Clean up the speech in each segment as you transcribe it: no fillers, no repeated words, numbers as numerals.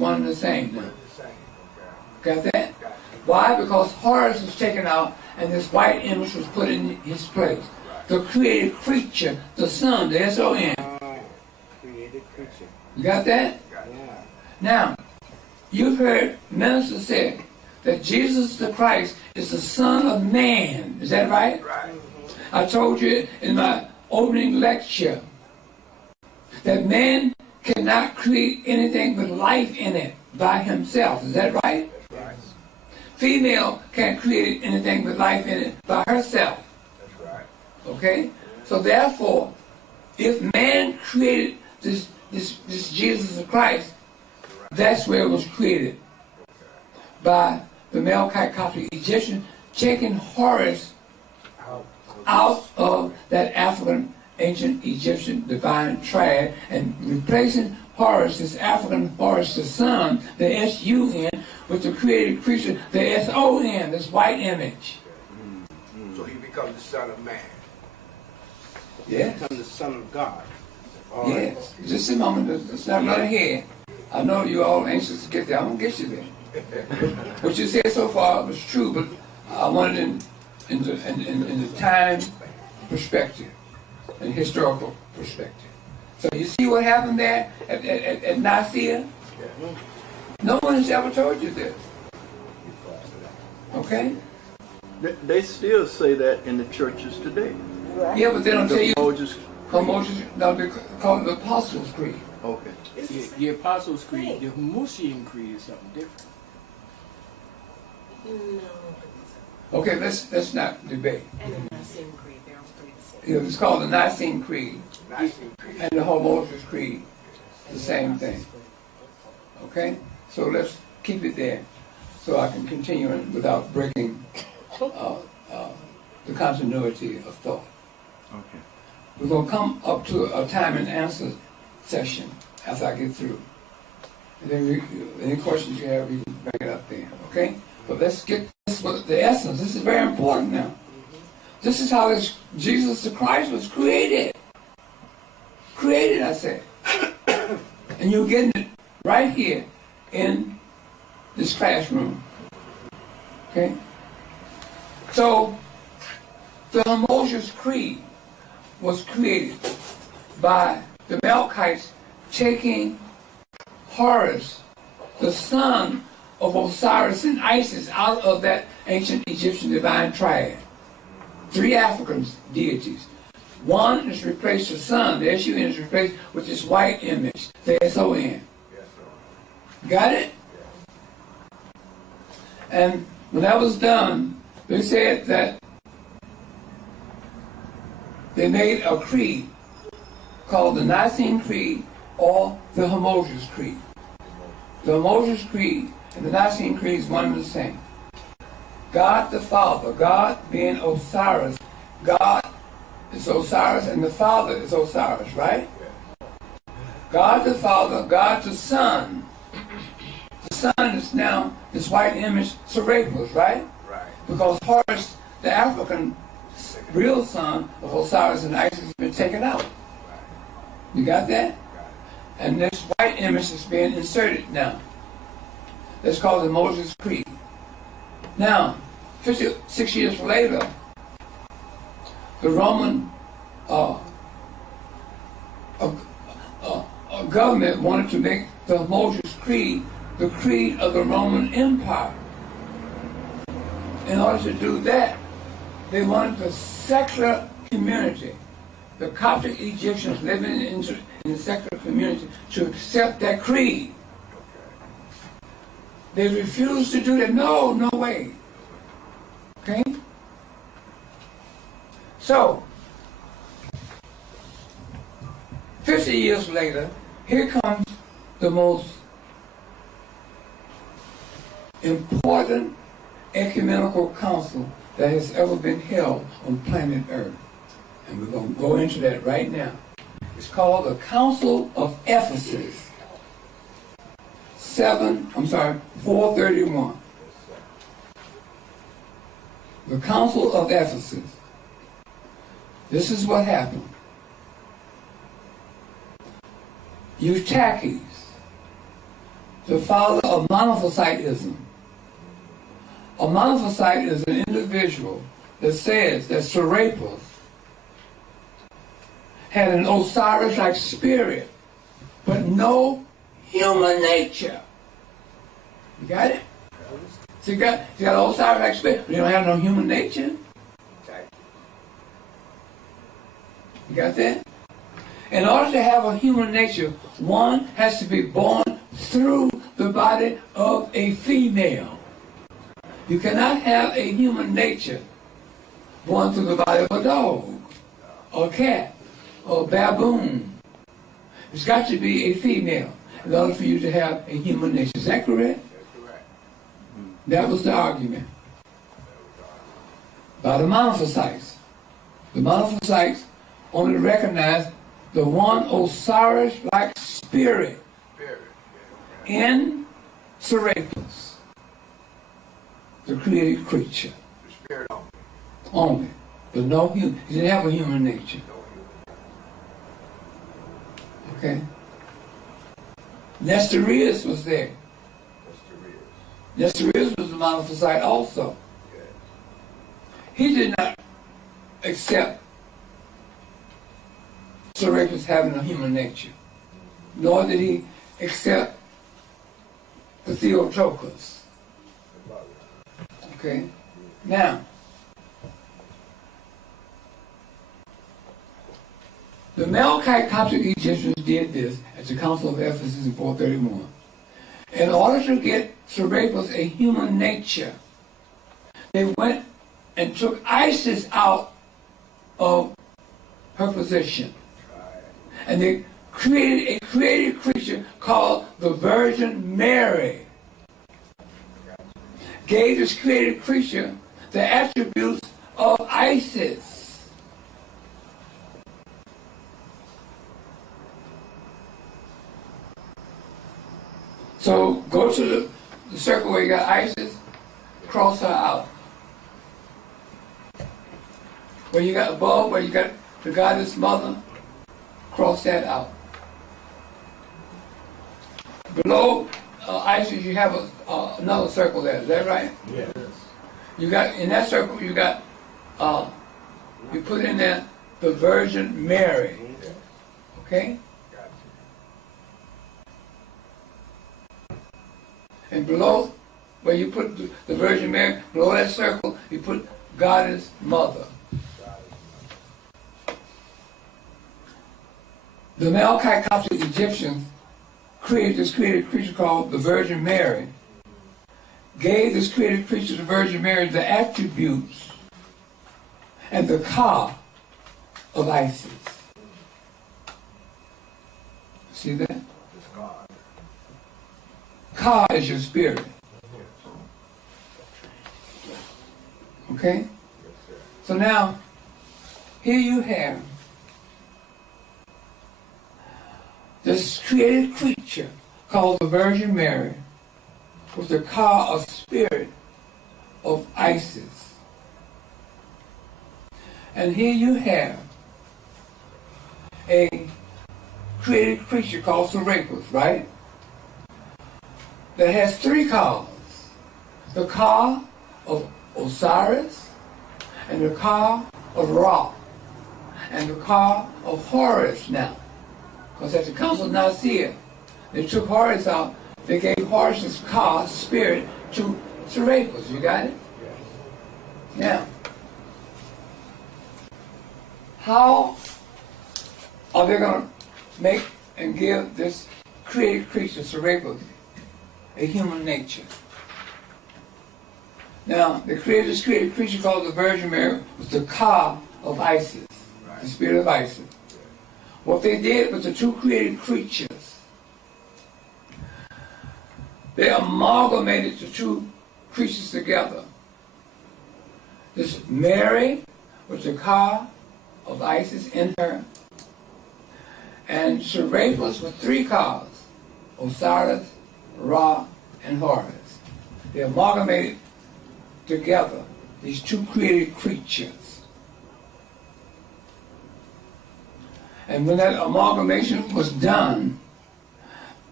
one and the same now. Got that? Why? Because Horus was taken out and this white image was put in his place. The created creature, the Son, the S-O-N. Created creature. You got that? Yeah. Now, you've heard minister say that Jesus the Christ is the Son of Man. Is that right? Right. I told you in my opening lecture that man cannot create anything with life in it by himself. Is that right? Right. Female can't create anything with life in it by herself. That's right. Okay? So therefore, if man created this Jesus of Christ, that's where it was created. By the Melchite Coptic Egyptian taking Horus out of that African ancient Egyptian divine triad and replacing Horus, this African Horus, the Son, the S-U-N, with the created creature, the S-O-N, this white image. So he becomes the Son of Man. Yeah? Become the Son of God. Yes. Just a moment. Let's not run ahead. I know you're all anxious to get there. I'm going to get you there. What you said so far was true, but I wanted in the time perspective and historical perspective. So you see what happened there at Nicaea? No one has ever told you this. Okay? They still say that in the churches today. Yeah, but they don't tell you. Moses. No, they call it the Apostles' Creed. Okay. The Apostles' Creed, the Homoousian Creed is something different. Okay, let's not debate. And the Nicene Creed, they're all pretty the same. It was called the Nicene Creed Nicene Creed. and the Homoousian Creed, the same thing. Okay, so let's keep it there, so I can continue without breaking the continuity of thought. Okay. We're going to come up to a time and answer session after I get through. And then any questions you have, you can bring it up then, okay? But let's get this with the essence. This is very important now. This is how this Jesus the Christ was created. Created, I said. And you're getting it right here in this classroom. Okay? So, the Homoousian Creed was created by the Melchites taking Horus, the son of Osiris and Isis, out of that ancient Egyptian divine triad. 3 African deities. One is replaced the Son, the S-U-N is replaced with this white image, the S-O-N. Yes, sir. Got it? And when that was done, they said that they made a creed called the Nicene Creed or the Homoousian Creed. The Homoousian Creed and the Nicene Creed is one and the same. God the Father, God being Osiris, God is Osiris and the Father is Osiris, right? God the Father, God the Son. The Son is now this white image, Serapis, right? Right. Because Horus, the African real son of Osiris and Isis, has been taken out. You got that? And this white image is being inserted now. That's called the Moses Creed. Now, 56 years later, the Roman government wanted to make the Moses Creed the creed of the Roman Empire. In order to do that, they wanted the secular community, the Coptic Egyptians living in the secular community, to accept that creed. They refused to do that. No, no way. Okay? So, 50 years later, here comes the most important ecumenical council that has ever been held on planet Earth. And we're going to go into that right now. It's called the Council of Ephesus. 431. The Council of Ephesus. This is what happened. Eutyches, the father of monophysitism. A monophysite is an individual that says that Serapis had an Osiris-like spirit, but no human nature. You got it? So you got Osiris-like spirit, but you don't have no human nature? You got that? In order to have a human nature, one has to be born through the body of a female. You cannot have a human nature born through the body of a dog, or a cat, or a baboon. It's got to be a female in order for you to have a human nature. Is that correct? That's correct. That was the argument by the monophysites. The monophysites only recognized the one Osiris-like spirit Spirit. in Serapis, the created creature, The spirit only. only, but no human. He didn't have a human nature. Okay. Nestorius was there. That's the real. Nestorius was a monophysite also. He did not accept Serapis having a human nature, nor did he accept the Theotokos. Okay? Now, the Melkite Coptic Egyptians did this at the Council of Ephesus in 431. In order to get Serapis a human nature, they went and took Isis out of her position. And they created a created creature called the Virgin Mary. Gave this created creature the attributes of Isis. So go to the circle where you got Isis, cross her out. Where you got above, where you got the goddess mother, cross that out. Below Isis, you have another circle there. Is that right? Yes. You got in that circle. You got you put in there the Virgin Mary. Okay. And below, where you put the Virgin Mary, below that circle, you put Goddess Mother. The Melkite Coptic Egyptians created this created creature called the Virgin Mary, gave this created creature, the Virgin Mary, the attributes and the Ka of Isis. See that? It's God. Ka is your spirit. Okay? So now, here you have this created creature called the Virgin Mary with the Ka of spirit of Isis. And here you have a created creature called Serapis, right? That has three Kas. The Ka of Osiris, and the Ka of Ra, and the Ka of Horus now. Because at the Council of Nicaea, they took Horus out, they gave Horus's Ka, spirit, to Serapis. You got it? Now, how are they going to make and give this created creature, Serapis, a human nature? Now, they created this created creature called the Virgin Mary with the Ka of Isis, the spirit of Isis. What they did with the two created creatures, they amalgamated the two creatures together. This Mary with the Ka of Isis in her, and Serapis with three Kas, Osiris, Ra, and Horus. They amalgamated together these two created creatures. And when that amalgamation was done,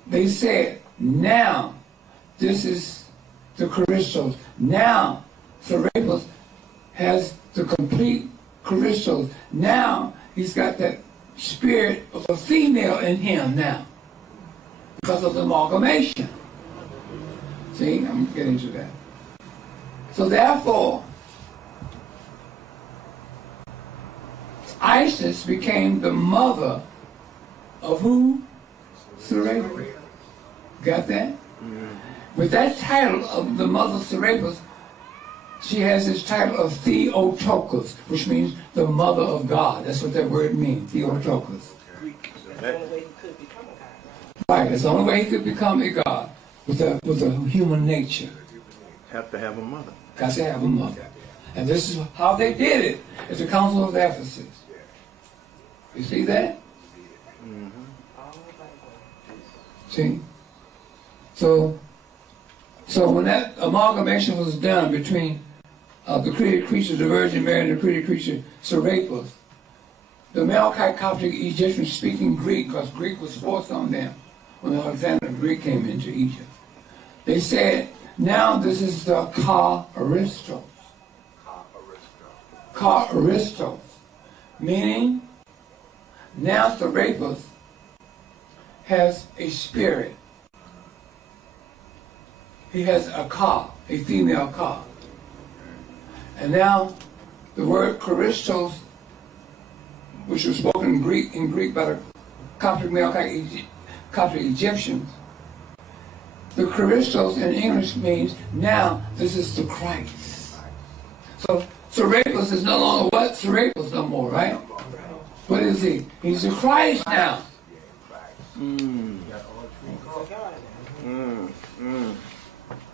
they said Now, this is the Christos. Now, Serapis has the complete Christos. Now, he's got that spirit of a female in him now because of the amalgamation. See, I'm getting to that. So therefore, Isis became the mother of who? Serapis. Got that? With that title of the mother Serapis, she has this title of Theotokos, which means the mother of God. That's what that word means, Theotokos. That's the only way he could become a god, right? Right, that's the only way he could become a God with a human nature. Have to have a mother. Got to have a mother. And this is how they did it at the Council of Ephesus. You see that? See? So when that amalgamation was done between the created creature, the Virgin Mary, and the created creature, Serapis, the Melchite Coptic Egyptians speaking Greek, because Greek was forced on them when Alexander the Greek came into Egypt. They said, now this is the Charistos. Charistos. Meaning, now Serapis has a spirit. He has a ka, a female ka. And now the word Charistos, which was spoken in Greek by the Coptic Melchite Coptic Egyptians, the Charistos in English means now this is the Christ. So Serapis is no longer what? Serapis no more, right? What is he? He's the Christ now.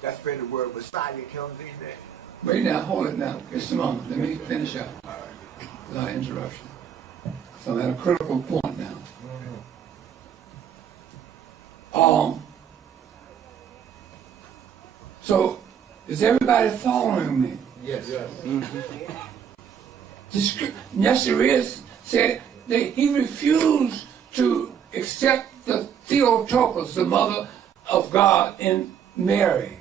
That's where the word Messiah comes in there. Wait now, hold it now. Just a moment. Let me finish up without interruption. So I'm at a critical point now. So is everybody following me? Yes. Nestorius said that he refused to accept the Theotokos, the mother of God, in Mary.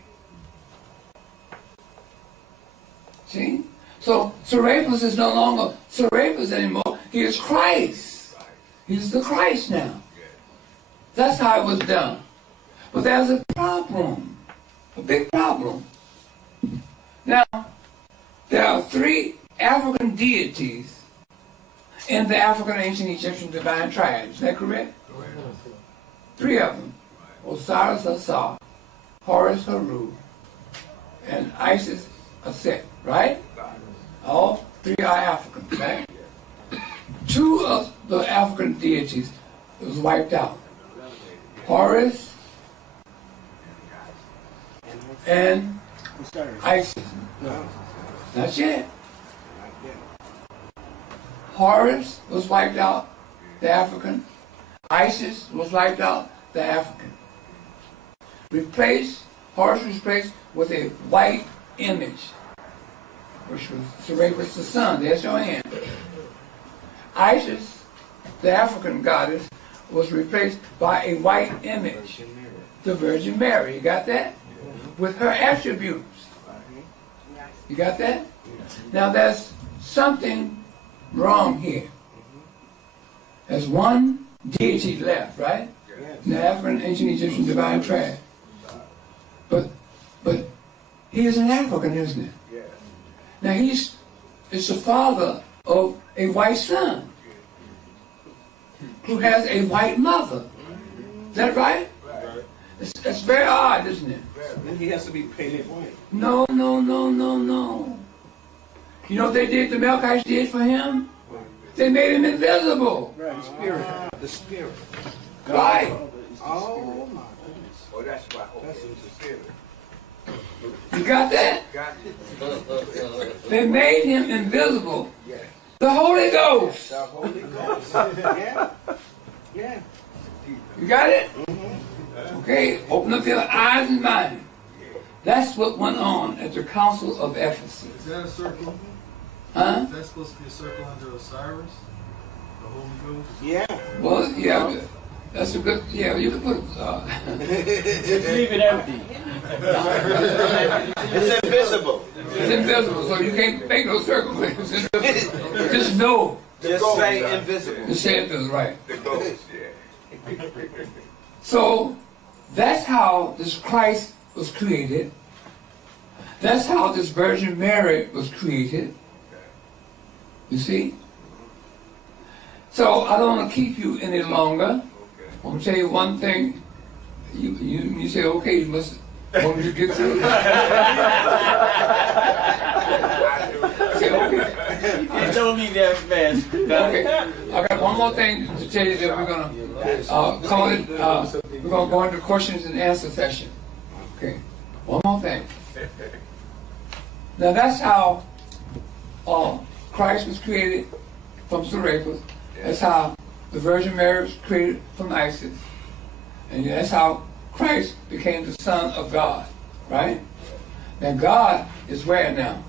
See? So Serapis is no longer Serapis anymore. He is Christ. He's the Christ now. That's how it was done. But there's a problem, a big problem. Now, there are 3 African deities in the African ancient Egyptian divine tribes. Is that correct? 3 of them. Osiris Asar, Horus Haru, and Isis Aset, right? All 3 are Africans, right? 2 of the African deities was wiped out. Horus and Isis. Not yet. Horus was wiped out, the African. Isis was wiped out, the African. Horus was replaced with a white image, which was Serapis the sun. There's your hand. Isis, the African goddess, was replaced by a white image, the Virgin Mary. You got that? With her attributes. You got that? Now there's something wrong here. There's one deity left, right? In the African ancient Egyptian divine triad. But he is an African, isn't he? Now is the father of a white son who has a white mother. Is that right? It's very odd, isn't it? Then he has to be painted white. No. You know what they did, the Melchites did for him? They made him invisible. Right, spirit. The spirit. Right. Oh my goodness. Oh, that's why. That's Okay. the spirit. You got that? Got it. They made him invisible. Yes. The Holy Ghost. The Holy Ghost. Yeah. Yeah. You got it? Okay, open up your eyes and mind. That's what went on at the Council of Ephesus. Is that a circle? Huh? Is that supposed to be a circle under Osiris? The Holy Ghost? Yeah. Well, yeah. That's a good, yeah, you can put, Just leave it empty. It's invisible. it's invisible, so you can't make no circle. It's invisible. Just know. Just say invisible. The say it is right. The ghost, yeah. So that's how this Christ was created. That's how this Virgin Mary was created. You see? So I don't want to keep you any longer. I'm going to tell you one thing. You say, okay, you must want me to get through. Say, okay. It don't be that fast. Okay. I got one more thing to tell you that we're going to call it, we're going to go into questions and answer session. Okay. One more thing. Now that's how Christ was created from Serapis. That's how the Virgin Mary was created from Isis. And that's how Christ became the Son of God. Right? Now God is where now?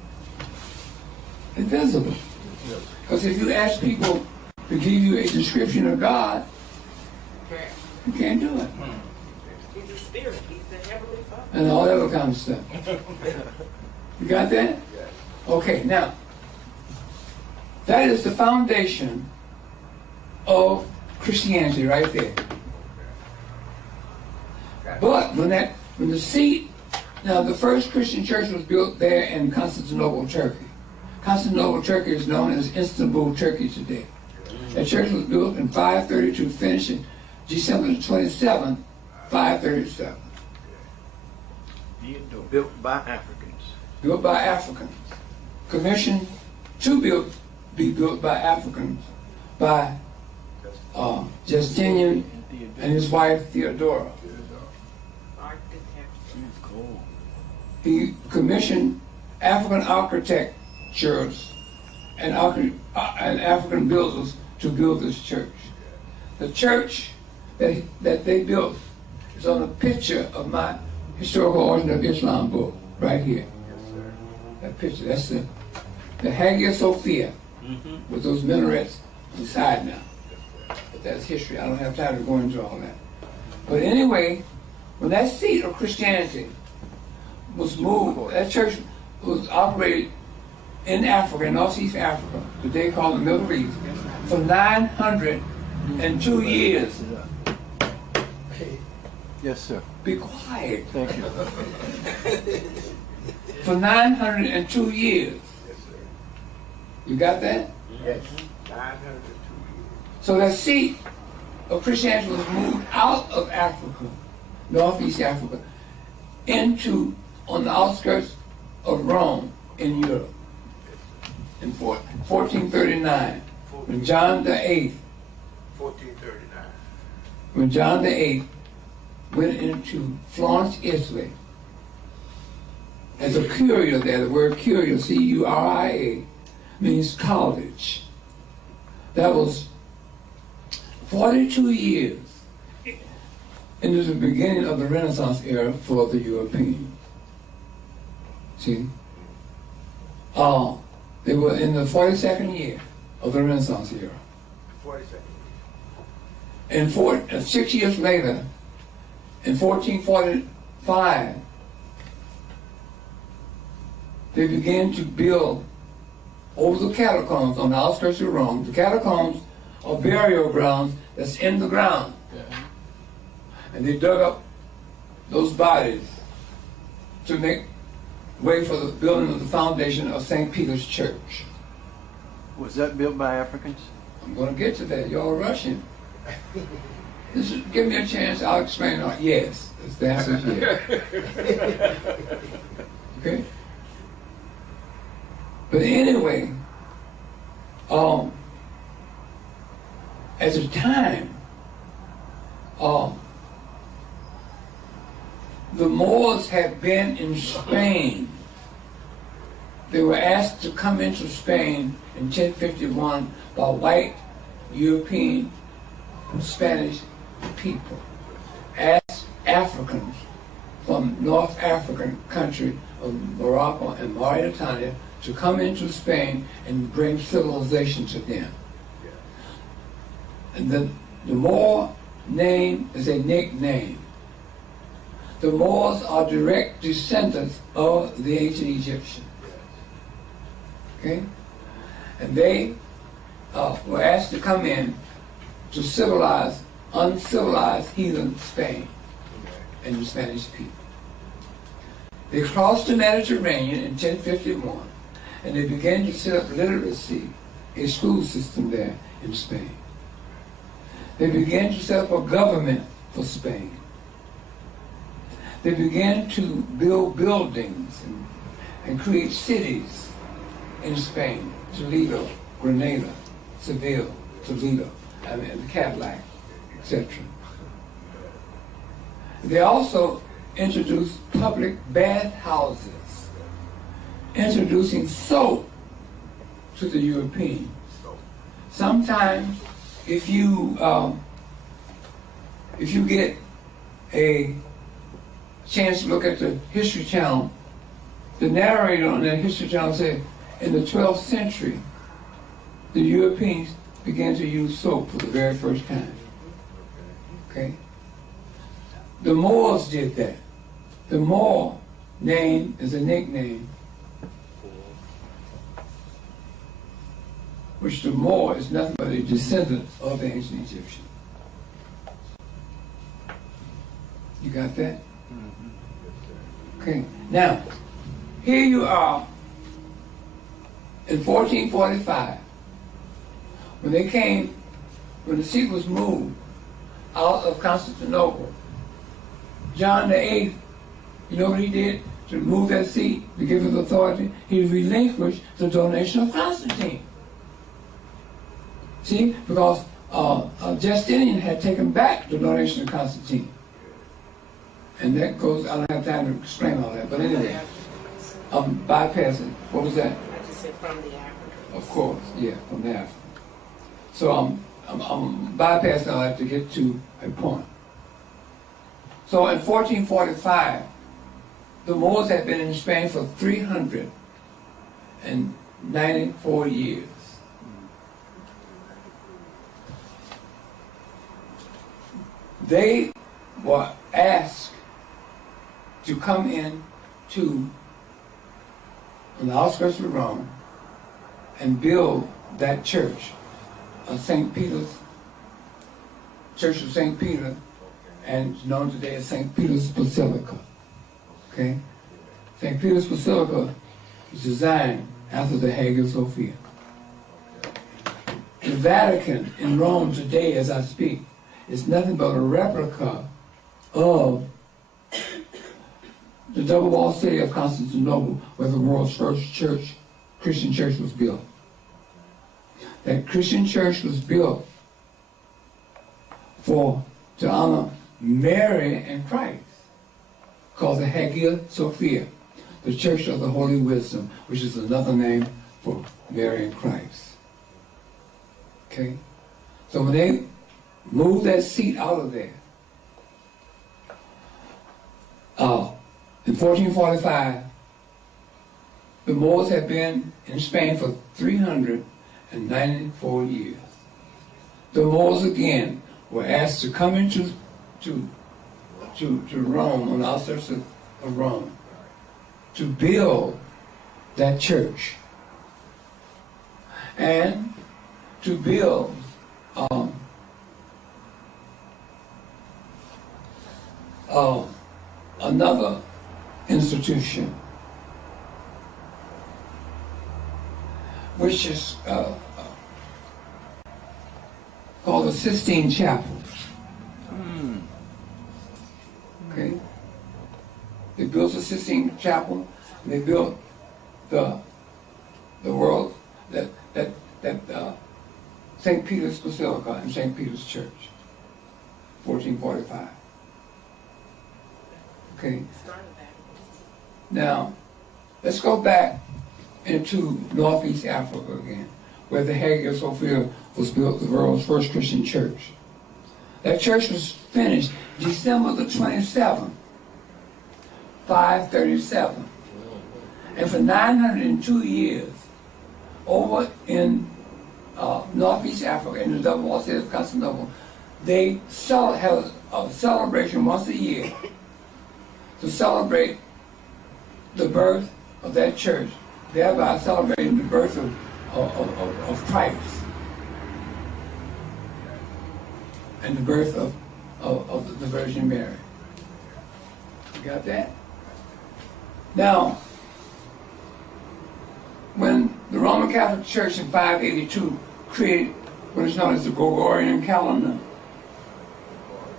Invisible. Because if you ask people to give you a description of God, you can't do it. He's a spirit. He's the heavenly Father. And all that other kind of stuff. You got that? Okay, now, that is the foundation of Christianity right there. But when the seat, now the first Christian church was built there in Constantinople, Turkey. Constantinople, Turkey is known as Istanbul, Turkey today. That church was built in 532, finished in December 27, 537. Built by Africans. Built by Africans. Commissioned to be built by Africans by Justinian and his wife Theodora. He commissioned African architects and African builders to build this church. The church that they built is on a picture of my Historical Origin of Islam book, right here. That picture, that's the Hagia Sophia with those minarets on the side now. But that's history. I don't have time to go into all that. But anyway, when that seat of Christianity was moved, that church was operated in Africa, in Northeast Africa, today called the Middle East, for 902 years. Yes, sir. Be quiet. Thank you. For 902 years. You got that? Yes. 902 So that seat of Christianity was moved out of Africa, Northeast Africa, into on the outskirts of Rome in Europe in 1439, when John VIII, 1439. when John VIII went into Florence, Italy, as a curia there. The word curia, C-U-R-I-A, means college. That was 42 years into the beginning of the Renaissance era for the Europeans. See? They were in the 42nd year of the Renaissance era. 42nd. And 6 years later, in 1445, they began to build over the catacombs on the outskirts of Rome. The catacombs are burial grounds that's in the ground. And they dug up those bodies to make way for the building of the foundation of St. Peter's Church. Was that built by Africans? I'm going to get to that. Y'all rushing. Give me a chance, I'll explain it. Yes, the answer is yes. Okay? But anyway, at the time, the Moors had been in Spain. They were asked to come into Spain in 1051 by white European and Spanish people, as Africans from North African country of Morocco and Mauritania to come into Spain and bring civilization to them. And the Moor name is a nickname. The Moors are direct descendants of the ancient Egyptians. Okay? And they were asked to come in to civilize uncivilized heathen Spain and the Spanish people. They crossed the Mediterranean in 1051 and they began to set up literacy, a school system there in Spain. They began to set up a government for Spain. They began to build buildings and create cities in Spain: Toledo, Granada, Seville, Toledo, and Cadillac, etc. They also introduced public bathhouses, introducing soap to the Europeans. Sometimes, if you get a chance to look at the History Channel, the narrator on that History Channel said, in the 12th century, the Europeans began to use soap for the very first time. Okay? The Moors did that. The Moor name is a nickname, which the Moor is nothing but a descendant of the ancient Egyptians. You got that? Okay. Now, here you are in 1445, when the seat was moved out of Constantinople. John VIII, you know what he did to move that seat, to give his authority? He relinquished the donation of Constantine. See, because Justinian had taken back the donation of Constantine. And that goes, I don't have time to explain all that, but anyway, I'm bypassing. What was that? I just said from the Africans. Of course, yeah, from the African. So I'm bypassing all that to get to a point. So in 1445, the Moors had been in Spain for 394 years. They were asked to come in to on the outskirts of Rome and build that church of St. Peter's, Church of St. Peter, and known today as St. Peter's Basilica. Okay? St. Peter's Basilica was designed after the Hagia Sophia. The Vatican in Rome today, as I speak, is nothing but a replica of the double-walled city of Constantinople, where the world's first church, Christian church, was built. That Christian church was built to honor Mary and Christ, called the Hagia Sophia, the Church of the Holy Wisdom, which is another name for Mary and Christ. Okay? So when they moved that seat out of there, in 1445, the Moors had been in Spain for 394 years. The Moors again were asked to come into to Rome, on the outskirts of Rome, to build that church and to build another institution, which is called the Sistine Chapel. Okay, they built the Sistine Chapel. And they built the world that St. Peter's Basilica and St. Peter's Church, 1445. Okay. Now, let's go back into Northeast Africa again, where the Hagia Sophia was built, the world's first Christian church. That church was finished December the 27th, 537. And for 902 years, over in Northeast Africa, in the double-walled city of Constantinople, they have a celebration once a year to celebrate the birth of that church, thereby celebrating the birth of Christ and the birth of the Virgin Mary. You got that? Now, when the Roman Catholic Church in 582 created what is known as the Gregorian calendar,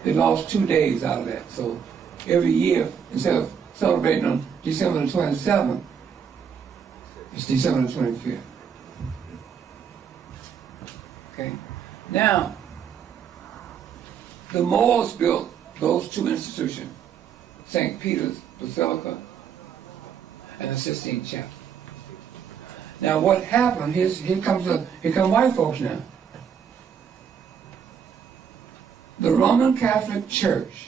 they lost 2 days out of that. So every year, instead of celebrating on December the 27th, it's December the 25th. Okay? Now, the Moors built those two institutions, St. Peter's Basilica and the Sistine Chapel. Now what happened, here come white folks now. The Roman Catholic Church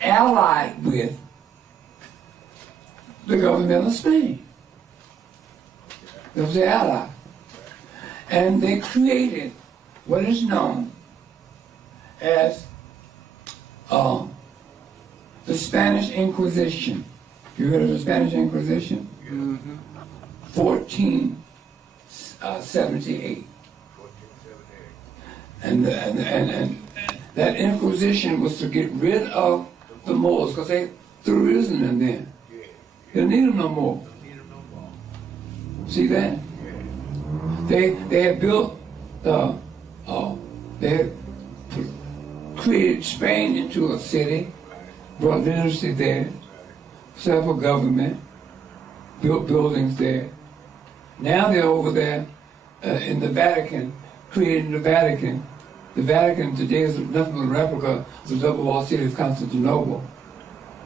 allied with the government of Spain. That was their ally. And they created what is known as the Spanish Inquisition. You heard of the Spanish Inquisition? Mm-hmm. 1478. And that Inquisition was to get rid of the Moors because they threw risen them then. They didn't need them no more. See that? They had built they had created Spain into a city, brought literacy there, set up a government, built buildings there. Now they're over there in the Vatican, creating the Vatican. The Vatican today is nothing but a replica of the double-walled city of Constantinople.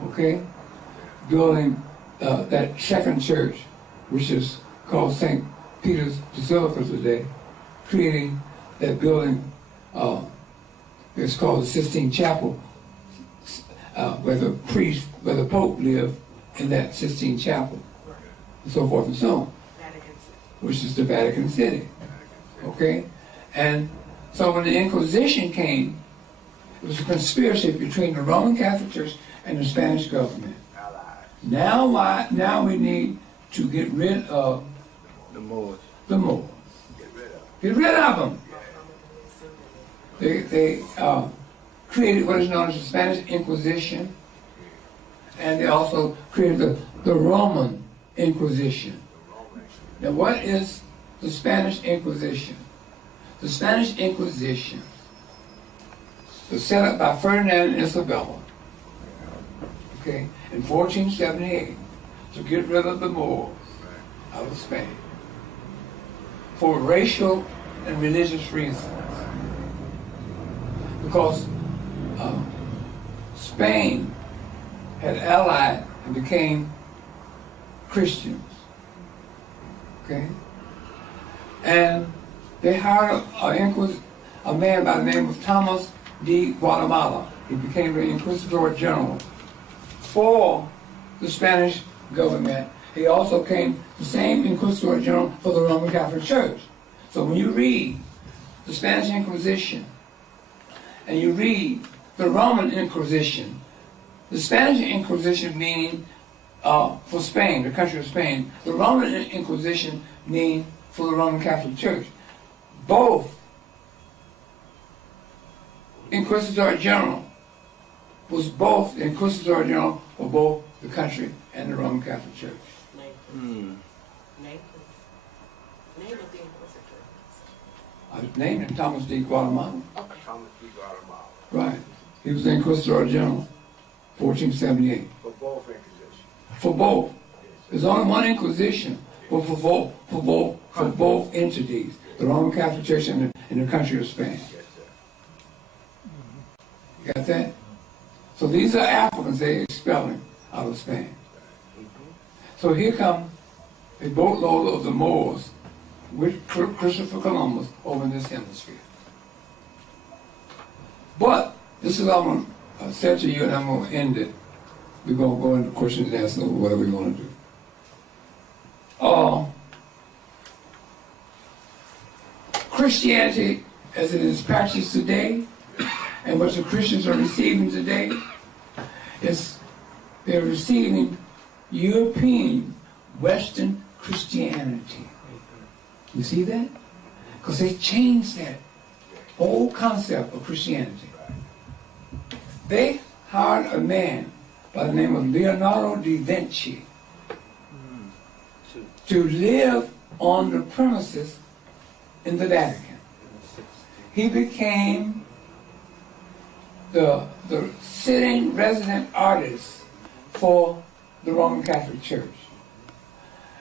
Okay? Building that second church, which is called St. Peter's Basilica today, creating that building, it's called the Sistine Chapel, where the Pope lived in that Sistine Chapel, and so forth and so on, which is the Vatican City. Okay? And so when the Inquisition came, it was a conspiracy between the Roman Catholic Church and the Spanish government. Now we need to get rid of The Moors. the Moors. Get rid of them. They created what is known as the Spanish Inquisition, and they also created the Roman Inquisition. Now what is the Spanish Inquisition? The Spanish Inquisition was set up by Ferdinand and Isabella, okay, in 1478 to get rid of the Moors out of Spain for racial and religious reasons. Because Spain had allied and became Christians, okay? And they hired a man by the name of Thomas de Guatemala. He became the Inquisitor General for the Spanish government. He also became the same Inquisitor General for the Roman Catholic Church. So when you read the Spanish Inquisition and you read the Roman Inquisition, the Spanish Inquisition meaning for Spain, the country of Spain, the Roman Inquisition meaning for the Roman Catholic Church. Both Inquisitor General was both the Inquisitor General for both the country and the Roman Catholic Church. Mm. Name of the Inquisitor. I named him Thomas de Guatemala. Okay. Thomas P. Guatemala. Right. He was the Inquisitor General, 1478. For both inquisitions. For both. There's only one Inquisition, but for both entities, the Roman Catholic Church and the country of Spain. Yes, sir. You got that? So these are Africans they expelling out of Spain. So here come a boatload of the Moors with Christopher Columbus over in this hemisphere. But this is what I'm going to say to you, and I'm going to end it. We're going to go into questions and answers or whatever we want to do. Christianity, as it is practiced today, and what the Christians are receiving today is they're receiving European, Western Christianity. You see that? Because they changed that whole concept of Christianity. They hired a man by the name of Leonardo da Vinci to live on the premises in the Vatican. He became the sitting resident artist for the Roman Catholic Church.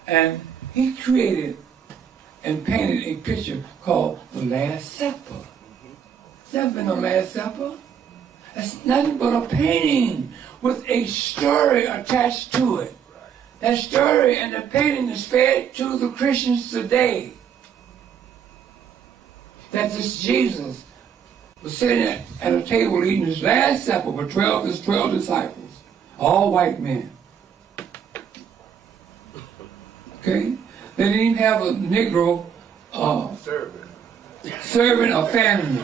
And he created and painted a picture called The Last Supper. It's never been no Last Supper. It's nothing but a painting with a story attached to it. That story and the painting is fed to the Christians today. That this Jesus was sitting at a table eating his last supper with his 12 disciples, all white men. Okay? They didn't even have a Negro serving a family.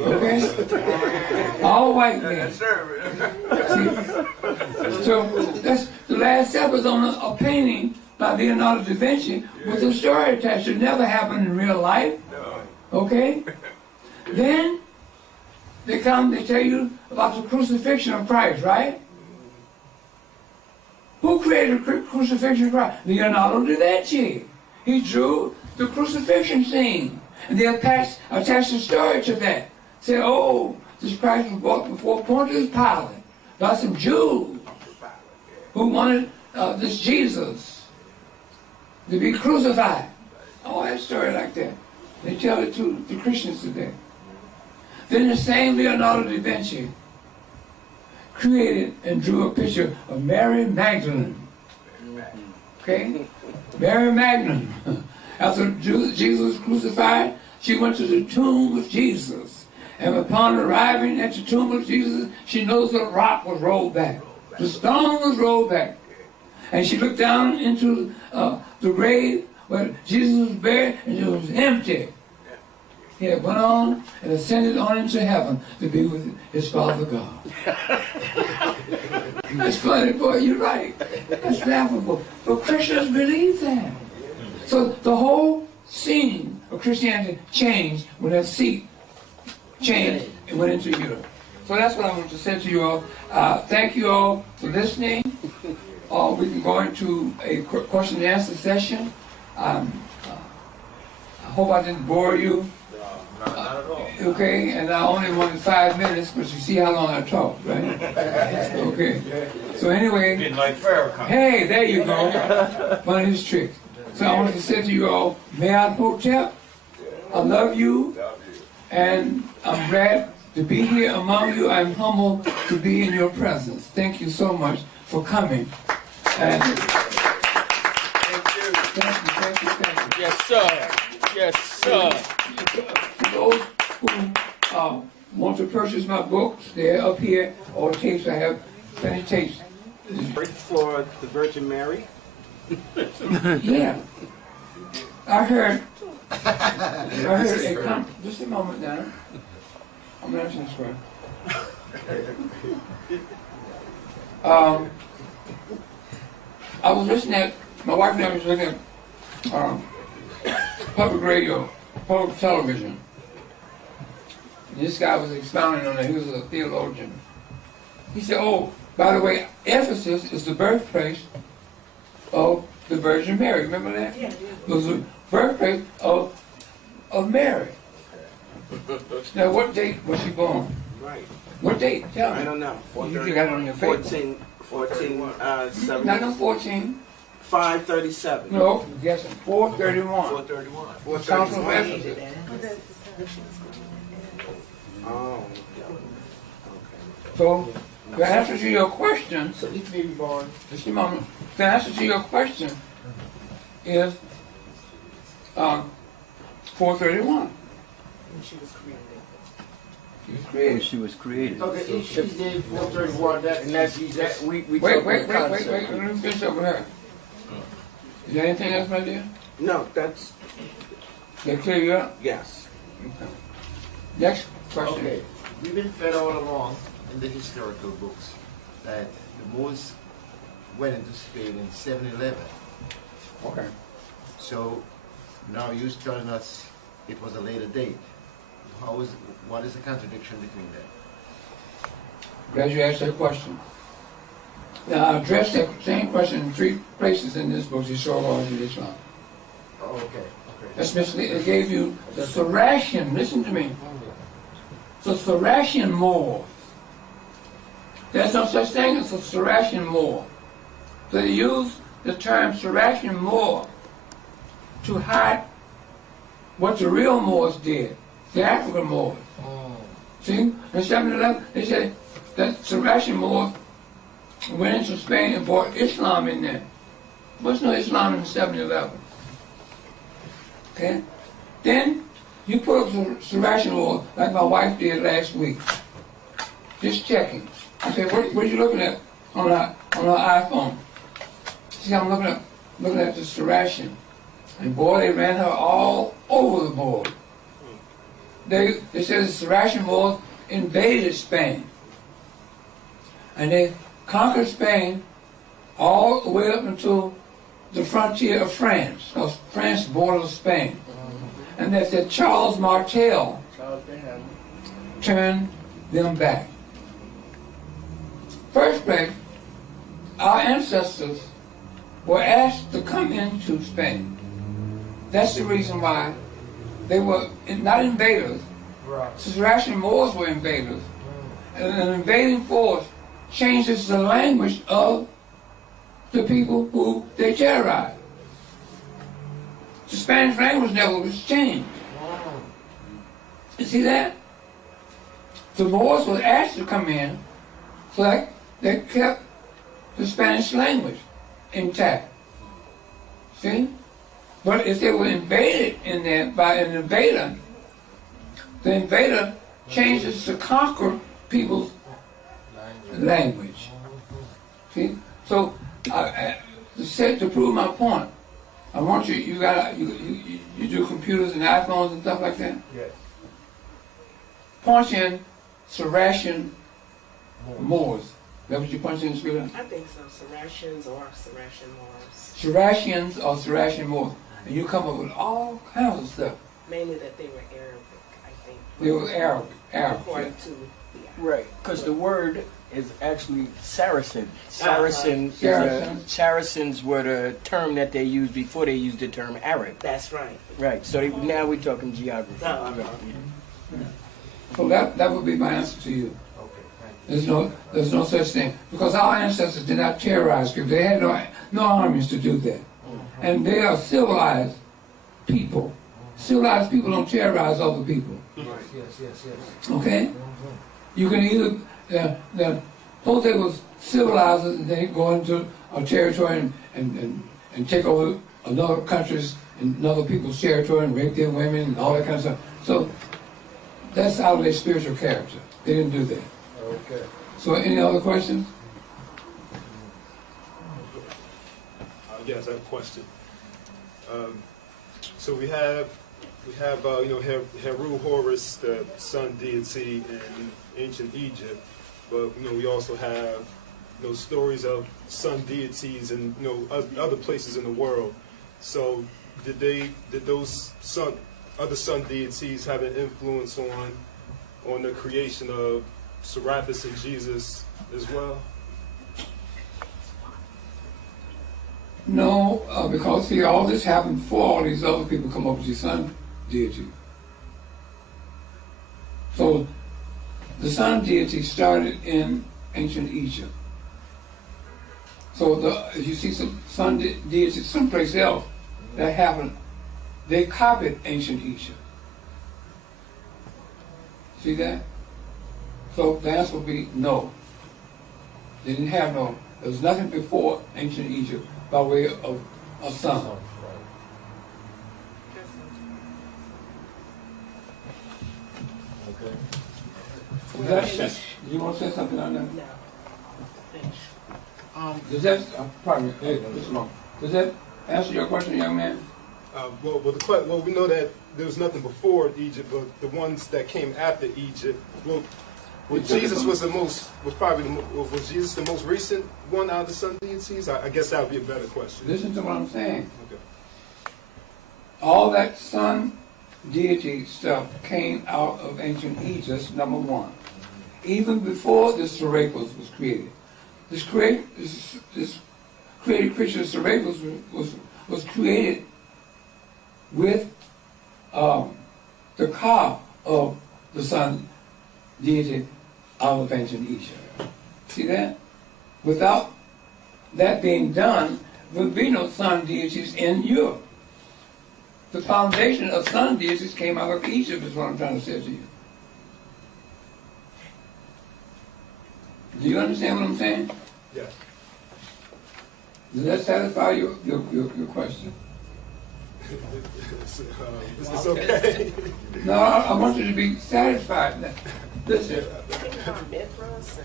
Okay? All white men. See? So that's the Last Supper is on a painting by Leonardo da Vinci with a story attached. It never happened in real life. Okay? Then they tell you about the crucifixion of Christ, right? Who created the crucifixion of Christ? Leonardo da Vinci. He drew the crucifixion scene. And they attached a story to that. Say, oh, this Christ was brought before Pontius Pilate by some Jews who wanted this Jesus to be crucified. Oh, that story like that. They tell it to the Christians today. Then the same Leonardo da Vinci created and drew a picture of Mary Magdalene. Okay? Mary Magdalene. After Jesus was crucified, she went to the tomb of Jesus. And upon arriving at the tomb of Jesus, she noticed the rock was rolled back. The stone was rolled back. And she looked down into the grave where Jesus was buried, and it was empty. He had went on and ascended on into heaven to be with his Father God. That's funny, boy, you're right. That's laughable. But Christians believe that. So the whole scene of Christianity changed when that seat changed and went into Europe. So that's what I want to say to you all. Thank you all for listening. We can go into a question and answer session. I hope I didn't bore you. Not at all. Okay, and I only wanted 5 minutes, but you see how long I talk, right? Okay. So anyway, Didn't like Farrakhan. hey, there you go. One of his tricks. So I want to say to you all, Mayat Hotep, I love you, and I'm glad to be here among you. I'm humbled to be in your presence. Thank you so much for coming. And thank you. Yes, sir. Yes, sir. For those who want to purchase my books, they're up here, or tapes. I have plenty of tapes. For the Virgin Mary. Yeah. I heard just a moment now. I'm going to answer this one. I was listening at, my wife and I was looking at public radio, public television. And this guy was expounding on it. He was a theologian. He said, oh, by the way, Ephesus is the birthplace of the Virgin Mary. Remember that? Yeah. It was the birthplace of Mary. Now, what date was she born? Right. What date? Tell me. I don't know. You got it on your face. 7. Not no 14. 537. No, you're guessing. 431. 431. Council of Ephesus. Oh. So, the answer to your question, So he may be born. just a moment. The answer to your question is 431. She was created. She was When created. she was created. Okay, she did 431. That and that's that we Wait. talked Let about concept. me finish up with her. Is there anything else, my dear? No, that's, That clear you up? yes. Okay. Next question. Okay, we've been fed all along in the historical books that the Moors went into Spain in 711. Okay. So now you're telling us it was a later date. What is the contradiction between that? Glad you asked that question. Now, I addressed that same question in 3 places in this book, Historical Origin of Islam. Oh, okay. That's misleading. It gave you the Saracen, listen to me, the Saracen Moor. There's no such thing as a Saracen Moor. So they use the term Saracen Moor to hide what the real Moors did, the African Moors. See, in 711, they say that Saracen Moors went into Spain and brought Islam in there. There was no Islam in 711. Okay? Then you put up the Saracen Moors like my wife did last week. Just checking. I said, what are you looking at on her iPhone? She said, I'm looking at the Saracen. And boy, they ran her all over the board. They said the Saracen Moors invaded Spain. And they conquered Spain all the way up until the frontier of France, because France borders Spain. And they said Charles Martel turned them back. First place, our ancestors were asked to come into Spain. That's the reason why they were not invaders. Saracen Moors were invaders. And an invading force changes the language of the people who they terrorized. The Spanish language never was changed. You see that? The Moors were asked to come in so that they kept the Spanish language intact. See? But if they were invaded in there by an invader, the invader changes to conquer people's language. See? So, to prove my point, I want you do computers and iPhones and stuff like that? Yes. Punch in Saracen Moors. Is that what you punch in, Scooter? I think so. Saracens or Saracen Moors. Saracens or Saracen Moors. And you come up with all kinds of stuff. Mainly that they were Arabic, I think. They were Arab. According Yeah. to Right, because the word is actually Saracen. Saracens. Saracens were the term that they used before they used the term Arab. That's right. Right, so now we're talking geography. So that would be my answer to you. Okay, thank you. There's no such thing. Because our ancestors did not terrorize people. They had no armies to do that. And they are civilized people. Civilized people don't terrorize other people. Yes. Okay? You can either, those they was civilized and they go into a territory and take over another country's and other people's territory and rape their women and all that kind of stuff. So that's out of their spiritual character. They didn't do that. Okay. So any other questions? Yes, I have a question. So we have Heru Horus, the sun deity in ancient Egypt, but we also have stories of sun deities in other places in the world. So did those other sun deities have an influence on the creation of Serapis and Jesus as well? No, because see, all this happened before all these other people come up with the sun deity. So the sun deity started in ancient Egypt. So if you see some sun deity someplace else that happened, they copied ancient Egypt. See that? So the answer would be no. They didn't have there was nothing before ancient Egypt by way of a sun. Okay. You want to say something on that? No. Thanks. Does that, pardon me, hey, Mr. Long, does that answer your question, young man? Well, we know that there was nothing before Egypt, but the ones that came after Egypt. Well, Jesus was was Jesus the most recent one out of the sun deities? I guess that would be a better question. Listen to what I'm saying. Okay. All that sun deity stuff came out of ancient Egypt, number one. Even before the Serapis was created. This created creature Serapis was created with the ka of the sun deity out of ancient Egypt. See that? Without that being done, there would be no sun deities in Europe. The foundation of sun deities came out of Egypt, is what I'm trying to say to you. Do you understand what I'm saying? Yes. Does that satisfy your question? It's okay. No, I want you to be satisfied. Listen, Mithras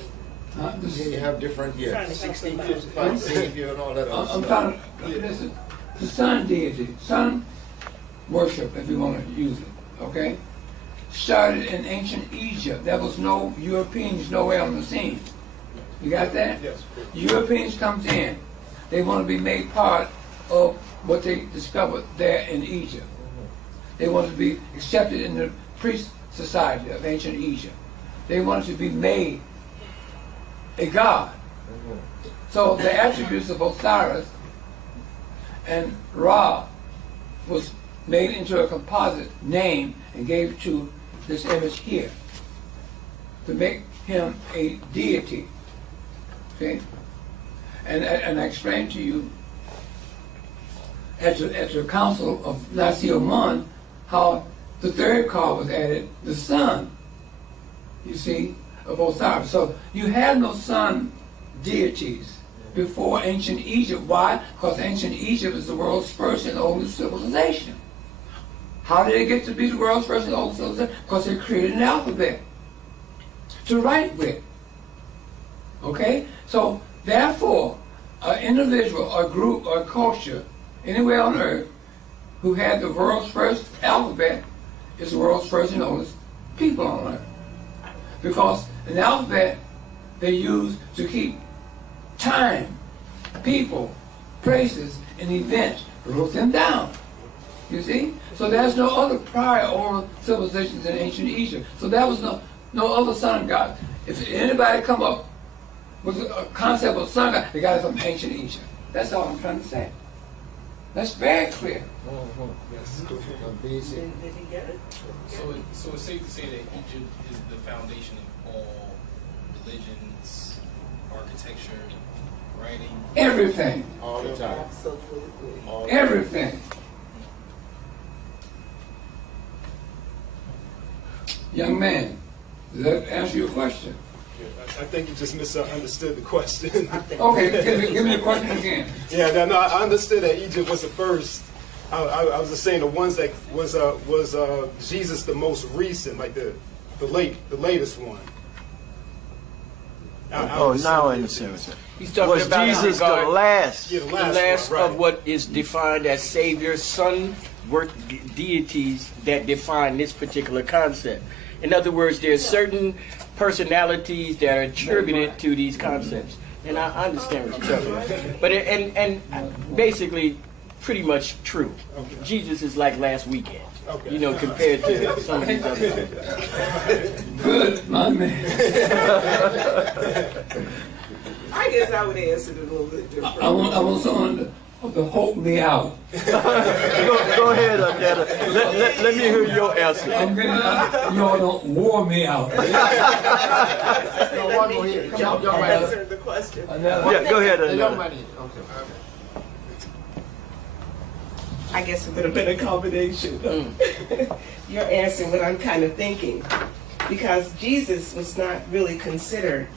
and this Yeah, is, you have different, Trying to 60 think years, about five savior and all that other I'm stuff. trying to, listen, the sun deity, sun worship, if you want to use it, okay, started in ancient Egypt. There was no Europeans nowhere on the scene. You got that? Yes. Europeans comes in. They want to be made part of what they discovered there in Egypt. They want to be accepted in the priest society of ancient Egypt. They wanted to be made a god. So the attributes of Osiris and Ra was made into a composite name and gave to this image here to make him a deity. Okay? And I explained to you at the Council of Nicaea how the third card was added, the sun, you see, of Osiris. So you had no sun deities before ancient Egypt. Why? Because ancient Egypt is the world's first and oldest civilization. How did it get to be the world's first and oldest civilization? Because they created an alphabet to write with. Okay? So therefore, an individual, a group, or a culture, anywhere on earth, who had the world's first alphabet is the world's first and oldest people on earth. Because an alphabet they use to keep time, people, places, and events, wrote them down. You see? So there's no other prior oral civilizations in ancient Egypt. So there was no other sun god. If anybody come up with a concept of sun god, they got it from ancient Egypt. That's all I'm trying to say. That's very clear. Yes. Basic. did he get it? So it's safe to say that Egypt is the foundation of all religions, architecture, writing. Everything. All the time. Absolutely. All the Everything. Young man, does that answer your question? I think you just misunderstood the question. Okay, give me the question again. Yeah, no, I understood that Egypt was the first. I was just saying the ones that was Jesus the most recent, like the latest one. Now I understand what you're saying. He's talking Was about Jesus the regard- last? Yeah, the last one, right. of what is defined as Savior, Son, work deities that define this particular concept. In other words, there's certain personalities that are attributed to these concepts, and I understand what you're talking about. But and basically, pretty much true. Jesus is like last weekend, you know, compared to some of these other. Good, my man. I guess I would answer it a little bit different. I want someone to hold me out. Go ahead, Annetta. Let me hear your answer. I'm getting y'all don't wore me out. Let me Jump right up. answer the question. Another- Yeah, go ahead, The young Annetta. man. Okay. I guess a little bit of combination. You're answering what I'm kind of thinking. Because Jesus was not really considered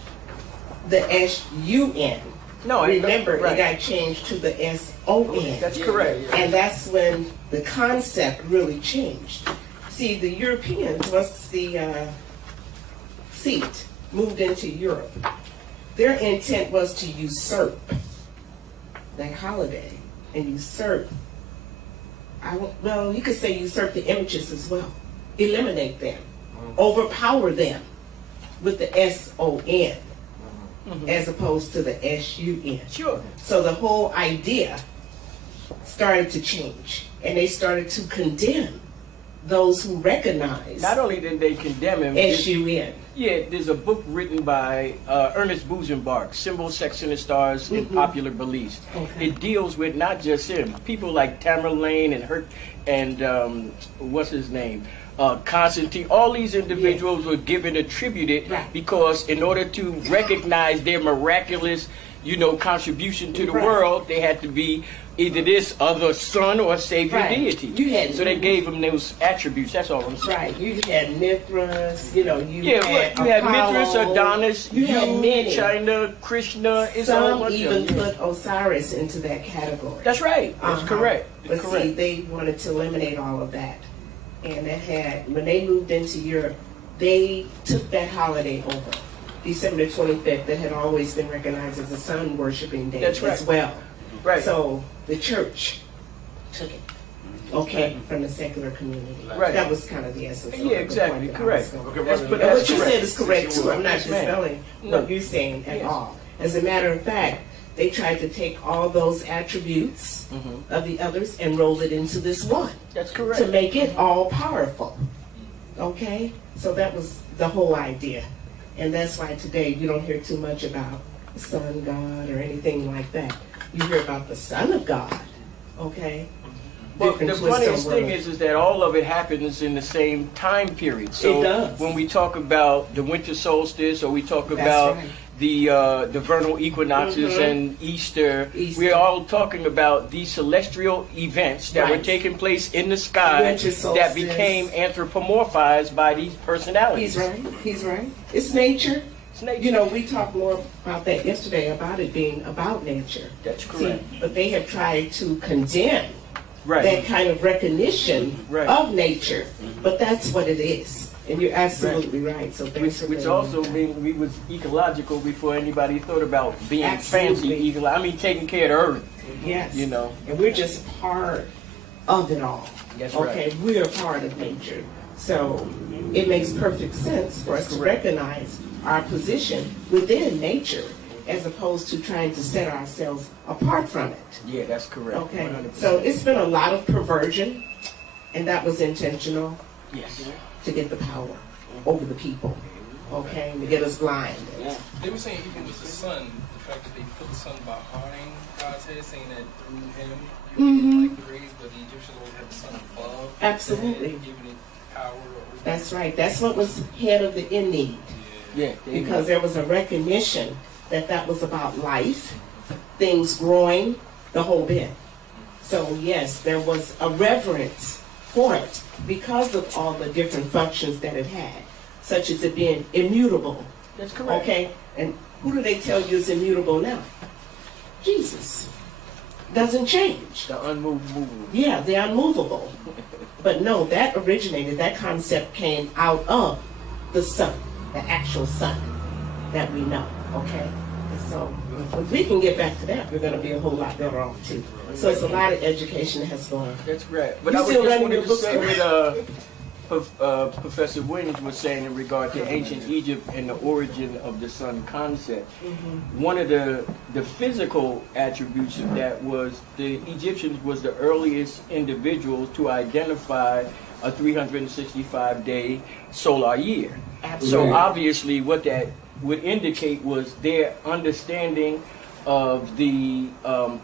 the S-U-N. No, Remember, right. it got changed to the S-O-N. That's correct. And that's when the concept really changed. See, the Europeans, once the seat moved into Europe, their intent was to usurp that holiday and usurp Well, you could say usurp the images as well. Eliminate them. Overpower them with the S-O-N as opposed to the S-U-N. Sure. So the whole idea started to change, and they started to condemn those who recognize Not only did they condemn him, S-U-N. yeah, there's a book written by Ernest Busenbark, Symbol, Sex, and the Stars, and Popular Beliefs. Okay. It deals with not just him, people like Tamara Lane and what's his name? Constantine, all these individuals were given attributed Right. because in order to recognize their miraculous, contribution to the Right. world, they had to be either this other son or savior Right. deity. You had- so they gave him those attributes. That's all I'm saying. Right. You had Mithras, you had You had Mithras, Apollo, Adonis, you had many. China, Krishna. It's all Some bunch even of them. put Osiris into that category. That's right. That's correct. But That's see, correct. they wanted to eliminate all of that. And when they moved into Europe, they took that holiday over. December 25th, that had always been recognized as a sun worshiping day That's right. as well. Right. So the church took it, from the secular community. Right. That was kind of the essence of Yeah, the exactly. point that I was Correct. going. Okay, That's, Brother, but And that's what you correct. said is correct too. I'm not Yes, ma'am. dispelling No. what you're saying at Yes. all. As a matter of fact, they tried to take all those attributes of the others and roll it into this one That's to correct. make it all powerful. Okay? So that was the whole idea. And that's why today you don't hear too much about the Son God or anything like that. You hear about the Son of God. Okay? Well, the Different twists funniest on thing words. is that all of it happens in the same time period. So It does. when we talk about the winter solstice, or we talk That's about right. the vernal equinoxes and Easter, we're all talking about these celestial events that were Right. taking place in the sky Winter that solstice. became anthropomorphized by these personalities. He's right. He's right. It's nature. It's nature. You know, we talked more about that yesterday, about it being about nature. That's See, correct. but they have tried to condemn Right. that kind of recognition Right. of nature. But that's what it is. And you're absolutely right. So thanks for Which bringing also that. means we was ecological before anybody thought about being Absolutely. fancy ecological. I mean, taking care of the earth. Yes. You know. And we're just part of it all. That's okay, right. we're part of nature. So it makes perfect sense for us to recognize our position within nature as opposed to trying to set ourselves apart from it. Yeah, that's correct. Okay, 100%. so it's been a lot of perversion, and that was intentional Yes. to get the power over the people, okay, and to get us blind. They were saying even with the sun, the fact that they put the sun behind God's head, saying that through him you get like the rays, but the Egyptians always had the sun above. Absolutely. the head, giving it power over. That's right. That's what was head of the Ennead, Yeah. because there was a recognition that that was about life, things growing, the whole bit. So yes, there was a reverence for it because of all the different functions that it had, such as it being immutable. That's correct. Okay, and who do they tell you is immutable now? Jesus. Doesn't change. The unmovable. Yeah, they're unmovable. But no, that originated, that concept came out of the sun, the actual sun that we know, okay? And so if we can get back to that, we're going to be a whole lot better off too. So it's a lot of education that has gone. That's correct. But You I was still just running wanted your to books say too? what Professor Williams was saying in regard to ancient Egypt and the origin of the sun concept. One of the physical attributes of that was the Egyptians was the earliest individuals to identify a 365-day solar year. So obviously what that would indicate was their understanding of the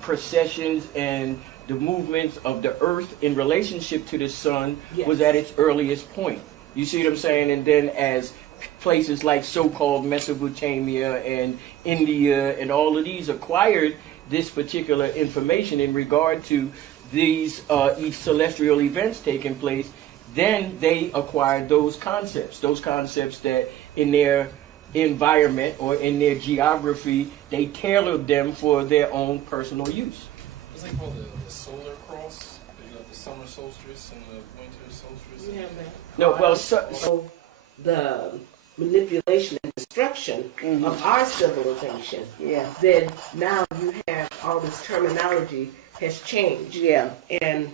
processions and the movements of the earth in relationship to the sun was at its earliest point. You see what I'm saying? And then as places like so-called Mesopotamia and India and all of these acquired this particular information in regard to these celestial events taking place, then they acquired those concepts that in their environment or in their geography, they tailored them for their own personal use. It's like called the solar cross. You got the summer solstice and the winter solstice. No, well, so The manipulation and destruction of our civilization. Yeah. Then now you have all this terminology has changed. Yeah. And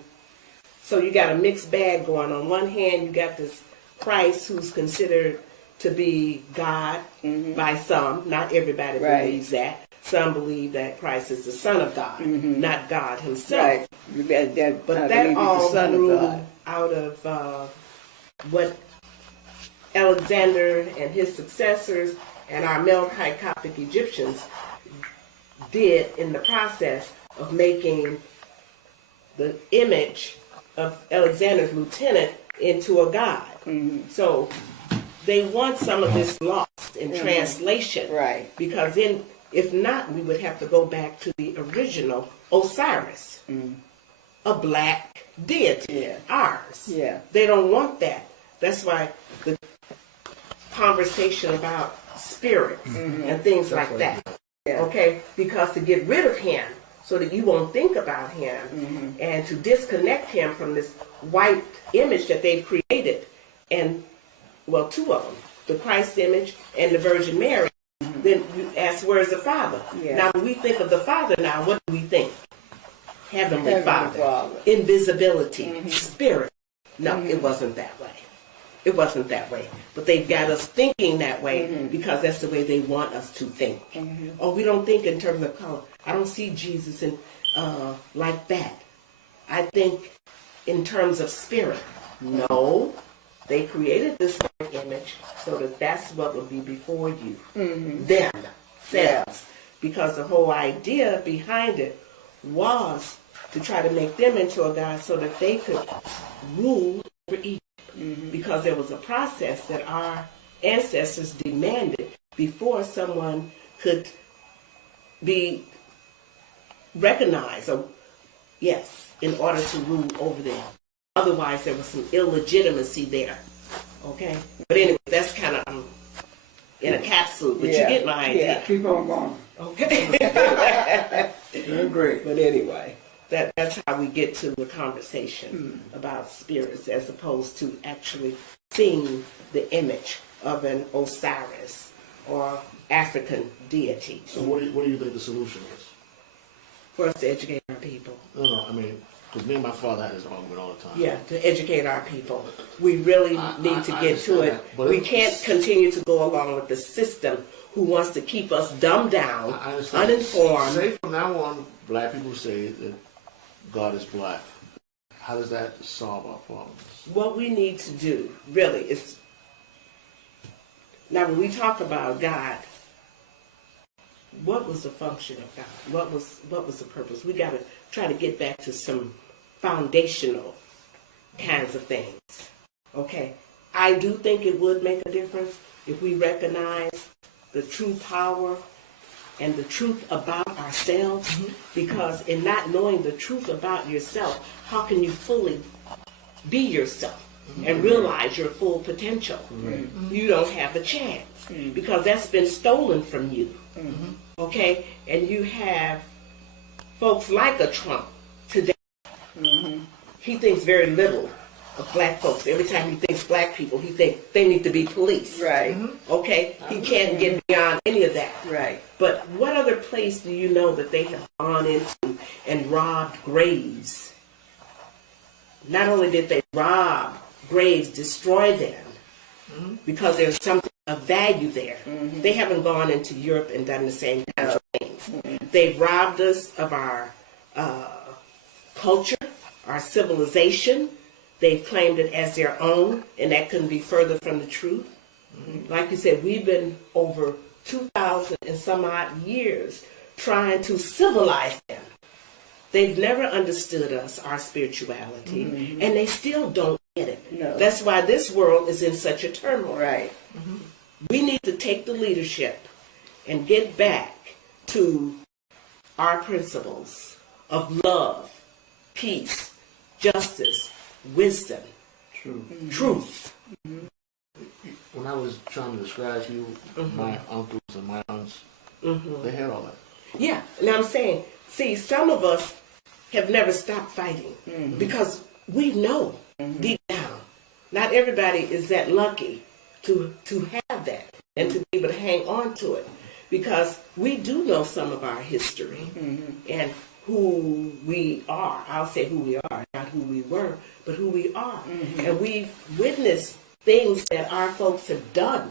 So you got a mixed bag going. On one hand, you got this Christ who's considered to be God by some. Not everybody believes that. Some believe that Christ is the Son of God, not God himself. Right. But that all grew out of what Alexander and his successors and our Melchite Coptic Egyptians did in the process of making the image of Alexander's lieutenant into a god. So they want some of this lost in translation. Right. Because then, if not, we would have to go back to the original Osiris, a black deity, ours. Yeah. They don't want that. That's why the conversation about spirits and things like that. Okay? Because to get rid of him, so that you won't think about him, and to disconnect him from this white image that they've created, and, well, two of them, the Christ image and the Virgin Mary, then you ask, where's the Father? Now, when we think of the Father now, what do we think? Heavenly Father. Invisibility. Spirit. No, it wasn't that way. It wasn't that way. But they've got us thinking that way because that's the way they want us to think. Oh, we don't think in terms of color. I don't see Jesus in like that. I think in terms of spirit. No. They created this image so that that's what would be before you. Themselves. Because the whole idea behind it was to try to make them into a god so that they could rule over Egypt. Because there was a process that our ancestors demanded before someone could be recognized, or, in order to rule over them. Otherwise, there was some illegitimacy there. Okay? But anyway, that's kind of in a capsule, but you get my idea. Keep on going. Okay? You're great. But anyway, that's how we get to the conversation about spirits as opposed to actually seeing the image of an Osiris or African deity. So what do you think the solution is? For us to educate our people. No, I mean, because me and my father had this argument all the time. Yeah, to educate our people. We really need to get to it. But we can't continue to go along with the system who wants to keep us dumbed down, uninformed. Say from now on, black people say that God is black. How does that solve our problems? What we need to do, really, is... Now, when we talk about God, what was the function of God? What was the purpose? We got to try to get back to some foundational kinds of things. Okay? I do think it would make a difference if we recognize the true power and the truth about ourselves, because in not knowing the truth about yourself, how can you fully be yourself and realize your full potential? You don't have a chance because that's been stolen from you. Okay? And you have folks like a Trump today. He thinks very little of black folks. Every time he thinks black people, he thinks they need to be police. Right. Okay? He can't get beyond any of that. Right. But what other place do you know that they have gone into and robbed graves? Not only did they rob graves, destroy them, because there's something of value there. They haven't gone into Europe and done the same kind of things. They've robbed us of our culture, our civilization. They've claimed it as their own, and that couldn't be further from the truth. Like you said, we've been over 2,000 and some odd years trying to civilize them. They've never understood us, our spirituality, and they still don't get it. No. That's why this world is in such a turmoil. Right. We need to take the leadership and get back to our principles of love, peace, justice, wisdom, truth. When I was trying to describe to you my uncles and my aunts, they had all that. Yeah, and I'm saying, see, some of us have never stopped fighting because we know deep down. Not everybody is that lucky to have that and to be able to hang on to it, because we do know some of our history, and who we are. I'll say who we are, not who we were, but who we are. And we've witnessed things that our folks have done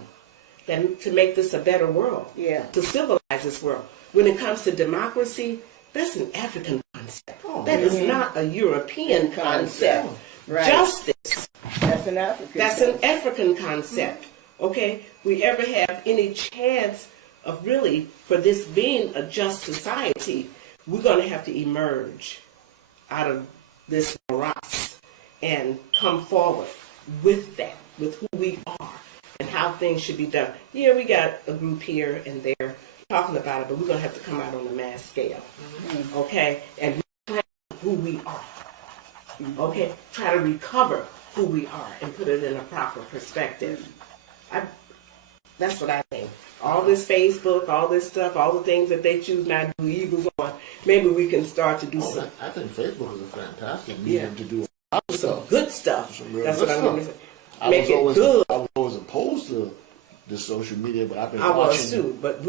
to make this a better world, to civilize this world. When it comes to democracy, that's an African concept. That is not a European concept. Right. Justice, That's an African. that's an African concept. Okay? We ever have any chance of really, for this being a just society, we're going to have to emerge out of this morass and come forward with that, with who we are and how things should be done. Yeah, we got a group here and there talking about it, but we're going to have to come out on a mass scale. Okay? And reclaim who we are. Okay? Try to recover who we are and put it in a proper perspective. That's what I think. All this Facebook, all this stuff, all the things that they choose not to do evils on, maybe we can start to do some. I think Facebook is a fantastic medium to do a lot of Some stuff. good stuff. Some real That's good what I'm going to stuff. say. Make it I good. was always opposed to the social media, but I've been I watching. was too, but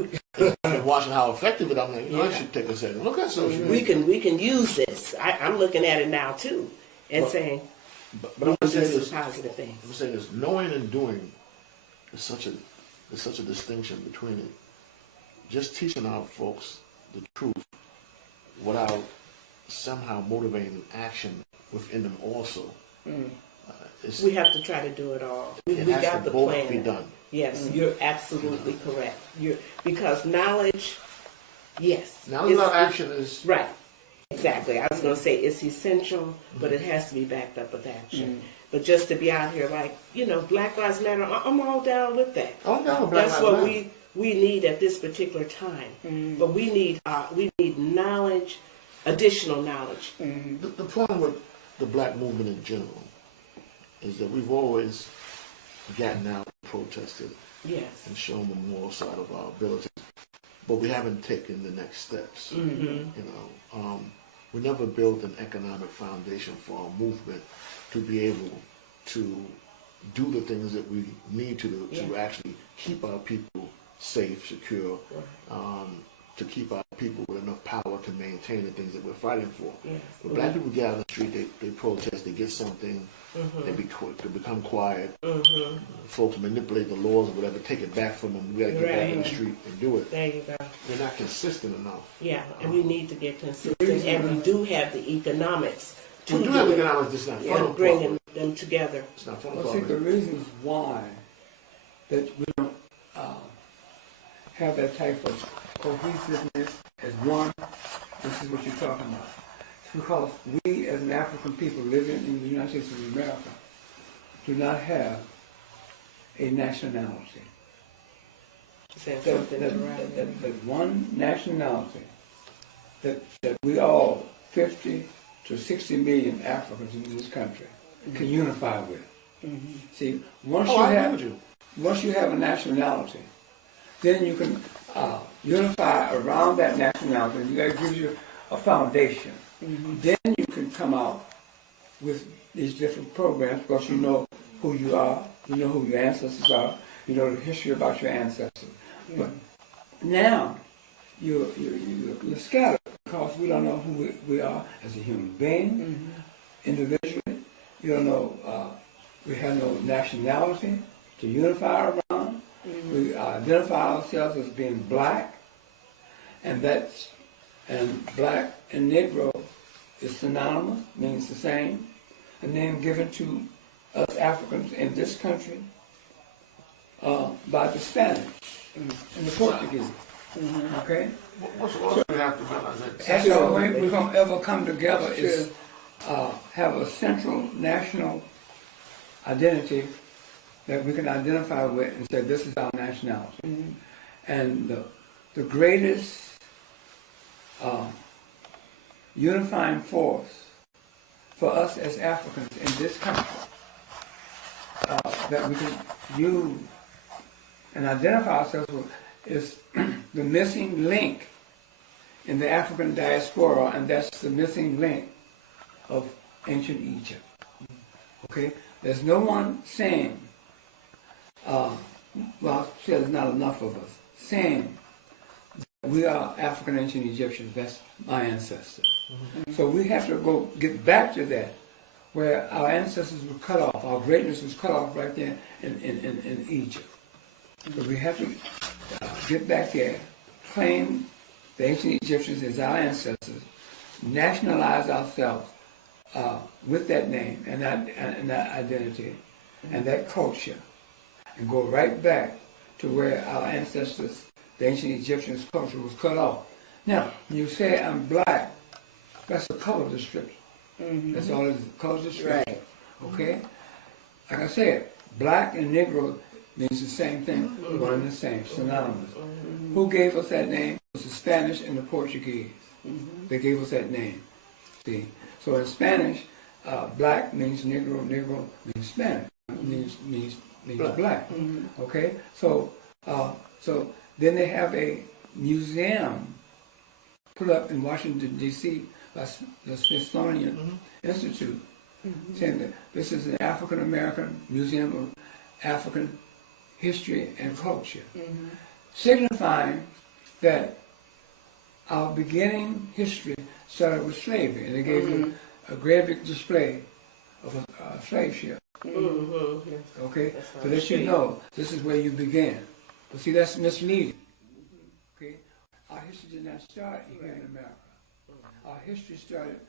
I've been watching how effective it is. I'm like, I should take a second look at social media. we can use this. I'm looking at it now too, and saying, But I'm saying this this. is positive things. I'm saying this. Knowing and doing is such a distinction between it. Just teaching our folks the truth without somehow motivating action within them also. We have to try to do it all. We It has got to the both plan. be done. Yes, you're absolutely correct. Because knowledge, yes. Knowledge without action is right. Exactly. I was going to say it's essential, but it has to be backed up with action. But just to be out here like, Black Lives Matter, I'm all down with that. I'm down with Black That's Lives what Matter. we need at this particular time. But we need knowledge, additional knowledge. The problem with the black movement in general is that we've always gotten out and protested Yes. and shown the moral side of our ability, but we haven't taken the next steps. We never built an economic foundation for our movement to be able to do the things that we need to do to actually keep our people safe, secure, to keep our people with enough power to maintain the things that we're fighting for. Yes. When black people get out on the street, they protest, they get something, they become quiet. Folks manipulate the laws or whatever, take it back from them. We got to get back in the street and do it. There you go. They're not consistent enough. Yeah, and we need to get consistent, and we do have the economics to We do have it. economics, it's not fun. Bringing them together. It's not fun. I think the reasons why that we don't have that type of cohesiveness as one, this is what you're talking about. It's because we as an African people living in the United States of America do not have a nationality. That one nationality that we all, 50 to 60 million Africans in this country, can unify with. See, once you have a nationality, then you can unify around that nationality, and that gives you a foundation. Then you can come out with these different programs because you know who you are, you know who your ancestors are, you know the history about your ancestors. But now you're scattered because we don't know who we are as a human being, individually. You don't know, we have no nationality to unify around. We identify ourselves as being black, and black and Negro is synonymous, means the same. A name given to us Africans in this country by the Spanish and the Portuguese. Okay? What's also we have to realize that That's the only way we're going to ever come together is have a central national identity that we can identify with and say this is our nationality. And the greatest unifying force for us as Africans in this country that we can use and identify ourselves with is the missing link in the African diaspora, and that's the missing link of ancient Egypt. Okay? There's no one saying, well, there's not enough of us, saying that we are African ancient Egyptians. That's my ancestor. So we have to go get back to that, where our ancestors were cut off. Our greatness was cut off right there in Egypt. So we have to get back there, claim the ancient Egyptians as our ancestors, nationalize ourselves with that name and that identity and that culture, and go right back to where our ancestors, the ancient Egyptians' culture was cut off. Now, when you say I'm black, that's a color description. That's all it is, color description. Right. Okay? Like I said, black and Negro means the same thing, one and the same, synonymous. Who gave us that name? It was the Spanish and the Portuguese. They gave us that name. See? So in Spanish, black means Negro, Negro means Spanish, means black. Okay? So then they have a museum put up in Washington, D.C. by the Smithsonian Institute, saying that this is an African American Museum of African History and Culture, signifying that our beginning history started with slavery, and they gave you a graphic display of a slave ship. Okay, to let you know this is where you began. But see, that's misleading. Okay, our history did not start here in America. Our history started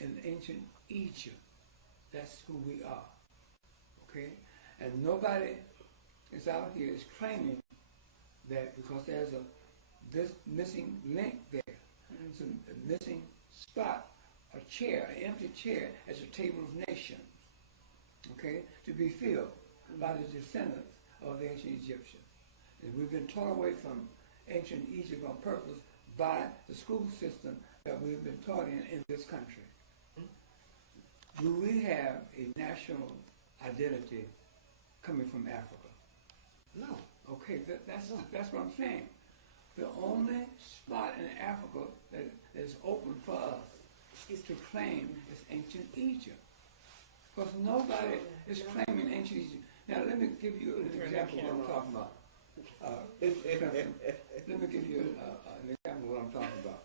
in ancient Egypt. That's who we are. Okay, and nobody is out here is claiming that because there's this missing link there. It's a missing spot, a chair, an empty chair at the table of nations, okay, to be filled by the descendants of the ancient Egyptians. And we've been torn away from ancient Egypt on purpose by the school system that we've been taught in this country. Do we have a national identity coming from Africa? No. Okay, that's what I'm saying. The only spot in Africa that is open for us is to claim is ancient Egypt. Because nobody is claiming ancient Egypt. Now let me give you an example of what I'm talking about. Let me give you an example of what I'm talking about.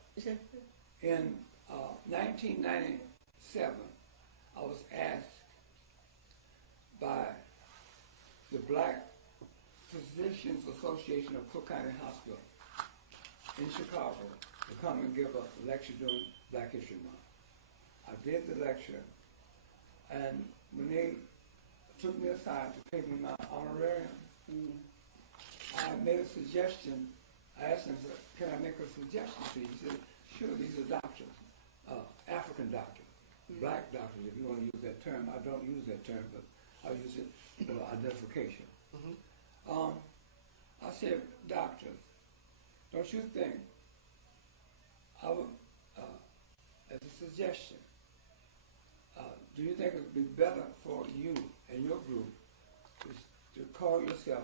In 1997, I was asked by the Black Physicians Association of Cook County Hospital in Chicago to come and give a lecture during Black History Month. I did the lecture, and when they took me aside to pay me my honorarium, I made a suggestion. I asked them, can I make a suggestion to you? He said, sure, these are doctors, African doctors, black doctors, if you want to use that term. I don't use that term, but I use it for identification. I said, doctors, don't you think I would, as a suggestion, do you think it would be better for you and your group to call yourself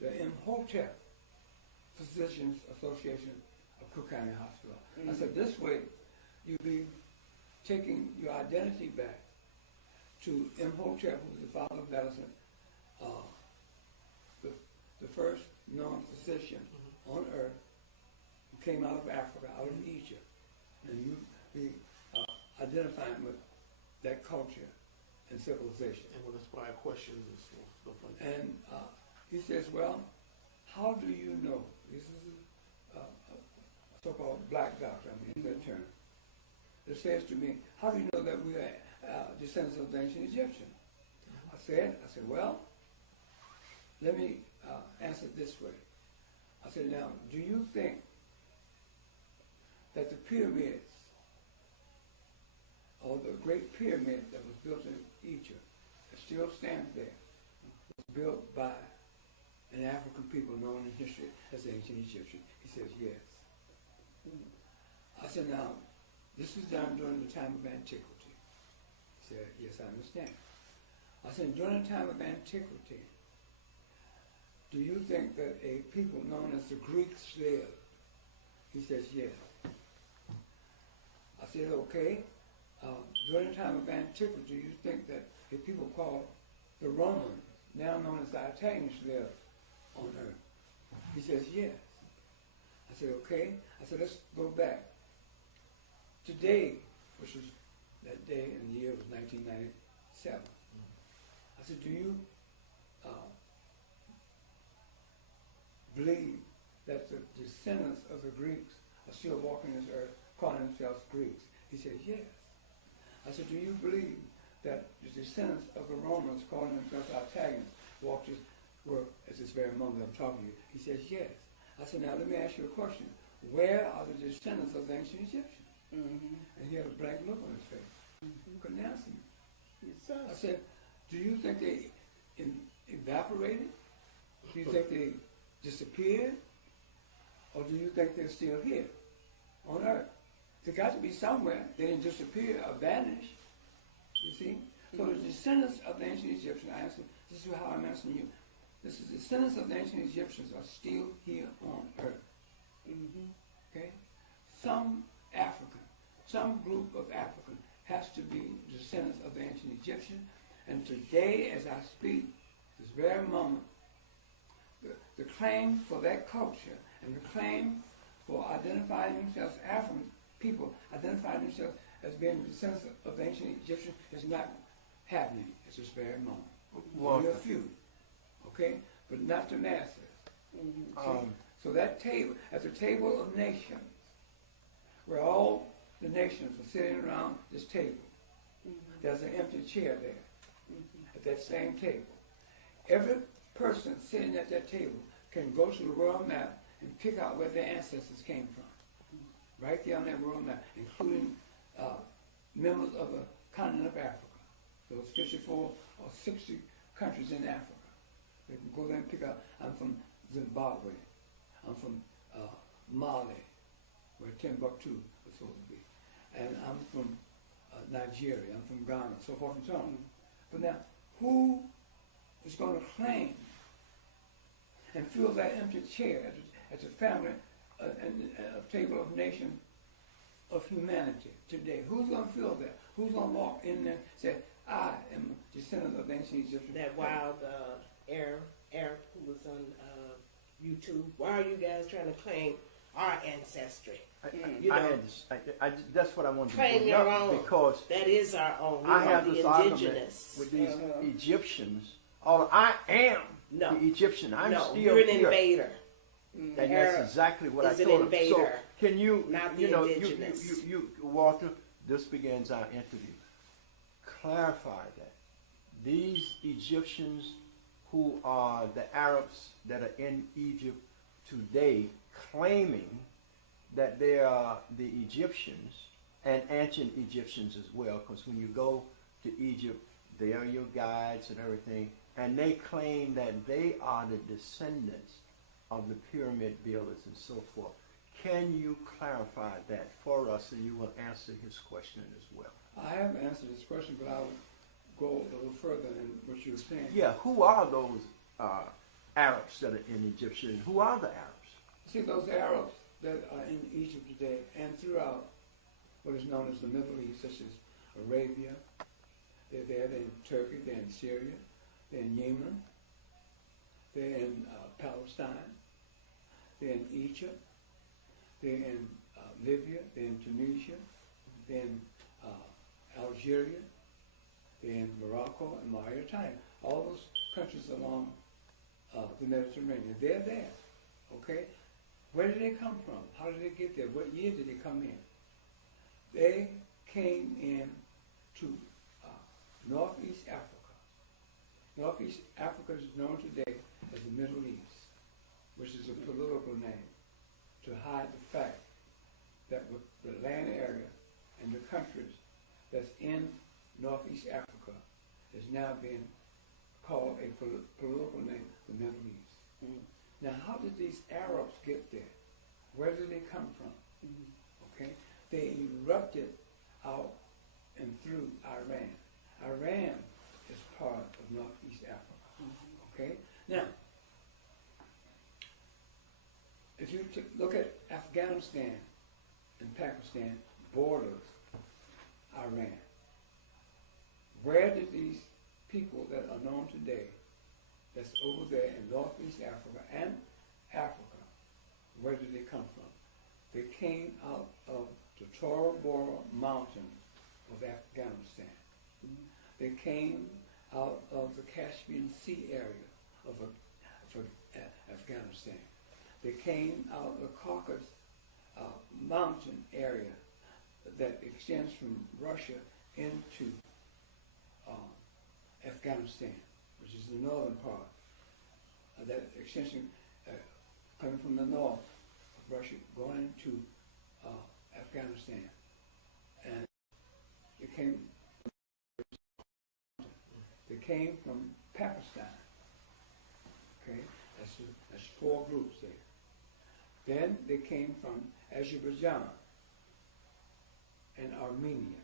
the Imhotep Physicians Association of Cook County Hospital? I said, this way you'll be taking your identity back to Imhotep, who was the father of medicine, the first known physician on earth who came out of Africa, out of Egypt. And you be identifying with that culture and civilization. And will inspire questions and stuff like that. And he says, well, how do you know? This is a so-called black doctor, I mean, that term. It says to me, how do you know that we are descendants of the ancient Egyptians? I said, well, let me answer it this way. I said, now, do you think that the pyramids, or the great pyramid that was built in Egypt, that still stands there, was built by an African people known in history as the ancient Egyptians? He says, yes. I said, now, this was done during the time of antiquity. He said, yes, I understand. I said, during the time of antiquity, do you think that a people known as the Greeks lived? He says, yes. I said, okay. During the time of antiquity, do you think that a people called the Romans, now known as the Italians, lived on earth? He says, yes. I I said, okay. I said, let's go back. Today, which was that day in the year was 1997. I said, do you believe that the descendants of the Greeks are still walking this earth, calling themselves Greeks? He said, yes. I said, do you believe that the descendants of the Romans, calling themselves Italians, walked this work at this very moment I'm talking to you? He says, yes. I said, now let me ask you a question. Where are the descendants of the ancient Egyptians? Mm-hmm. And he had a blank look on his face. He couldn't answer me. Yes, I said, do you think they evaporated? Do you think they disappeared? Or do you think they're still here on earth? They got to be somewhere. They didn't disappear or vanish. You see? So the descendants of the ancient Egyptians, I answered, this is how I'm answering you. This is the descendants of the ancient Egyptians are still here on earth. Mm-hmm. Okay? Some African, some group of African has to be descendants of the ancient Egyptians. And today, as I speak, this very moment, the claim for that culture and the claim for identifying themselves African people, identifying themselves as being the descendants of the ancient Egyptians is not happening at this very moment. Only a few, okay? But not the masses. Mm-hmm. So that table, at the table of nations, where all the nations are sitting around this table, there's an empty chair there at that same table. Every person sitting at that table can go to the world map and pick out where their ancestors came from. Right there on that world map, including members of the continent of Africa. Those 54 or 60 countries in Africa. They can go there and pick out, I'm from Zimbabwe, I'm from Mali, where Timbuktu was supposed to be, and I'm from Nigeria, I'm from Ghana, so forth and so on. But now, who is going to claim and fill that empty chair at the family and table of nation of humanity today? Who's going to fill that? Who's going to walk in there and say, I am a descendant of the ancient Egyptians? That wild Arab who was on YouTube. Why are you guys trying to claim our ancestry? That's what I want to Claim bring your up own. because That is our own. We I are have the this indigenous. argument with these Egyptians. Although I am No. the Egyptian, I'm no, still you're an here. invader. And Arab that's exactly what I is an told him. So invader, can you, not the you know, indigenous. you, Walter, this begins our interview. Clarify that. These Egyptians who are the Arabs that are in Egypt today claiming that they are the Egyptians and ancient Egyptians as well, because when you go to Egypt, they are your guides and everything, and they claim that they are the descendants of the pyramid builders and so forth. Can you clarify that for us, and you will answer his question as well? I have answered this question, but I will go a little further than what you were saying. Yeah, who are those Arabs that are in Egypt? Who are the Arabs? See, those Arabs that are in Egypt today and throughout what is known as the Middle East, such as Arabia, they're there, they're in Turkey, they're in Syria, they're in Yemen, they're in Palestine, they're in Egypt, they're in Libya, they're in Tunisia, they're in Algeria, they're in Morocco and Mauritania. All those countries along the Mediterranean, they're there, okay? Where did they come from? How did they get there? What year did they come in? They came in to Northeast Africa. Northeast Africa is known today as the Middle East, which is a political name to hide the fact that the land area and the countries that's in Northeast Africa is now being called a political name, the Middle East. Mm-hmm. Now, how did these Arabs get there? Where did they come from? Mm-hmm. Okay, they erupted out and through Iran. Iran is part of Northeast Africa. Mm-hmm. Okay, now if you look at Afghanistan and Pakistan borders Iran, where did these people that are known today, that's over there in Northeast Africa and Africa, where did they come from? They came out of the Tora Bora Mountain of Afghanistan. They came out of the Caspian Sea area of Afghanistan. They came out of the Caucasus mountain area that extends from Russia into Afghanistan, which is the northern part. That extension coming from the north of Russia, going into Afghanistan. And they came from Pakistan. Okay, that's 4 groups there. Then they came from Azerbaijan and Armenia.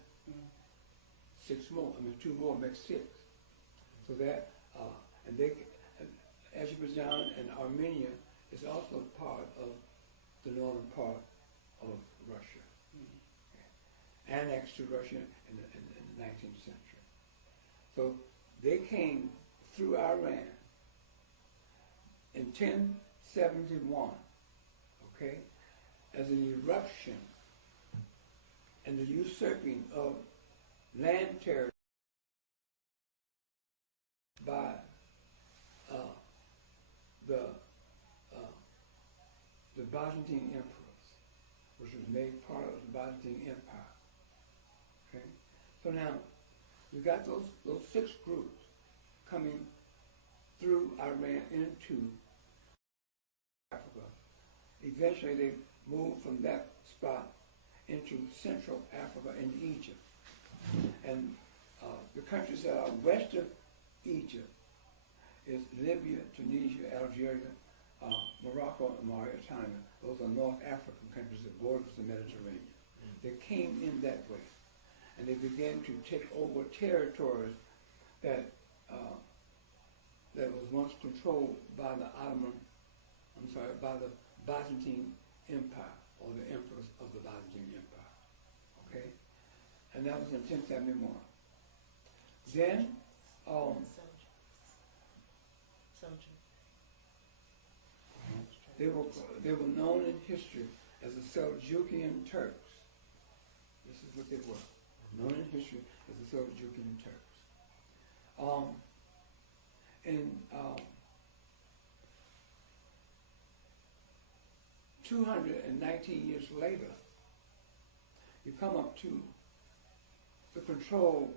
2 more makes 6. So that, Azerbaijan and Armenia is also part of the northern part of Russia. Annexed to Russia in the 19th century. So they came through Iran in 1071, okay, as an eruption and the usurping of land territory by the Byzantine emperors, which was made part of the Byzantine Empire. Okay, so now you got those 6 groups coming through Iran into Africa. Eventually, they moved from that spot into Central Africa and Egypt. And the countries that are west of Egypt is Libya, Tunisia, Algeria, Morocco, and Mauritania. Those are North African countries that border the Mediterranean. They came in that way, and they began to take over territories that was once controlled by the by the Byzantine Empire, or the emperors of the Byzantine Empire. Okay, and that was in 1071. Then, they were known in history as the Seljukian Turks. This is what they were, known in history as the Seljukian Turks. In 219 years later, you come up to the control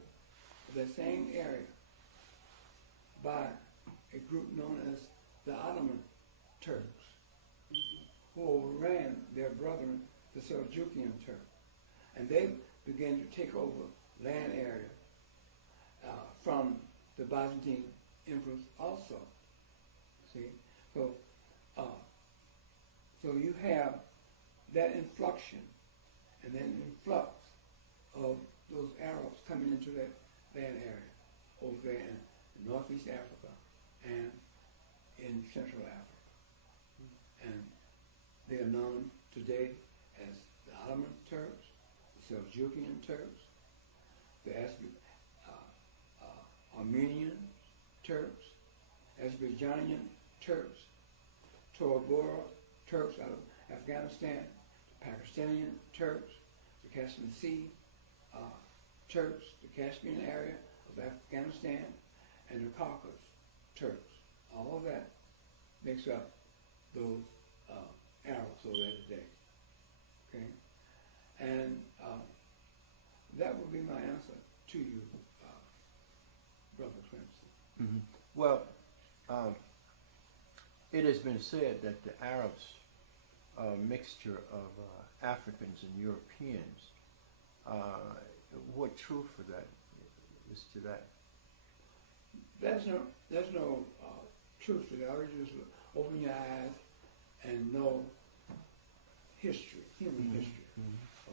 of that same area by a group known as the Ottoman Turks, who overran their brethren, the Seljukian Turks. And they began to take over land area from the Byzantine emperors also. See? So you have that influxion and then influx of those Arabs coming into that land area over there in Northeast Africa and in Central Africa. And they are known today as the Ottoman Turks, the Seljukian Turks, the Armenian Turks, Azerbaijani Turks, Tora Bora Turks out of Afghanistan, the Pakistani Turks, the Caspian Sea Turks, the Caspian area of Afghanistan, and the Caucasus Turks. All of that makes up those Arabs over there today. Okay? And that would be my answer to you, Brother Clemson. Mm-hmm. Well, it has been said that the Arabs are a mixture of Africans and Europeans. What truth for that is to that? There's no truth to that. I would just open your eyes and know history, human history.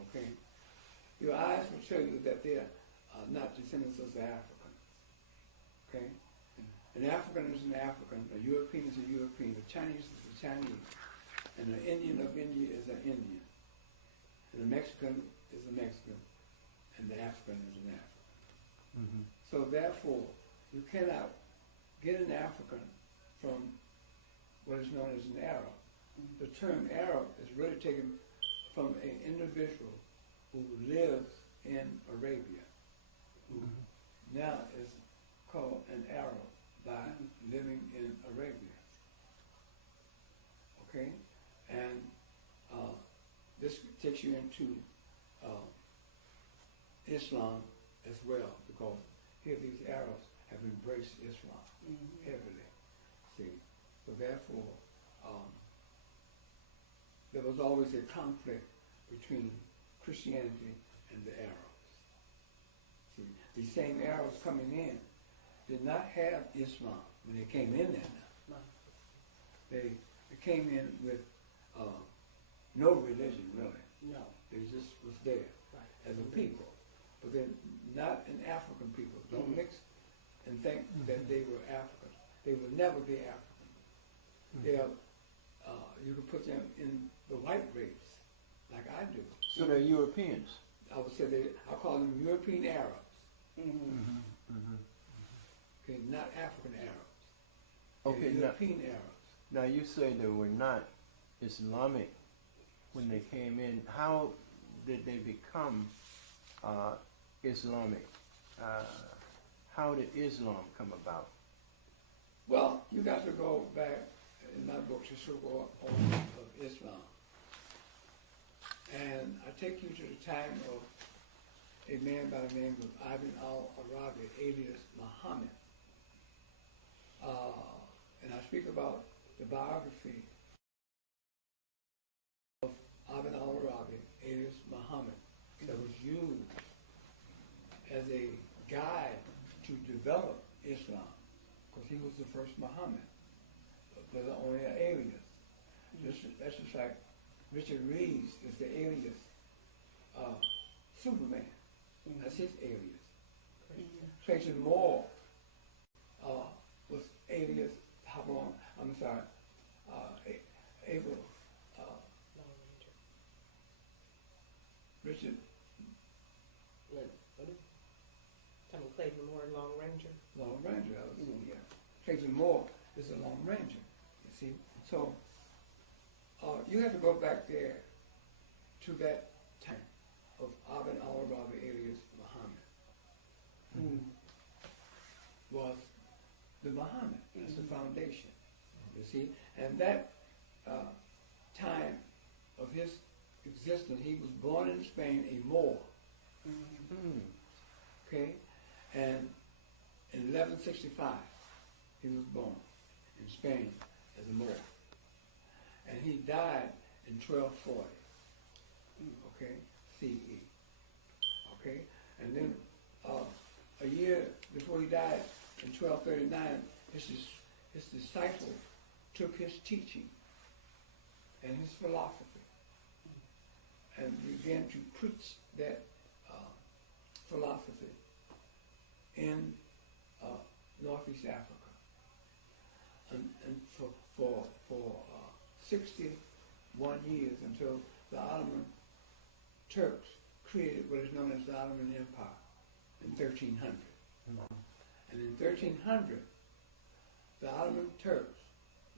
Okay? Your eyes will tell you that they are not descendants of the African. Okay? An African is an African, a European is a European, a Chinese is a Chinese, and an Indian of India is an Indian, and a Mexican is a Mexican, and the African is an African. So therefore, you cannot get an African from what is known as an Arab. The term Arab is really taken from an individual who lives in Arabia, who now is called an Arab by living in Arabia. Okay? And this takes you into Islam as well, because here these Arabs have embraced Islam heavily. See, so therefore, there was always a conflict between Christianity and the Arabs. See, these same Arabs coming in did not have Islam when they came in there now. They came in with no religion, really. No. They just was there as a people. But they're not an African people. Don't mix and think that they were Africans. They will never be African. They are, you can put them in the white race, like I do. So they're Europeans. I would say I call them European Arabs. Okay, not African Arabs. They're Okay, European Arabs. Now you say they were not Islamic when they came in. How did they become Islamic? How did Islam come about? Well, you got to go back in my book to Circle of Islam. And I take you to the time of a man by the name of Ibn al-Arabi, alias Muhammad. And I speak about the biography of Ibn al-Arabi, alias Muhammad, that was used as a guide to develop Islam, because he was the first Muhammad, but only an alias. That's just like Richard Reeves is the alias Superman. That's his alias. Tracy Moore was alias Abel Richard Clayton Moore, Long Ranger. Long Ranger, yeah. Tracy Moore is a Long Ranger, you see. So you have to go back there to that time of Ibn al-Arabi alias Muhammad, who was the Muhammad. That's the foundation, you see. And that time of his existence, he was born in Spain, a Moor. Okay? And in 1165, he was born in Spain as a Moor. And he died in 1240, okay, CE. Okay? And then a year before he died, in 1239, his disciple took his teaching and his philosophy and began to preach that philosophy in Northeast Africa. And for 61 years, until the Ottoman Turks created what is known as the Ottoman Empire in 1300. And in 1300, the Ottoman Turks,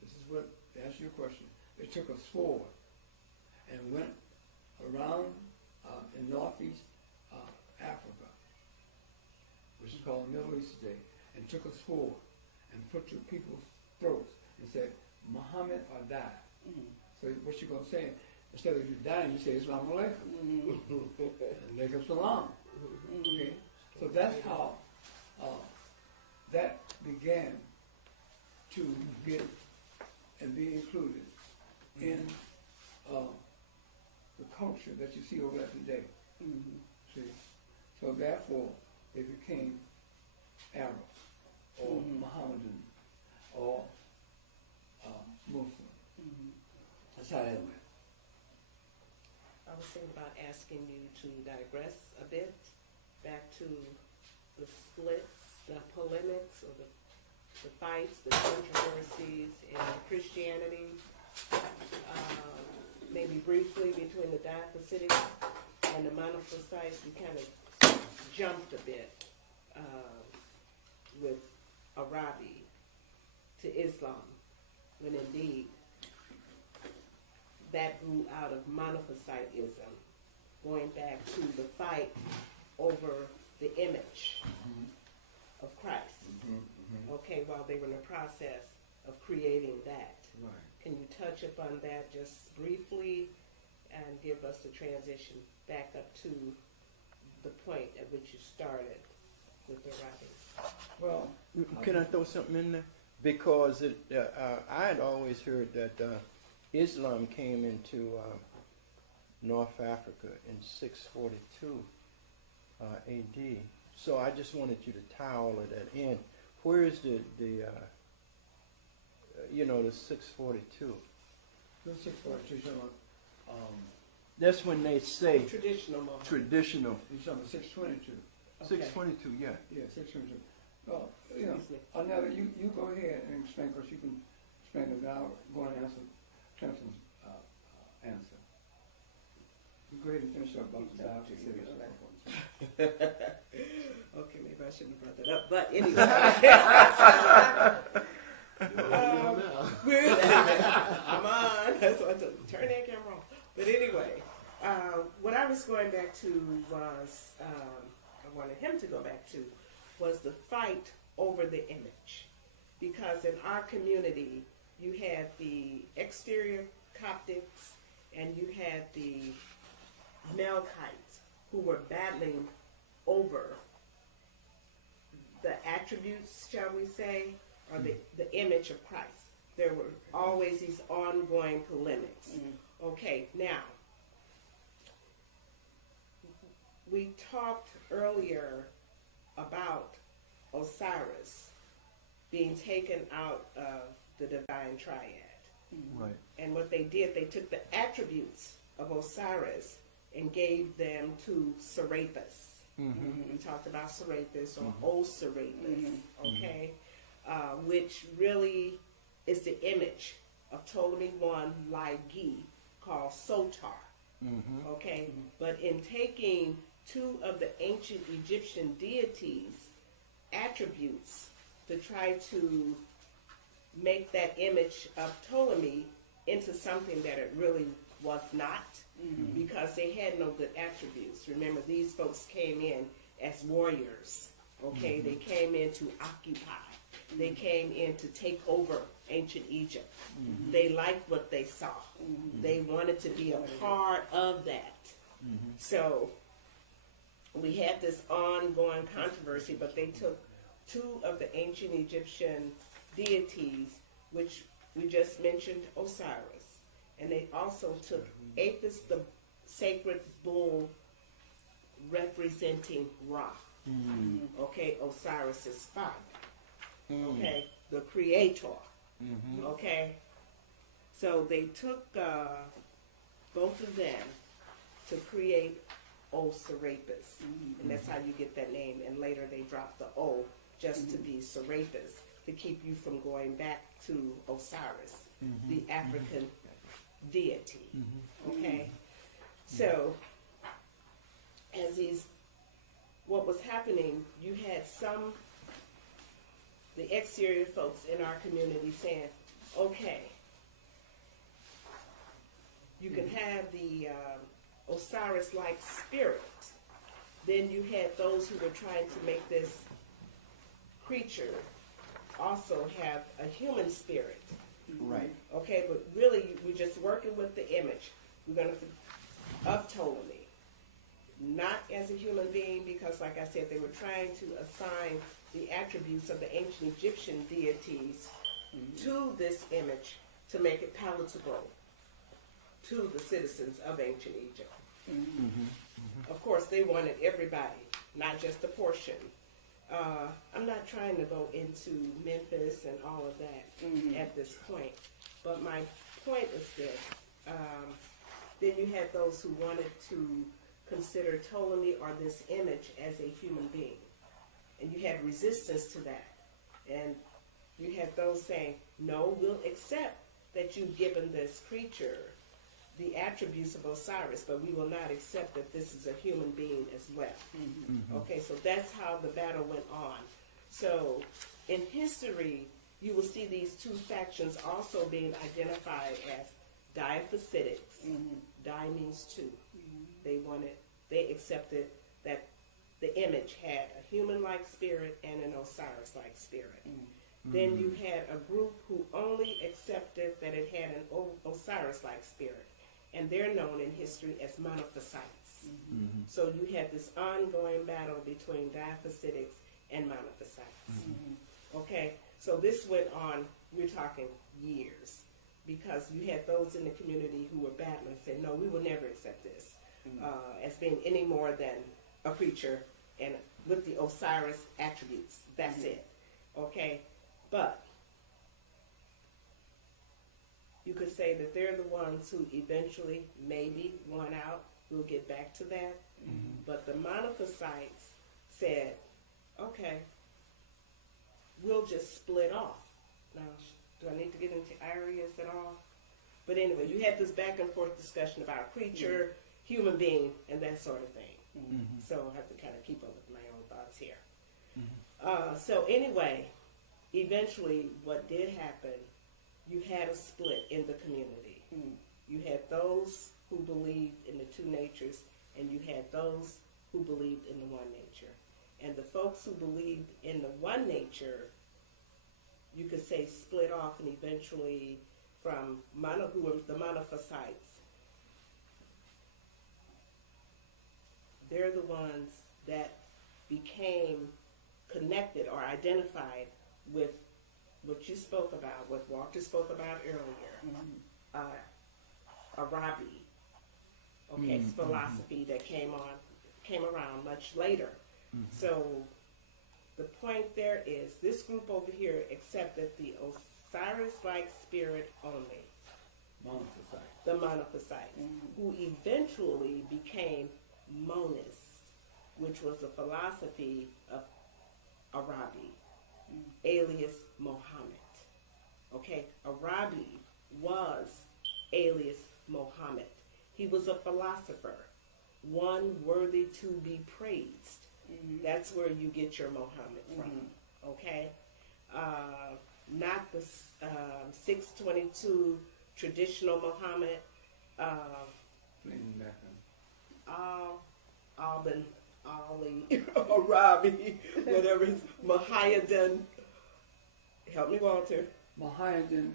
this is what, to answer your question, they took a sword and went around in Northeast Africa, which is called the Middle East today, and took a sword and put to people's throats and said, Muhammad or die. So what you're going to say, instead of you dying, you say, Islam alaikum. And alaikum salam. Okay? So that's how that began to get and be included in the culture that you see over there today. See? So therefore, they became Arab or Mohammedan or Muslim. That's how that went. I was thinking about asking you to digress a bit back to the splits, the polemics, or the fights, the controversies in Christianity, maybe briefly between the diaphysitics and the monophysites. We kind of jumped a bit with Arabi to Islam, when indeed that grew out of Monophysitism, going back to the fight over the image of Christ. Okay, while they were in the process of creating that. Right. Can you touch upon that just briefly and give us the transition back up to the point at which you started with the writing? Well, Can I throw something in there? Because I had always heard that Islam came into North Africa in 642 AD. So I just wanted you to tie all of that in. Where is the 642? the 642, That's when they say Traditional Muhammad. traditional. you're talking 622. 622, yeah. Yeah, 622. Well, Another, you go ahead and explain, because you can explain it now. Go and answer Clemson's answer. You go ahead and finish up about the dialogue. Okay, maybe I shouldn't have brought that up, but anyway. Come on, that's what I told you. Turn that camera on. But anyway, what I was going back to was, I wanted him to go back to, was the fight over the image. Because in our community, you had the exterior Coptics and you had the Melkites who were battling over the attributes, shall we say, or the image of Christ. There were always these ongoing polemics. Okay, now, we talked earlier about Osiris being taken out of the divine triad. Right. And what they did, they took the attributes of Osiris and gave them to Serapis. We talked about Serapis or Osiris, okay? Which really is the image of Ptolemy I Lagi called Sotar, okay? But in taking two of the ancient Egyptian deities' attributes to try to make that image of Ptolemy into something that it really was not, because they had no good attributes. Remember, these folks came in as warriors, okay? They came in to occupy. They came in to take over ancient Egypt. They liked what they saw. They wanted to be a part of that. So we had this ongoing controversy, but they took two of the ancient Egyptian deities, which we just mentioned, Osiris, and they also took Apis, the sacred bull representing Ra. Okay, Osiris's father. Okay, the creator. Okay, so they took both of them to create Serapis, and that's how you get that name. And later they dropped the O just to be Serapis, to keep you from going back to Osiris, the African deity. Okay, so as what was happening, you had the exterior folks in our community saying, okay, you can have the Osiris-like spirit. Then you had those who were trying to make this creature also have a human spirit. Right. Okay, but really we're just working with the image. We're going to of Ptolemy, not as a human being, because like I said, they were trying to assign the attributes of the ancient Egyptian deities to this image to make it palatable to the citizens of ancient Egypt. Of course, they wanted everybody, not just a portion. I'm not trying to go into Memphis and all of that at this point, but my point is this. Then you had those who wanted to consider Ptolemy or this image as a human being, and you had resistance to that. And you had those saying, no, we'll accept that you've given this creature the attributes of Osiris, but we will not accept that this is a human being as well. Okay, so that's how the battle went on. So in history, you will see these two factions also being identified as Diaphysitics. Di means two. They accepted that the image had a human-like spirit and an Osiris-like spirit. Then you had a group who only accepted that it had an Osiris-like spirit, and they're known in history as Monophysites. So you had this ongoing battle between Diaphysitics and Monophysites. Okay, so this went on, we're talking years, because you had those in the community who were battling, said, no, we will never accept this as being any more than a creature and with the Osiris attributes. That's it. Okay, but you could say that they're the ones who eventually maybe won out. We'll get back to that. But the Monophysites said, okay, we'll just split off. Now, do I need to get into areas at all? But anyway, you had this back and forth discussion about creature, human being, and that sort of thing. So I have to kind of keep up with my own thoughts here. So anyway, eventually what did happen, you had a split in the community. You had those who believed in the two natures, and you had those who believed in the one nature. And the folks who believed in the one nature, you could say, split off, and eventually from who were the Monophysites, they're the ones that became connected or identified with what you spoke about, what Walter spoke about earlier, Arabi, philosophy that came around much later. So the point there is, this group over here accepted the Osiris-like spirit only, the Monophysites, who eventually became monists, which was the philosophy of Arabi, alias Muhammad. Okay, Arabi was alias Muhammad. He was a philosopher, one worthy to be praised. That's where you get your Muhammad from. Okay, not the 622 traditional Muhammad. Ali, Arabi, whatever his Mohammedan. Help me, Walter. Mohammedan,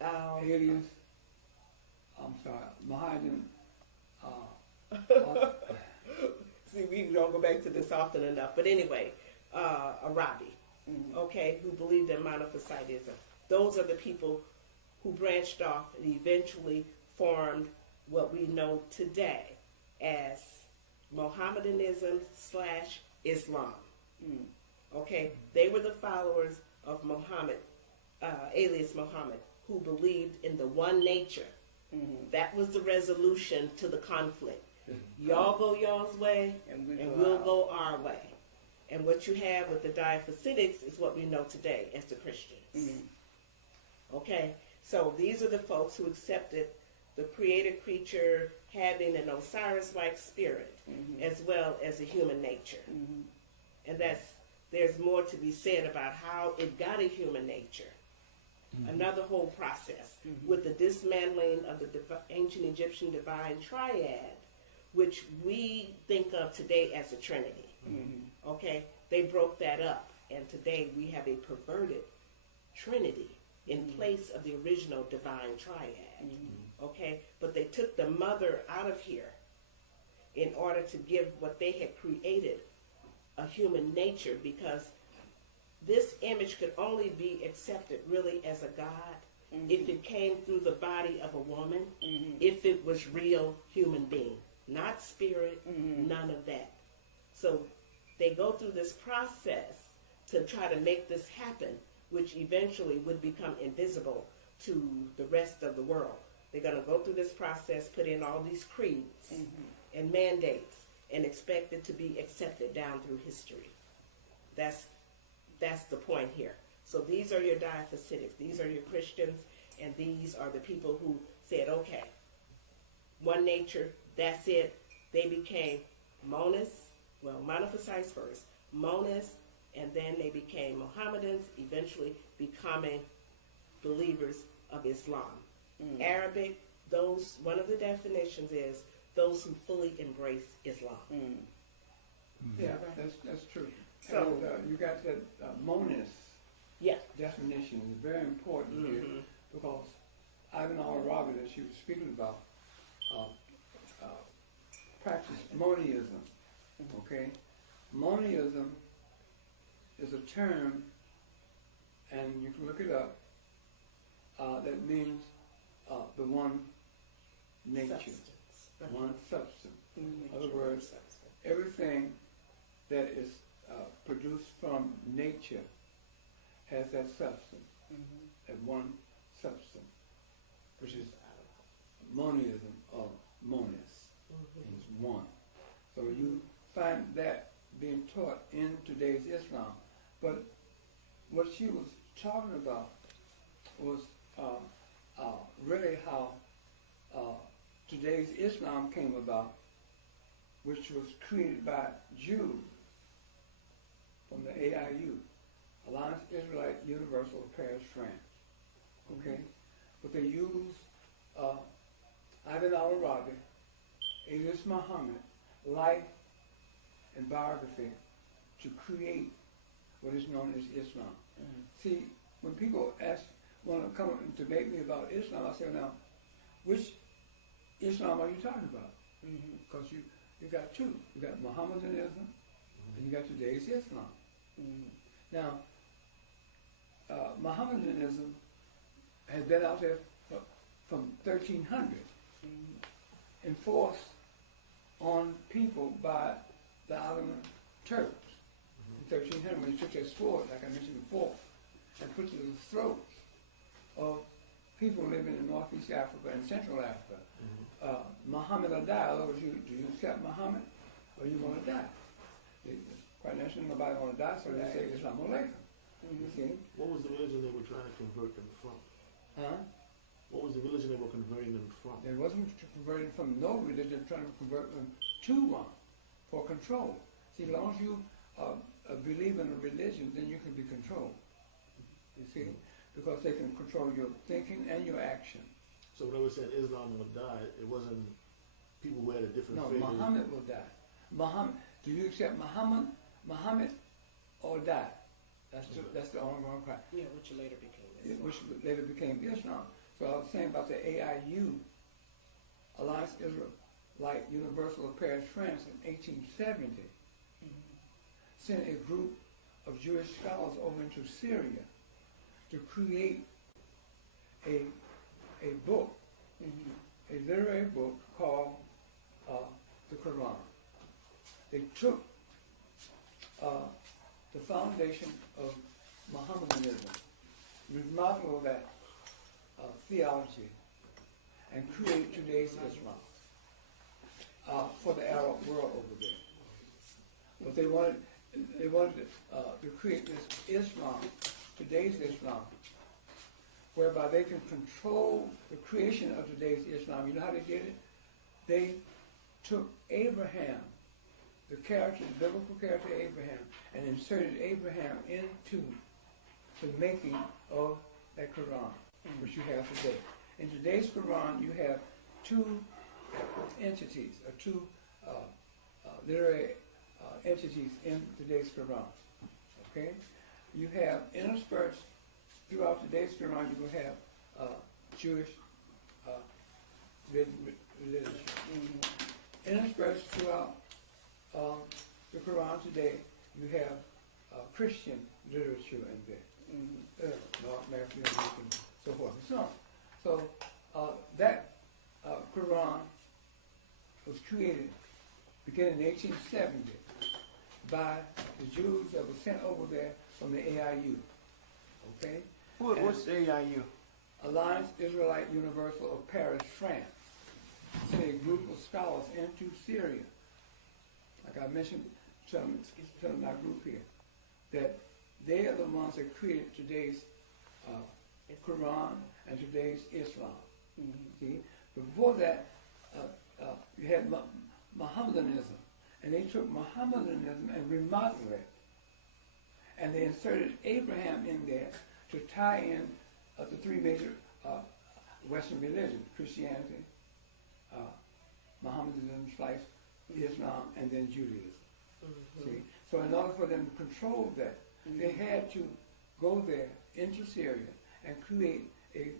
alias, I'm sorry, Mohammedan, see, we don't go back to this often enough. But anyway, Arabi, okay, who believed in Monophysitism. Those are the people who branched off and eventually formed what we know today as Mohammedanism / Islam. Okay, they were the followers of Muhammad, alias Muhammad, who believed in the one nature. That was the resolution to the conflict. Y'all go y'all's way, and we'll go our way. And what you have with the Diaphysitics is what we know today as the Christians. Okay, so these are the folks who accepted the created creature having an Osiris-like spirit, as well as a human nature. And there's more to be said about how it got a human nature. Another whole process with the dismantling of the ancient Egyptian divine triad, which we think of today as a trinity. Okay, they broke that up, and today we have a perverted trinity in place of the original divine triad. Okay, but they took the mother out of here in order to give what they had created a human nature, because this image could only be accepted really as a god if it came through the body of a woman, if it was real human being, not spirit, none of that. So they go through this process to try to make this happen, which eventually would become invisible to the rest of the world. They're going to go through this process, put in all these creeds and mandates, and expect it to be accepted down through history. That's the point here. So these are your Diaphysitics, these are your Christians, and these are the people who said, okay, one nature, that's it. They became monists, well, Monophysites first, monists, and then they became Mohammedans, eventually becoming believers of Islam. Arabic, those one of the definitions is those who fully embrace Islam. Yeah, that's true. So- And, you got that monist Yeah. definition is very important here because Ivan Al-Arabi that she was speaking about practiced monism. Okay, monism is a term, and you can look it up. That means the one nature, Substance. one substance. Mhm. In other words, everything that is produced from nature has that substance, that one substance, which is monism or monis, means one. So you find that being taught in today's Islam. But what she was talking about was really how today's Islam came about, which was created by Jews from the AIU, Alliance Israelite Universal of Paris, France. Okay? But they used Ivan Al-Arabi, Idris Muhammad, life and biography to create what is known as Islam. See, when people want to come and debate me about Islam, I say, now, which Islam are you talking about? Because you got two. You got Mohammedanism and you got today's Islam. Now, Mohammedanism has been out there from 1300, enforced on people by the Ottoman Turks in 1300 when they took their sword, like I mentioned before, and put it to the throats of people living in Northeast Africa and Central Africa. Muhammad will die. In other words, do you accept Muhammad or you want to die? Quite naturally, nobody want to die, so they say Islam alaikum. You see? What was the religion they were trying to convert them from? Huh? What was the religion they were converting them from? It wasn't converting from no religion, trying to convert them to one for control. See, as long as you believe in a religion, then you can be controlled. You see? Because they can control your thinking and your action. So when they were saying Islam would die, it wasn't people who had a different No, faith. Muhammad will die. Muhammad, do you accept Muhammad or die? That's the ongoing cry. Yeah, which later became Islam. Which later became Islam. So I was saying about the AIU, Alliance Israelite Universal of Paris, France, in 1870, sent a group of Jewish scholars over into Syria to create a book, a literary book called the Quran. They took the foundation of Mohammedanism, remodeled that theology, and create today's Islam for the Arab world over there. But they wanted to create this Islam, today's Islam, whereby they can control the creation of today's Islam. You know how they did it? They took Abraham, the biblical character Abraham, and inserted Abraham into the making of that Quran, which you have today. In today's Quran, you have two entities, or two literary entities in today's Quran. Okay? You have interspersed throughout today's Quran, you will have Jewish literature. Interspersed throughout the Quran today, you have Christian literature in there. Mark, Matthew, and Luke, and so forth and so on. So that Quran was created beginning in 1870 by the Jews that were sent over there from the AIU. Okay? What's AIU? Alliance Israelite Universal of Paris, France. Sent a group of scholars into Syria. Like I mentioned, telling my group here, that they are the ones that created today's Quran and today's Islam. See? But before that, you had Mohammedanism, and they took Mohammedanism and remodeled it, and they inserted Abraham in there to tie in the three major Western religion, Christianity, Mohammedanism, Islam, and then Judaism. See? So in order for them to control that, they had to go there into Syria and create a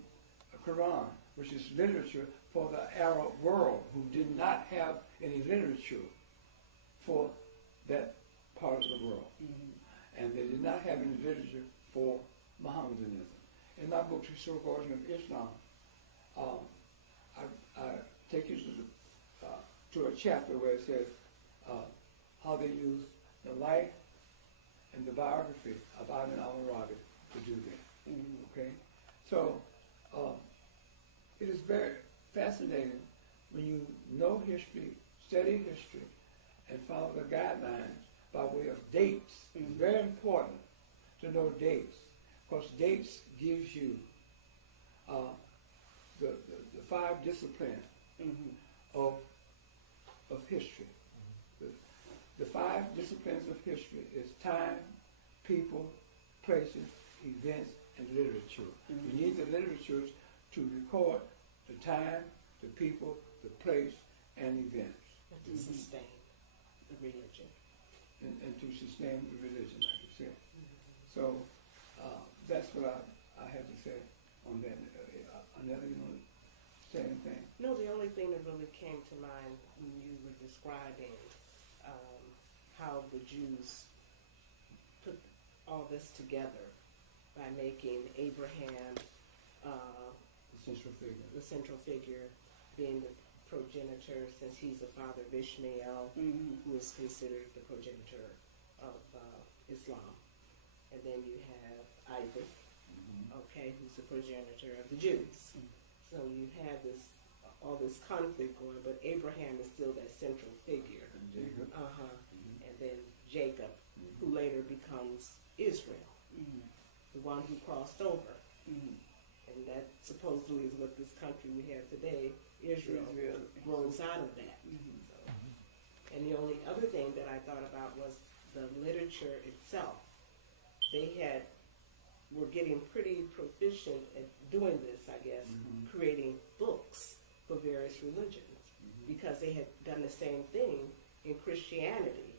Quran, which is literature for the Arab world, who did not have any literature for that part of the world. And they did not have any literature for Mohammedanism. In my book, Historical Origin of Islam, I take you to a chapter where it says how they use the life and the biography of Ibn al-Arabi to do that. Okay? So, it is very fascinating when you know history, study history, and follow the guidelines by way of dates. It's very important to know dates, because dates gives you the five disciplines of history. The five disciplines of history is time, people, places, events, and literature. You need the literature to record the time, the people, the place, and events. And to sustain the religion. And to sustain the religion, like you said. So that's what I have to say on that. Another, you want to say anything? No, the only thing that really came to mind when you were describing how the Jews put all this together by making Abraham the central figure, being the progenitor, since he's the father of Ishmael, who is considered the progenitor of Islam. And then you have Isaac, okay, who's the progenitor of the Jews. So you have all this conflict going, but Abraham is still that central figure. And Jacob. And then Jacob, who later becomes Israel, the one who crossed over. And that supposedly is what this country we have today, Israel, grows out of that. So, and the only other thing that I thought about was the literature itself. They were getting pretty proficient at doing this, I guess, creating books for various religions, because they had done the same thing in Christianity.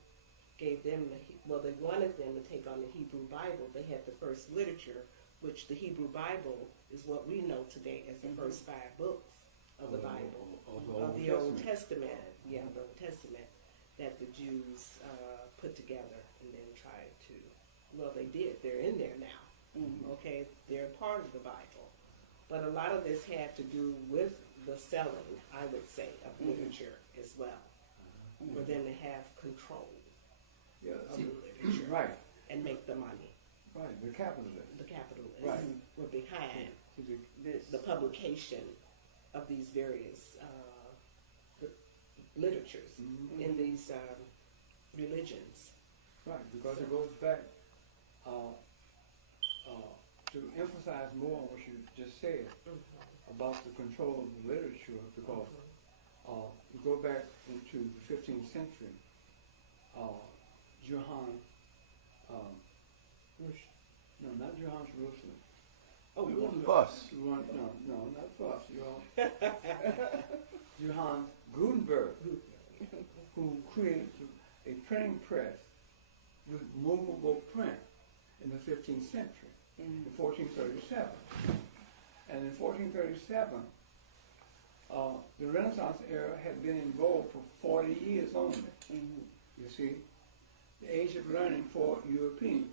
Gave them they wanted them to take on the Hebrew Bible. They had the first literature, which the Hebrew Bible is what we know today as the first 5 books of the Bible, of the Old Testament. Yeah, the Old Testament that the Jews put together and then tried to. Well, they did. They're in there now. Okay, they're part of the Bible. But a lot of this had to do with the selling, I would say, of literature as well, for them to have control of the literature, Right. and make the money. Right, the capitalists. The capitalists Right. were behind This. the publication of these various literatures in these religions. Right, because it goes back to emphasize more on what you just said about the control of the literature, because you go back into the 15th century, Johann, no, not Johann Jerusalem. Oh, Gutenberg. Fuss. No, not Fuss. Johann Gutenberg, who created a printing press with movable print in the 15th century, in 1437. And in 1437, the Renaissance era had been in vogue for 40 years only. You see, the age of learning for Europeans.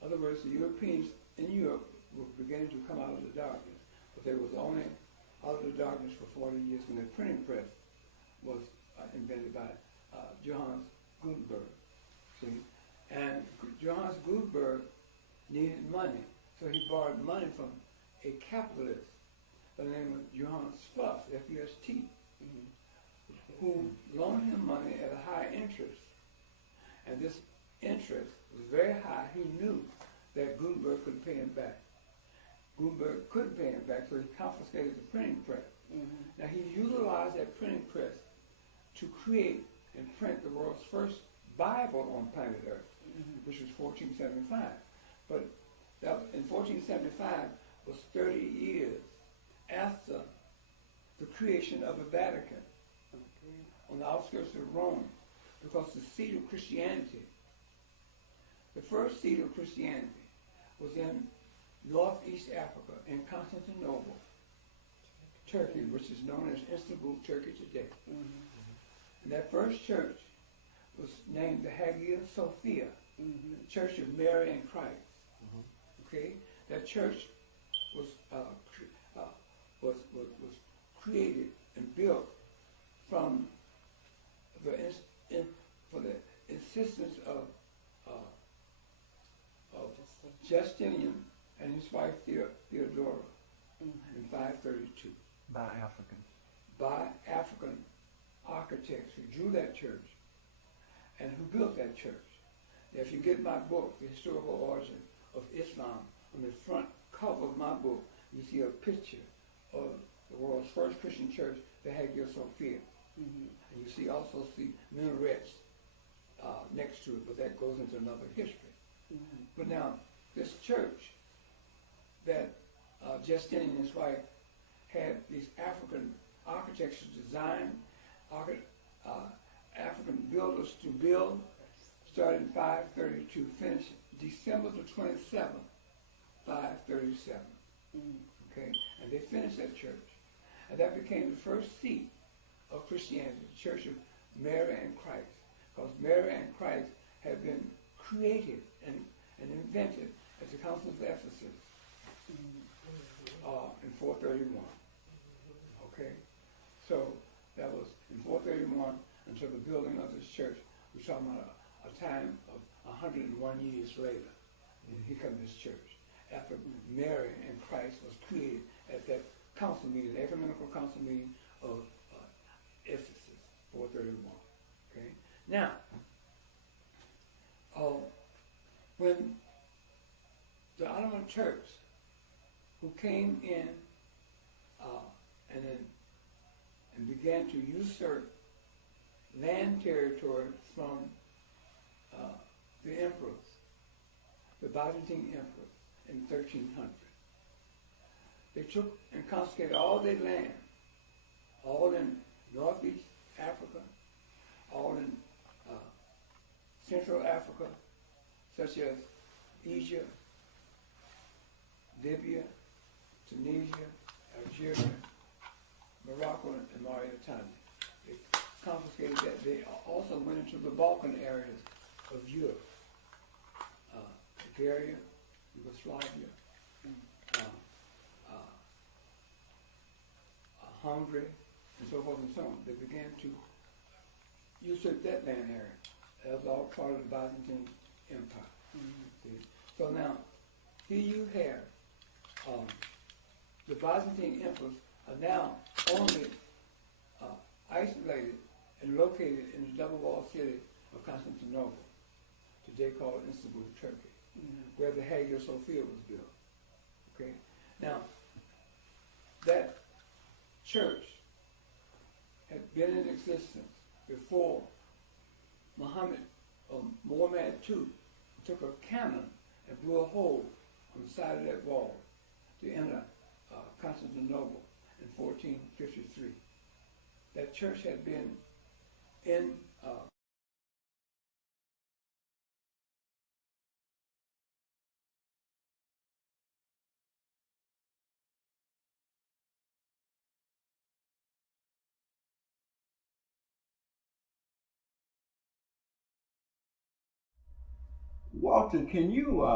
In other words, the Europeans in Europe were beginning to come out of the darkness, but they was only out of the darkness for 40 years when the printing press was invented by Johannes Gutenberg. See, and Johannes Gutenberg needed money, so he borrowed money from a capitalist by the name of Johannes Fuss, F-U-S-T, who loaned him money at a high interest. And this interest was very high. He knew that Gutenberg could pay him back. Gutenberg couldn't pay him back, so he confiscated the printing press. Now he utilized that printing press to create and print the world's first Bible on planet Earth, which was 1475. But in 1475, was 30 years after the creation of the Vatican on the outskirts of Rome, because the seat of Christianity, the first seat of Christianity, was in northeast Africa, in Constantinople, Turkey, which is known as Istanbul, Turkey today. And that first church was named the Hagia Sophia, the Church of Mary and Christ. Okay, that church was created and built from for the insistence of Justinian and his wife Theodora in 532. By Africans. By African architects who drew that church and who built that church. Now, if you get my book, The Historical Origin of Islam, on the front cover of my book, you see a picture of the world's first Christian church, the Hagia Sophia. And you also see minarets next to it, but that goes into another history. But now, this church that Justinian and his wife had these African architects design, African builders to build, started in 532, finished December the 27th, 537. Okay, and they finished that church. And that became the first seat of Christianity, the Church of Mary and Christ. Because Mary and Christ had been created and invented at the Council of Ephesus in 431. Okay, so that was in 431 until the building of this church. We're talking about a time of 101 years later. And here comes this church. After Mary and Christ was created at that council meeting, the ecumenical council meeting of Ephesus, 431. Okay? Now, when the Ottoman Turks, who came in and began to usurp land territory from the emperors, the Byzantine emperors, in 1300. They took and confiscated all their land, all in northeast Africa, all in Central Africa, such as Egypt, Libya, Tunisia, Algeria, Morocco, and Mauritania. They confiscated that. They also went into the Balkan areas of Europe, Bulgaria, Yugoslavia, Hungary, and so forth and so on. They began to usurp that land area. That was all part of the Byzantine Empire. So now, here you have the Byzantine emperors are now only isolated and located in the double-walled city of Constantinople, today called Istanbul, Turkey, where the Hagia Sophia was built. Okay, now that church had been in existence before Mohammed II took a cannon and blew a hole on the side of that wall to enter Constantinople in 1453. That church had been in Walter, can you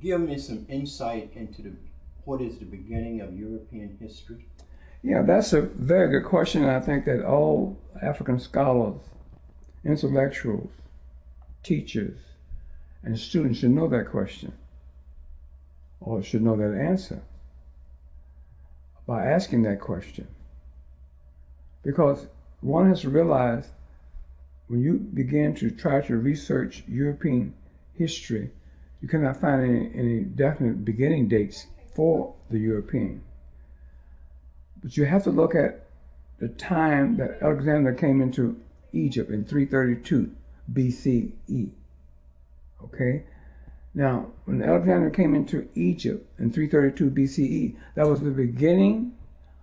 give me some insight into what is the beginning of European history? Yeah, that's a very good question. I think that all African scholars, intellectuals, teachers, and students should know that question, or should know that answer by asking that question. Because one has to realize when you begin to try to research European history, you cannot find any definite beginning dates for the European. But you have to look at the time that Alexander came into Egypt in 332 BCE. Okay? Now, when Alexander came into Egypt in 332 BCE, that was the beginning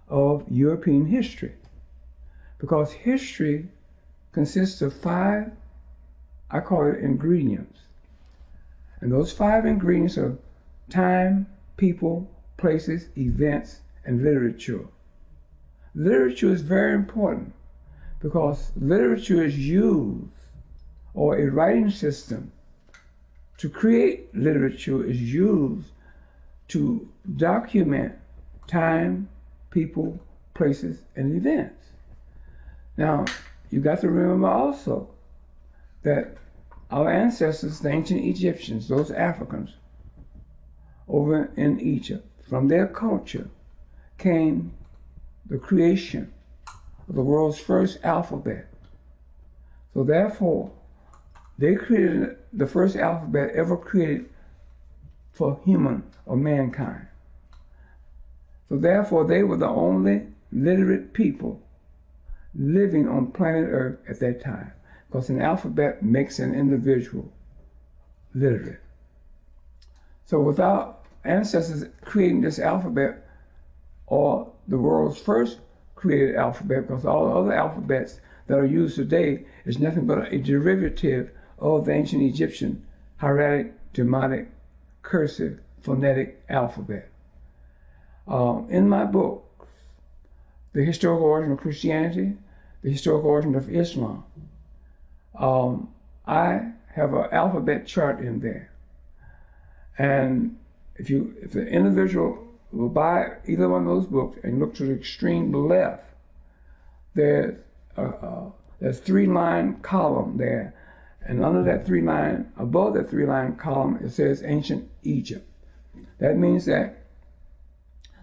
of European history. Because history consists of 5, I call it ingredients. And those 5 ingredients are time, people, places, events, and literature. Literature is very important because literature is used, or a writing system to create literature is used to document time, people, places, and events. Now, you got to remember also that our ancestors, the ancient Egyptians, those Africans over in Egypt, from their culture came the creation of the world's first alphabet. So therefore, they created the first alphabet ever created for human or mankind. So therefore, they were the only literate people living on planet Earth at that time, because an alphabet makes an individual literate. So without ancestors creating this alphabet, or the world's first created alphabet, because all the other alphabets that are used today is nothing but a derivative of the ancient Egyptian hieratic, demotic, cursive, phonetic alphabet. In my book, The Historical Origin of Christianity, The Historical Origin of Islam, I have an alphabet chart in there. And if the individual will buy either one of those books and look to the extreme left, there's a 3-line column there. And under that 3-line, above that 3-line column, it says Ancient Egypt. That means that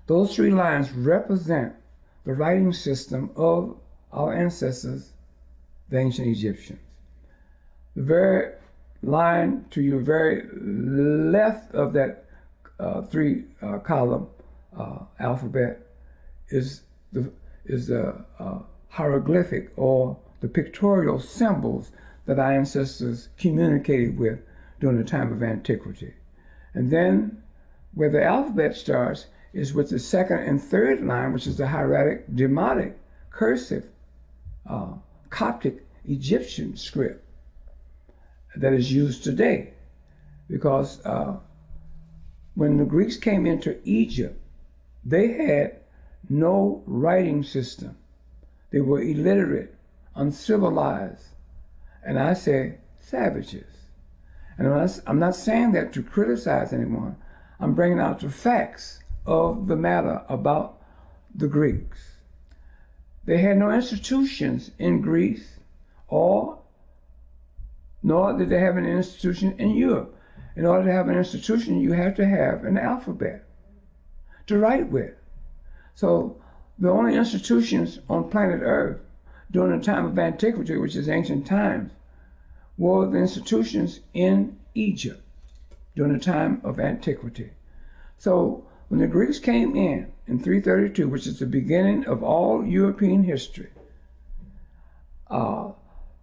those 3 lines represent the writing system of our ancestors, the ancient Egyptians. The very line to your very left of that 3-column alphabet is the hieroglyphic, or the pictorial symbols that our ancestors communicated with during the time of antiquity. And then where the alphabet starts is with the 2nd and 3rd line, which is the hieratic, demotic, cursive, Coptic Egyptian script that is used today. Because when the Greeks came into Egypt, they had no writing system. They were illiterate, uncivilized, and I say savages. And I'm not saying that to criticize anyone. I'm bringing out the facts of the matter about the Greeks. They had no institutions in Greece, nor did they have an institution in Europe. In order to have an institution, you have to have an alphabet to write with. So the only institutions on planet Earth during the time of antiquity, which is ancient times, were the institutions in Egypt during the time of antiquity. So when the Greeks came in 332, which is the beginning of all European history,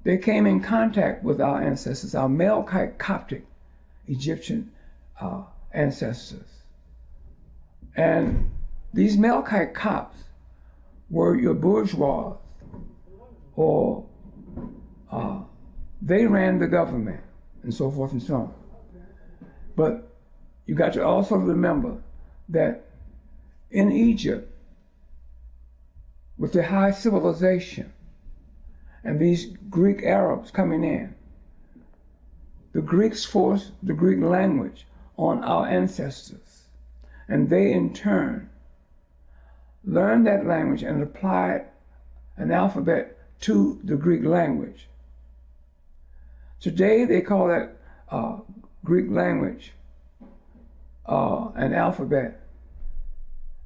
they came in contact with our ancestors, our Melkite Coptic Egyptian ancestors. And these Melkite Copts were your bourgeois, or they ran the government, and so forth and so on. But you got to also remember that in Egypt, with the high civilization and these Greek Arabs coming in, the Greeks forced the Greek language on our ancestors, and they in turn learned that language and applied an alphabet to the Greek language. Today they call that Greek language an alphabet,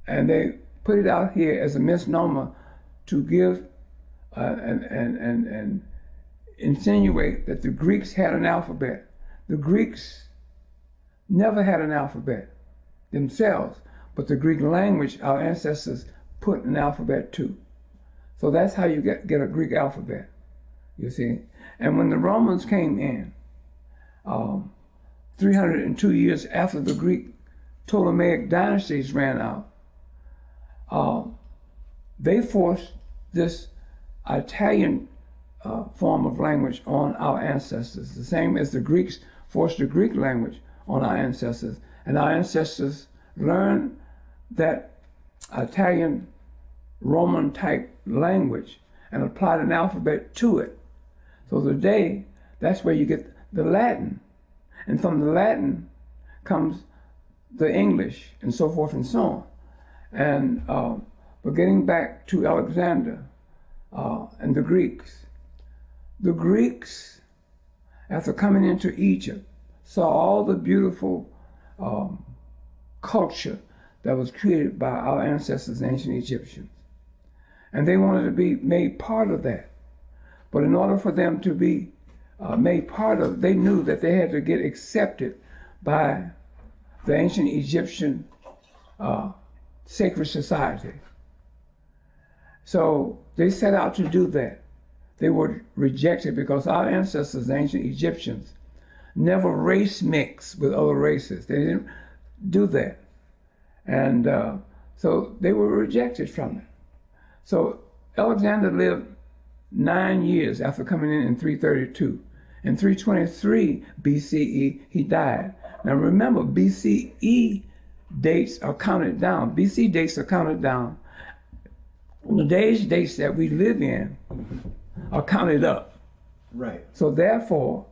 and they put it out here as a misnomer to give and insinuate that the Greeks had an alphabet. The Greeks never had an alphabet themselves, but the Greek language our ancestors put an alphabet to. So that's how you get a Greek alphabet, you see. And when the Romans came in, 302 years after the Greek Ptolemaic dynasties ran out, they forced this Italian form of language on our ancestors, the same as the Greeks forced the Greek language on our ancestors. And our ancestors learned that Italian Roman type language and applied an alphabet to it. So today, that's where you get the Latin. And from the Latin comes the English and so forth and so on. And but getting back to Alexander and the Greeks, after coming into Egypt, saw all the beautiful culture that was created by our ancestors, the ancient Egyptians. And they wanted to be made part of that. But in order for them to be made part of, they knew that they had to get accepted by the ancient Egyptian sacred society. So they set out to do that. They were rejected because our ancestors, the ancient Egyptians, never race mixed with other races. They didn't do that. And so they were rejected from it. So Alexander lived 9 years after coming in 332. In 323 BCE, he died. Now remember, BCE dates are counted down. BC dates are counted down. The dates that we live in are counted up. Right. So therefore,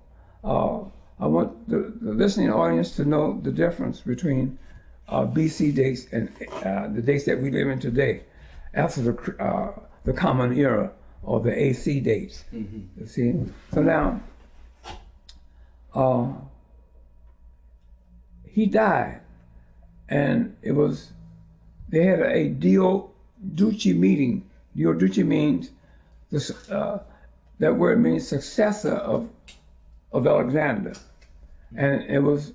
I want the listening audience to know the difference between BC dates and the dates that we live in today, after the Common Era or the AC dates. Mm-hmm. You see? So now, he died, and they had a Dio Duce meeting. Dio Duce means that word means successor of Alexander, and it was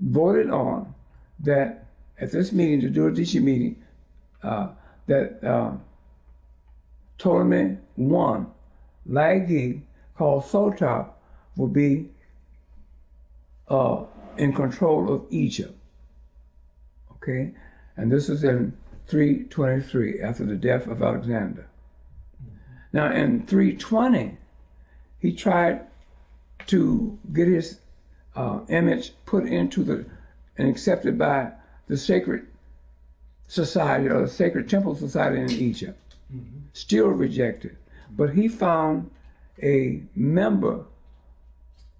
voted on that at this meeting, the Dio Duce meeting, that Ptolemy I, Lagi, called Soter, would be in control of Egypt. Okay, and this is in 323 after the death of Alexander. Now in 320, he tried to get his image put into and accepted by the sacred society or the sacred temple society in Egypt. Mm-hmm. Still rejected. But he found a member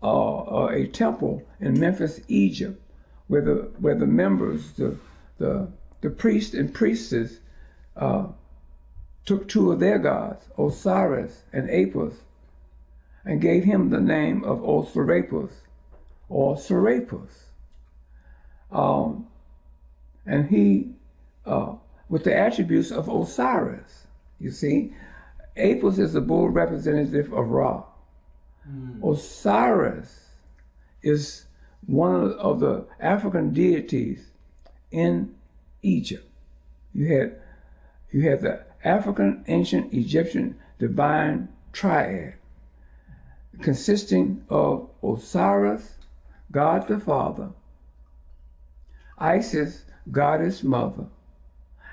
or a temple in Memphis, Egypt, where the members, the priests and priestesses took two of their gods, Osiris and Apis, and gave him the name of Osirapis or Serapis. And he, with the attributes of Osiris, you see, Apis is the bull representative of Ra. Osiris is one of the African deities in Egypt. You had the African ancient Egyptian divine triad, consisting of Osiris, God the Father, Isis, Goddess Mother,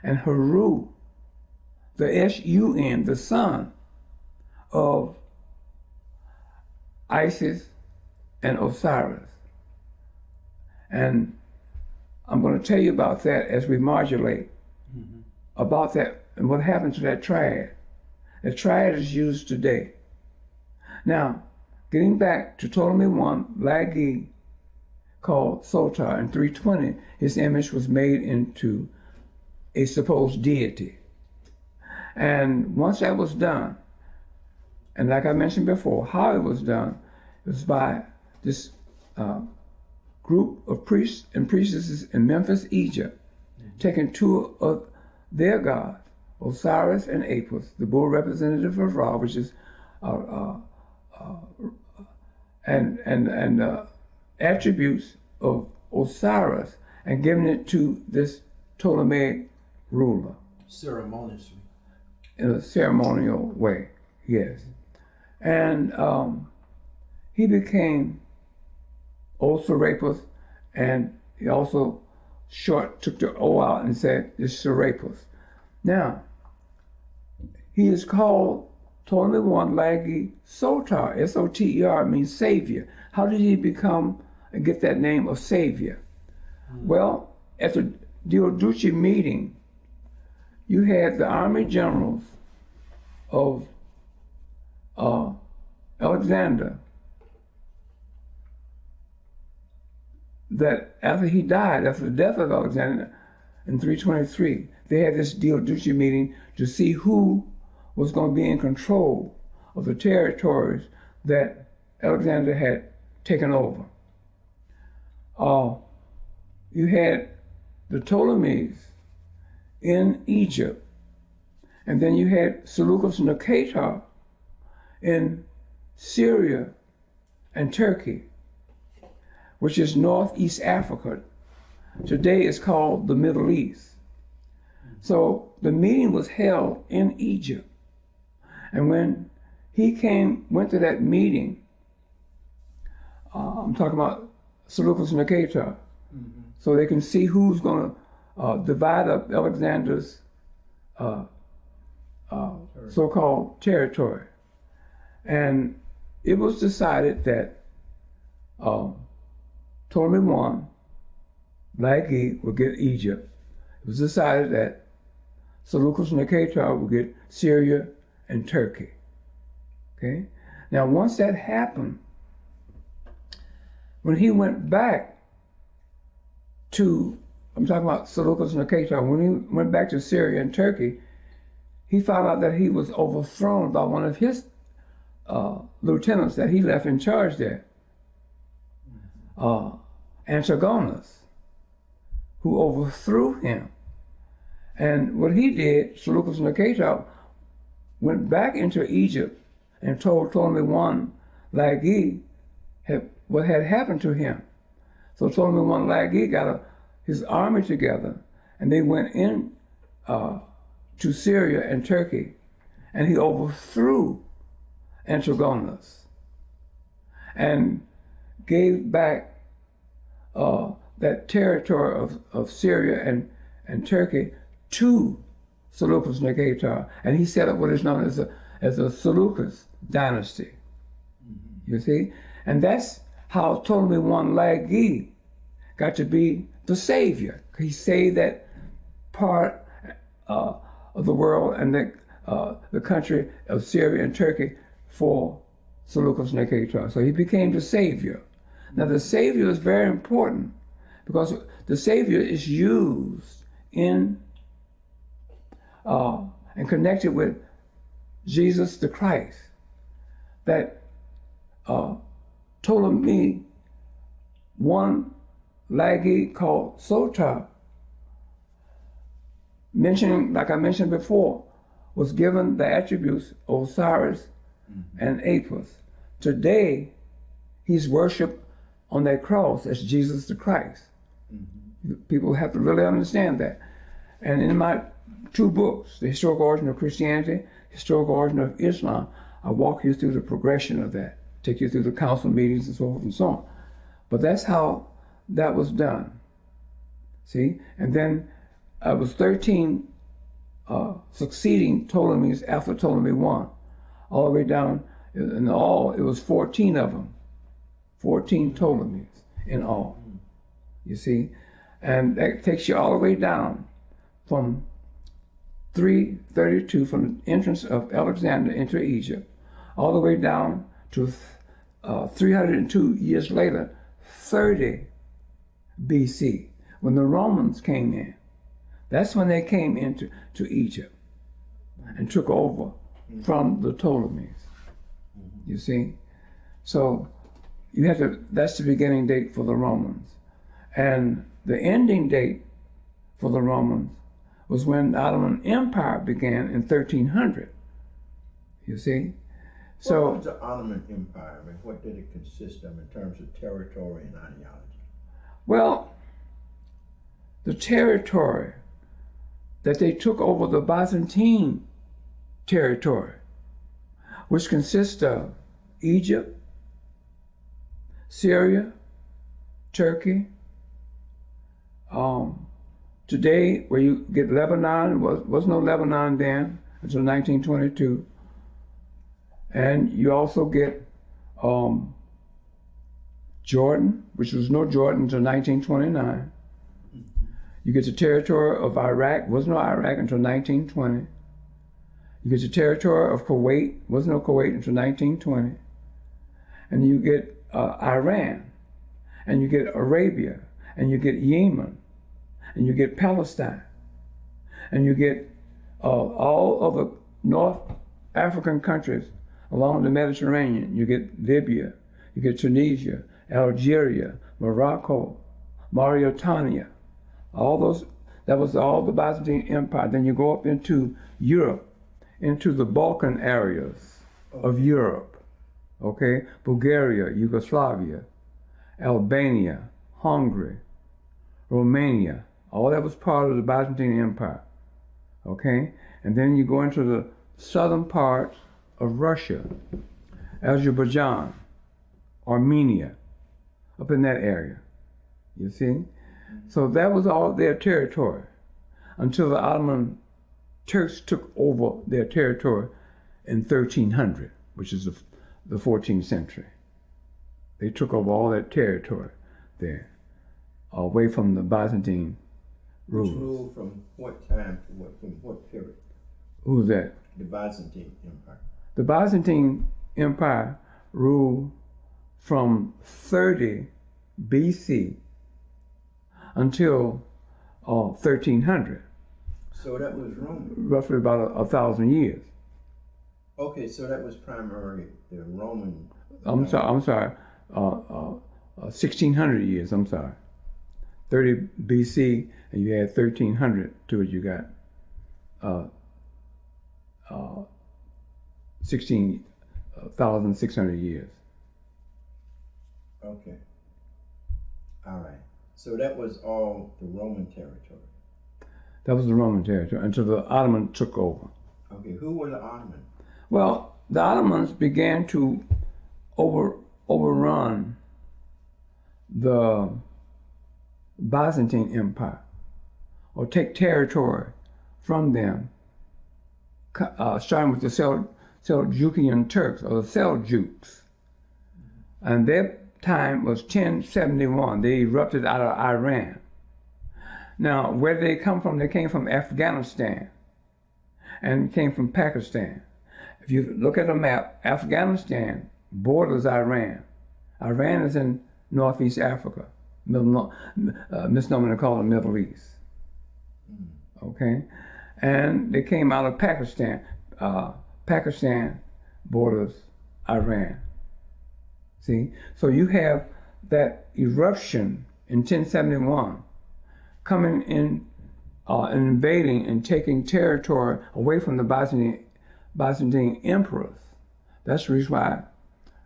and Heru, the S-U-N, the son of Isis and Osiris. And I'm going to tell you about that as we modulate about that and what happened to that triad. The triad is used today. Now, getting back to Ptolemy I, Lagi, called Soter in 320, his image was made into a supposed deity. And once that was done, and like I mentioned before, how it was done, it was by this group of priests and priestesses in Memphis, Egypt, taking two of their gods, Osiris and Apis, the bull representative of Ra, which is attributes of Osiris, and giving it to this Ptolemaic ruler. Ceremoniously. In a ceremonial way, yes. And he became Osirapis And he also took the O out and said it's Serapis. Now, he is called Ptolemy I Lagi Soter, S-O-T-E-R, means Savior. How did he become and get that name of Savior? Well, at the Diadochi meeting, you had the army generals of Alexander that after he died, after the death of Alexander in 323, they had this Diadochi meeting to see who was going to be in control of the territories that Alexander had taken over. You had the Ptolemies in Egypt, and then you had Seleucus Nicator in Syria and Turkey, which is Northeast Africa. Today it's called the Middle East. So the meeting was held in Egypt. And when he went to that meeting, I'm talking about Seleucus Nicator, so they can see who's going to divide up Alexander's so-called territory. And it was decided that Ptolemy I, Lagi, would get Egypt. It was decided that Seleucus Nicator would get Syria and Turkey. Okay? Now, once that happened, when he went back to, I'm talking about Seleucus Nicator, when he went back to Syria and Turkey, he found out that he was overthrown by one of his lieutenants that he left in charge there, Antigonus, who overthrew him. And what he did, Seleucus Nicator went back into Egypt and told Ptolemy I Lagi what had happened to him. So Ptolemy I Lagi got his army together, and they went in to Syria and Turkey, and he overthrew Antigonus and gave back that territory of Syria and Turkey to Seleucus Nicator, and he set up what is known as a Seleucus dynasty. You see? And that's how Ptolemy I Lagi got to be the savior. He saved that part of the world and the country of Syria and Turkey for Seleucus Nicator. So he became the savior. Now the savior is very important because the savior is used in and connected with Jesus the Christ. That Ptolemy I Lagi called Soter, mentioning, like I mentioned before, was given the attributes of Osiris and Apis. Today, he's worshipped on that cross as Jesus the Christ. People have to really understand that. And in my two books, The Historical Origin of Christianity, Historical Origin of Islam, I walk you through the progression of that, take you through the council meetings and so forth and so on. But that's how that was done. See? And then I was 13 succeeding Ptolemies after Ptolemy I, all the way down, in all, it was 14 of them. 14 Ptolemies in all, you see? And that takes you all the way down from 332, from the entrance of Alexander into Egypt, all the way down to 302 years later, 30 BC, when the Romans came in. That's when they came into Egypt and took over from the Ptolemies, you see? So you have to, that's the beginning date for the Romans. And the ending date for the Romans was when the Ottoman Empire began in 1300, you see? So, what was the Ottoman Empire? I mean, what did it consist of in terms of territory and ideology? Well, the territory that they took over, the Byzantine territory, which consists of Egypt, Syria, Turkey, Today, where you get Lebanon, was no Lebanon then until 1922. And you also get Jordan, which was no Jordan until 1929. You get the territory of Iraq, was no Iraq until 1920. You get the territory of Kuwait, was no Kuwait until 1920. And you get Iran, and you get Arabia, and you get Yemen, and you get Palestine, and you get all of the North African countries along the Mediterranean. You get Libya, you get Tunisia, Algeria, Morocco, Mauritania, all those, that was all the Byzantine Empire. Then you go up into Europe, into the Balkan areas of Europe, okay? Bulgaria, Yugoslavia, Albania, Hungary, Romania, all that was part of the Byzantine Empire, okay? And then you go into the southern part of Russia, Azerbaijan, Armenia, up in that area, you see? So that was all their territory until the Ottoman Turks took over their territory in 1300, which is the 14th century. They took over all that territory there, away from the Byzantine rule. Which ruled from what time to what, from what period? Who's that? The Byzantine Empire. The Byzantine Empire ruled from 30 BC until 1300. So that was Roman. Roughly about 1,000 years. Okay, so that was primarily the Roman. I'm sorry. 1,600 years. I'm sorry. 30 BC, and you add 1,300 to it. You got 16,600 years. Okay. All right. So that was all the Roman territory. That was the Roman territory until the Ottoman took over. Okay, who were the Ottomans? Well, the Ottomans began to overrun the Byzantine Empire, or take territory from them, starting with the Seljukian Turks, or the Seljuks. And their time was 1071. They erupted out of Iran. Now, where did they come from? They came from Afghanistan and came from Pakistan. If you look at a map, Afghanistan borders Iran. Iran is in Northeast Africa, misnomer to call it Middle East. Okay? And they came out of Pakistan. Pakistan borders Iran. See? So you have that eruption in 1071 coming in and invading and taking territory away from the Byzantine emperors. That's the reason why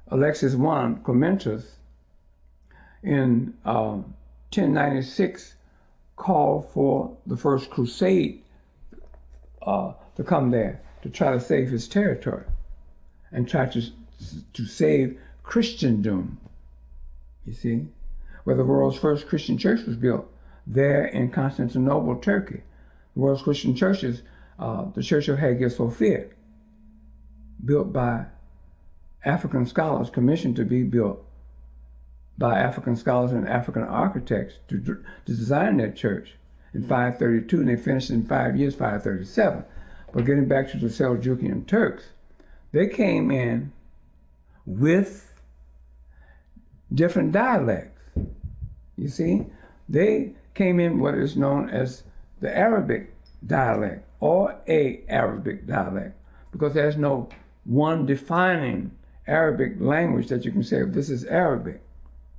Alexius I Comnenus in 1096 called for the First Crusade to come there to try to save his territory and try to save Christendom. You see, where the world's first Christian church was built, there in Constantinople, Turkey. The world's Christian churches, the Church of Hagia Sophia, built by African scholars, commissioned to be built by African scholars and African architects to design that church in 532, and they finished in 5 years, 537. But getting back to the Seljukian Turks, they came in with different dialects. You see, they came in what is known as the Arabic dialect, or a Arabic dialect, because there's no one defining Arabic language that you can say, this is Arabic,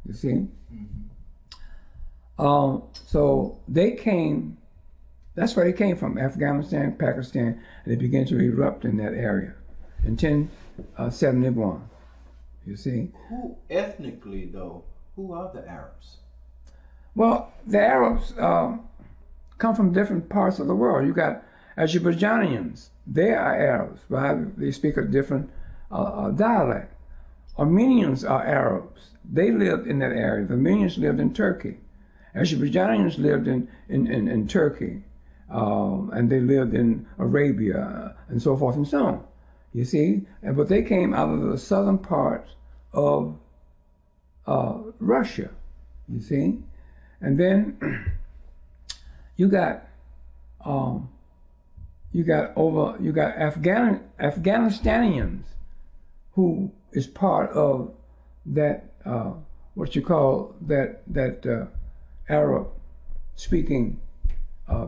you see? So they came, that's where they came from, Afghanistan, Pakistan, and they began to erupt in that area in 1071, you see? Who, ethnically though, who are the Arabs? Well, the Arabs come from different parts of the world. You got Azerbaijanians, they are Arabs, but they speak a different dialect. Armenians are Arabs. They lived in that area. The Armenians lived in Turkey. Azerbaijanians lived in Turkey, and they lived in Arabia, and so forth and so on. You see, but they came out of the southern part of Russia. You see, and then you got Afghanistanians, who is part of that what you call that Arab speaking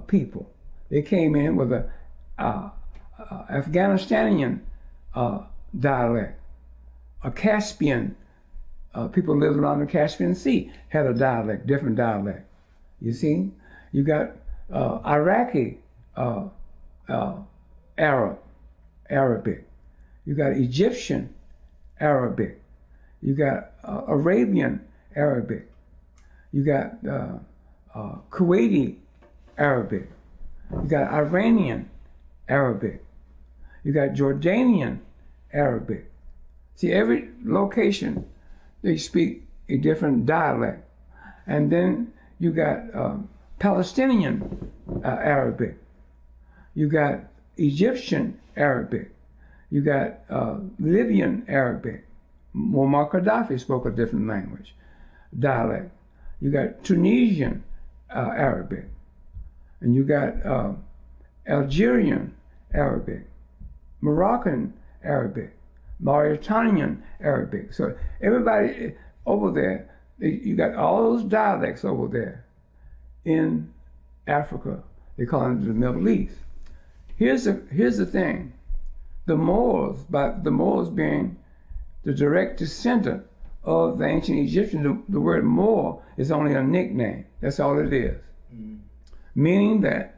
people. They came in with a Afghanistanian dialect, a Caspian. People lived around the Caspian Sea had a dialect, different dialect. You see, you got Iraqi Arabic. You got Egyptian Arabic. You got Arabian Arabic. You got Kuwaiti Arabic. You got Iranian Arabic. You got Jordanian Arabic. See, every location, they speak a different dialect. And then you got Palestinian Arabic. You got Egyptian Arabic. You got Libyan Arabic. Muammar Gaddafi spoke a different language, dialect. You got Tunisian Arabic. And you got Algerian Arabic, Moroccan Arabic, Mauritanian Arabic. So everybody over there, you got all those dialects over there in Africa. They call them the Middle East. Here's the thing. The Moors, by the Moors being the direct descendant of the ancient Egyptians, the word Moor is only a nickname. That's all it is. Mm-hmm. Meaning that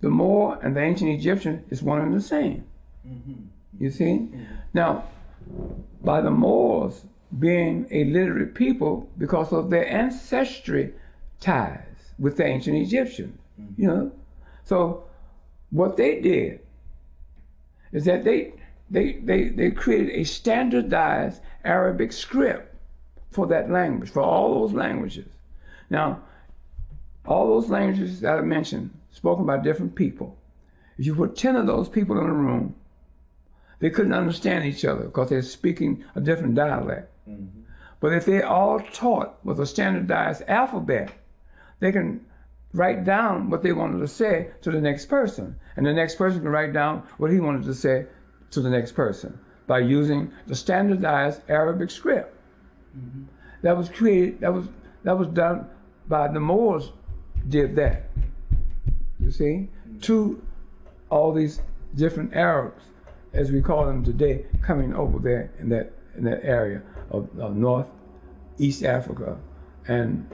the Moor and the ancient Egyptian is one and the same. Mm-hmm. You see? Mm-hmm. Now, by the Moors being a literate people because of their ancestry ties with the ancient Egyptians, mm-hmm. you know? So what they did is that they created a standardized Arabic script for that language, for all those languages. Now, all those languages that I mentioned, spoken by different people, if you put 10 of those people in a room, they couldn't understand each other because they're speaking a different dialect. Mm-hmm. But if they all taught with a standardized alphabet, they can write down what they wanted to say to the next person. And the next person can write down what he wanted to say to the next person by using the standardized Arabic script. Mm-hmm. That was created, that was done by the Moors, did that. You see? Mm-hmm. To all these different Arabs, as we call them today, coming over there in that area of North East Africa and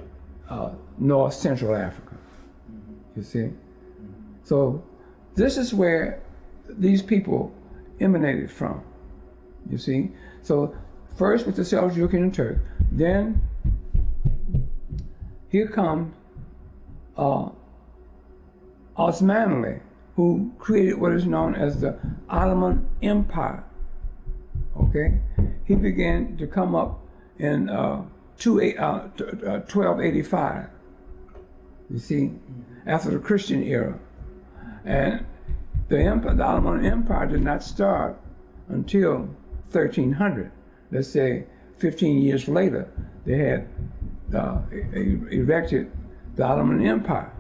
North Central Africa. Mm-hmm. You see? Mm-hmm. So this is where these people emanated from. You see? So first with the Seljukian Turk, then here comes Osmanli, who created what is known as the Ottoman Empire. Okay? He began to come up in 1285, you see, after the Christian era. And the Ottoman Empire did not start until 1300. Let's say 15 years later, they had erected the Ottoman Empire.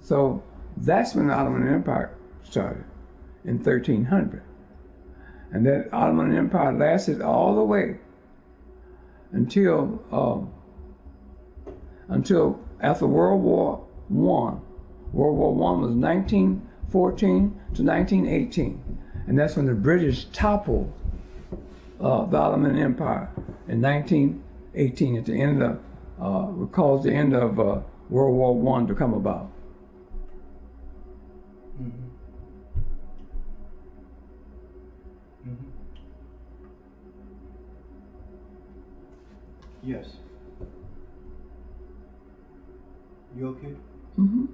So that's when the Ottoman Empire started, in 1300. And that Ottoman Empire lasted all the way until after World War I. World War I was 1914 to 1918. And that's when the British toppled the Ottoman Empire in 1918 at the end of, caused the end of World War I to come about. Mm-hmm. Mm-hmm. Yes. You okay? Mm-hmm.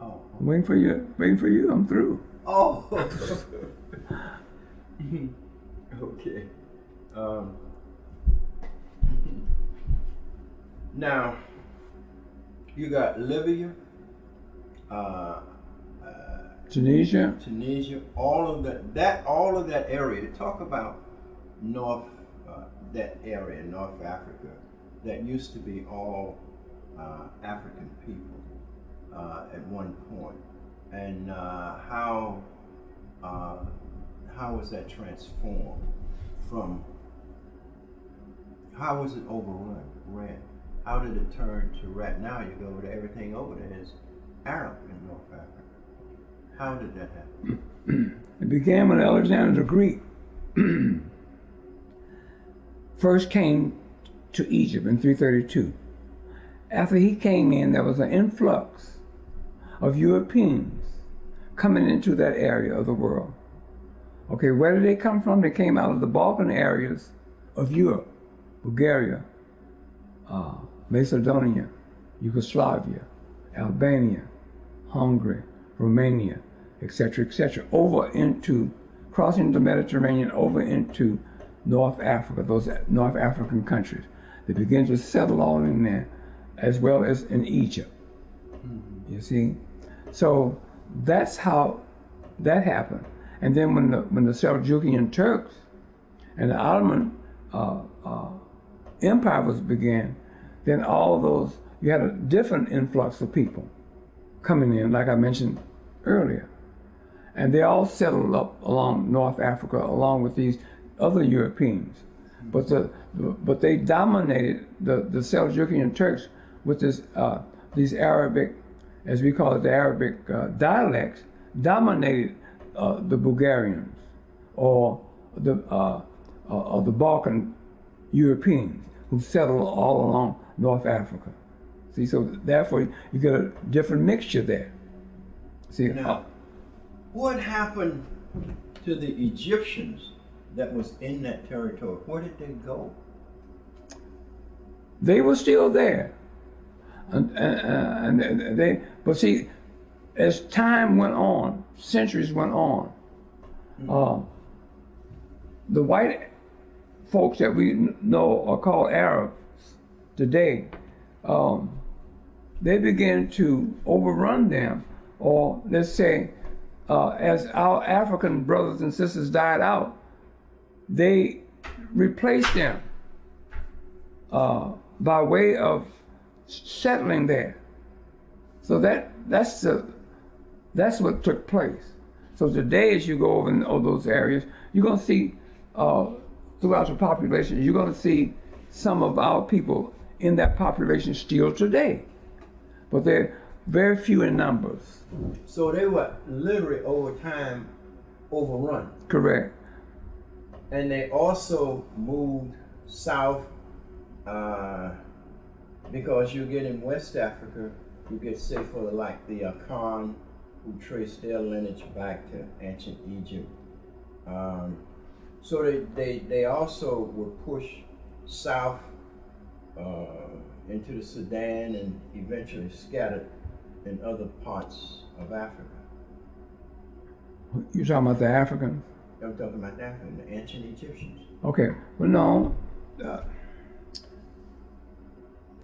Oh. I'm waiting for you. I'm through. Oh. Okay. Now, You got Libya, Tunisia. Tunisia, all of that area. To talk about that area, North Africa, that used to be all African people at one point, and how was that transformed from? How was it overrun? How did it turn to right now? You go to everything over there is Arab in North Africa. How did that happen? It began when Alexander the Greek first came to Egypt in 332. After he came in, there was an influx of Europeans coming into that area of the world. Okay, where did they come from? They came out of the Balkan areas of Europe, Bulgaria, Macedonia, Yugoslavia, Albania, Hungary, Romania, etc., over into, crossing the Mediterranean over into North Africa, those North African countries. They began to settle all in there, as well as in Egypt. You see? So that's how that happened. And then when the Seljukian Turks and the Ottoman Empire began, then all those, you had a different influx of people coming in, like I mentioned earlier. And they all settled up along North Africa along with these other Europeans. But they dominated, the Seljukian Turks with these Arabic, as we call it, the Arabic dialects, dominated the Bulgarians or the Balkan Europeans who settled all along North Africa. See, so therefore you get a different mixture there. See, now, what happened to the Egyptians that was in that territory? Where did they go? They were still there, and they. But see, as time went on, centuries went on, the white folks that we know are called Arabs today, they began to overrun them, or let's say, as our African brothers and sisters died out, they replaced them by way of settling there. So that's what took place. So today, as you go over in all those areas, you're going to see throughout the population, you're going to see some of our people in that population still today, but they're very few in numbers. So they were literally over time overrun. Correct. And they also moved south because you get in West Africa, you get, say, for like the Akan, who traced their lineage back to ancient Egypt. So they also were pushed south into the Sudan and eventually scattered in other parts of Africa. You're talking about the Africans? I'm talking about Africa, the ancient Egyptians. Okay, well, no.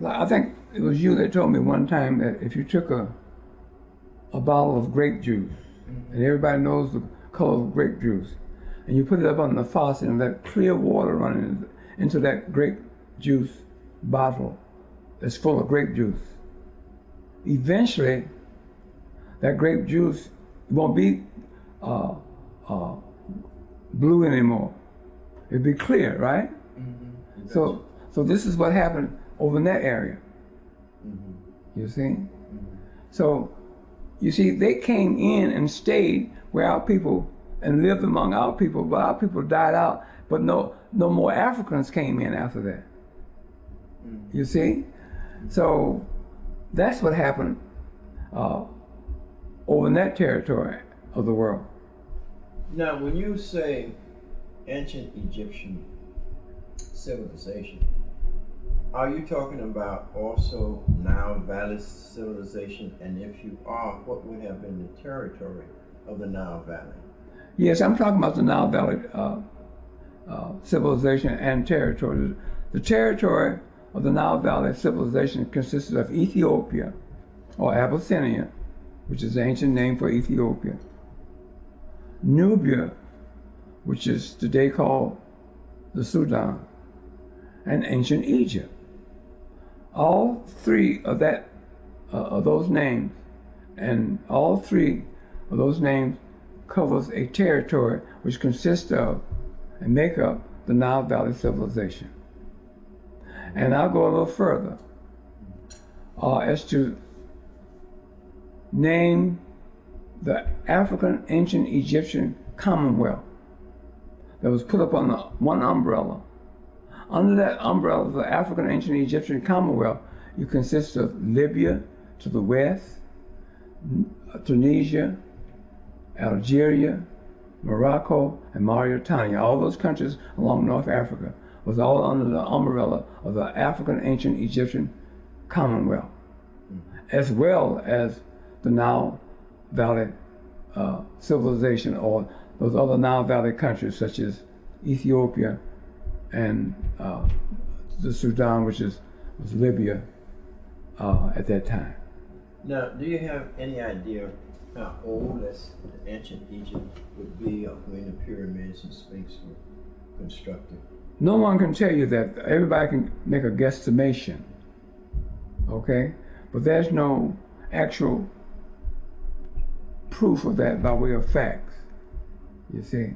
I think it was you that told me one time that if you took a bottle of grape juice, and everybody knows the color of grape juice, and you put it up on the faucet and let clear water run into that grape juice bottle that's full of grape juice, eventually that grape juice won't be blue anymore. It'll be clear, right? Mm-hmm. So this is what happened over in that area. Mm-hmm. You see? Mm-hmm. So you see, they came in and stayed where our people and lived among our people, but our people died out. But no more Africans came in after that. Mm-hmm. You see? So that's what happened over in that territory of the world. Now, when you say ancient Egyptian civilization, are you talking about also Nile Valley civilization? And if you are, what would have been the territory of the Nile Valley? Yes, I'm talking about the Nile Valley civilization and territory. The territory of the Nile Valley civilization consisted of Ethiopia, or Abyssinia, which is the ancient name for Ethiopia, Nubia, which is today called the Sudan, and ancient Egypt. All three of those names, and all three of those names covers a territory which consists of and make up the Nile Valley civilization. And I'll go a little further as to name the African ancient Egyptian Commonwealth that was put up under one umbrella. Under that umbrella of the African ancient Egyptian Commonwealth, you consist of Libya to the west, Tunisia, Algeria, Morocco, and Mauritania. All those countries along North Africa was all under the umbrella of the African ancient Egyptian Commonwealth, as well as the Nile Valley civilization, or those other Nile Valley countries such as Ethiopia and the Sudan, which was Libya at that time. Now, do you have any idea how old the ancient Egypt would be, or when the pyramids and Sphinx were constructed? No one can tell you that. Everybody can make a guesstimation, okay? But there's no actual proof of that by way of facts, you see.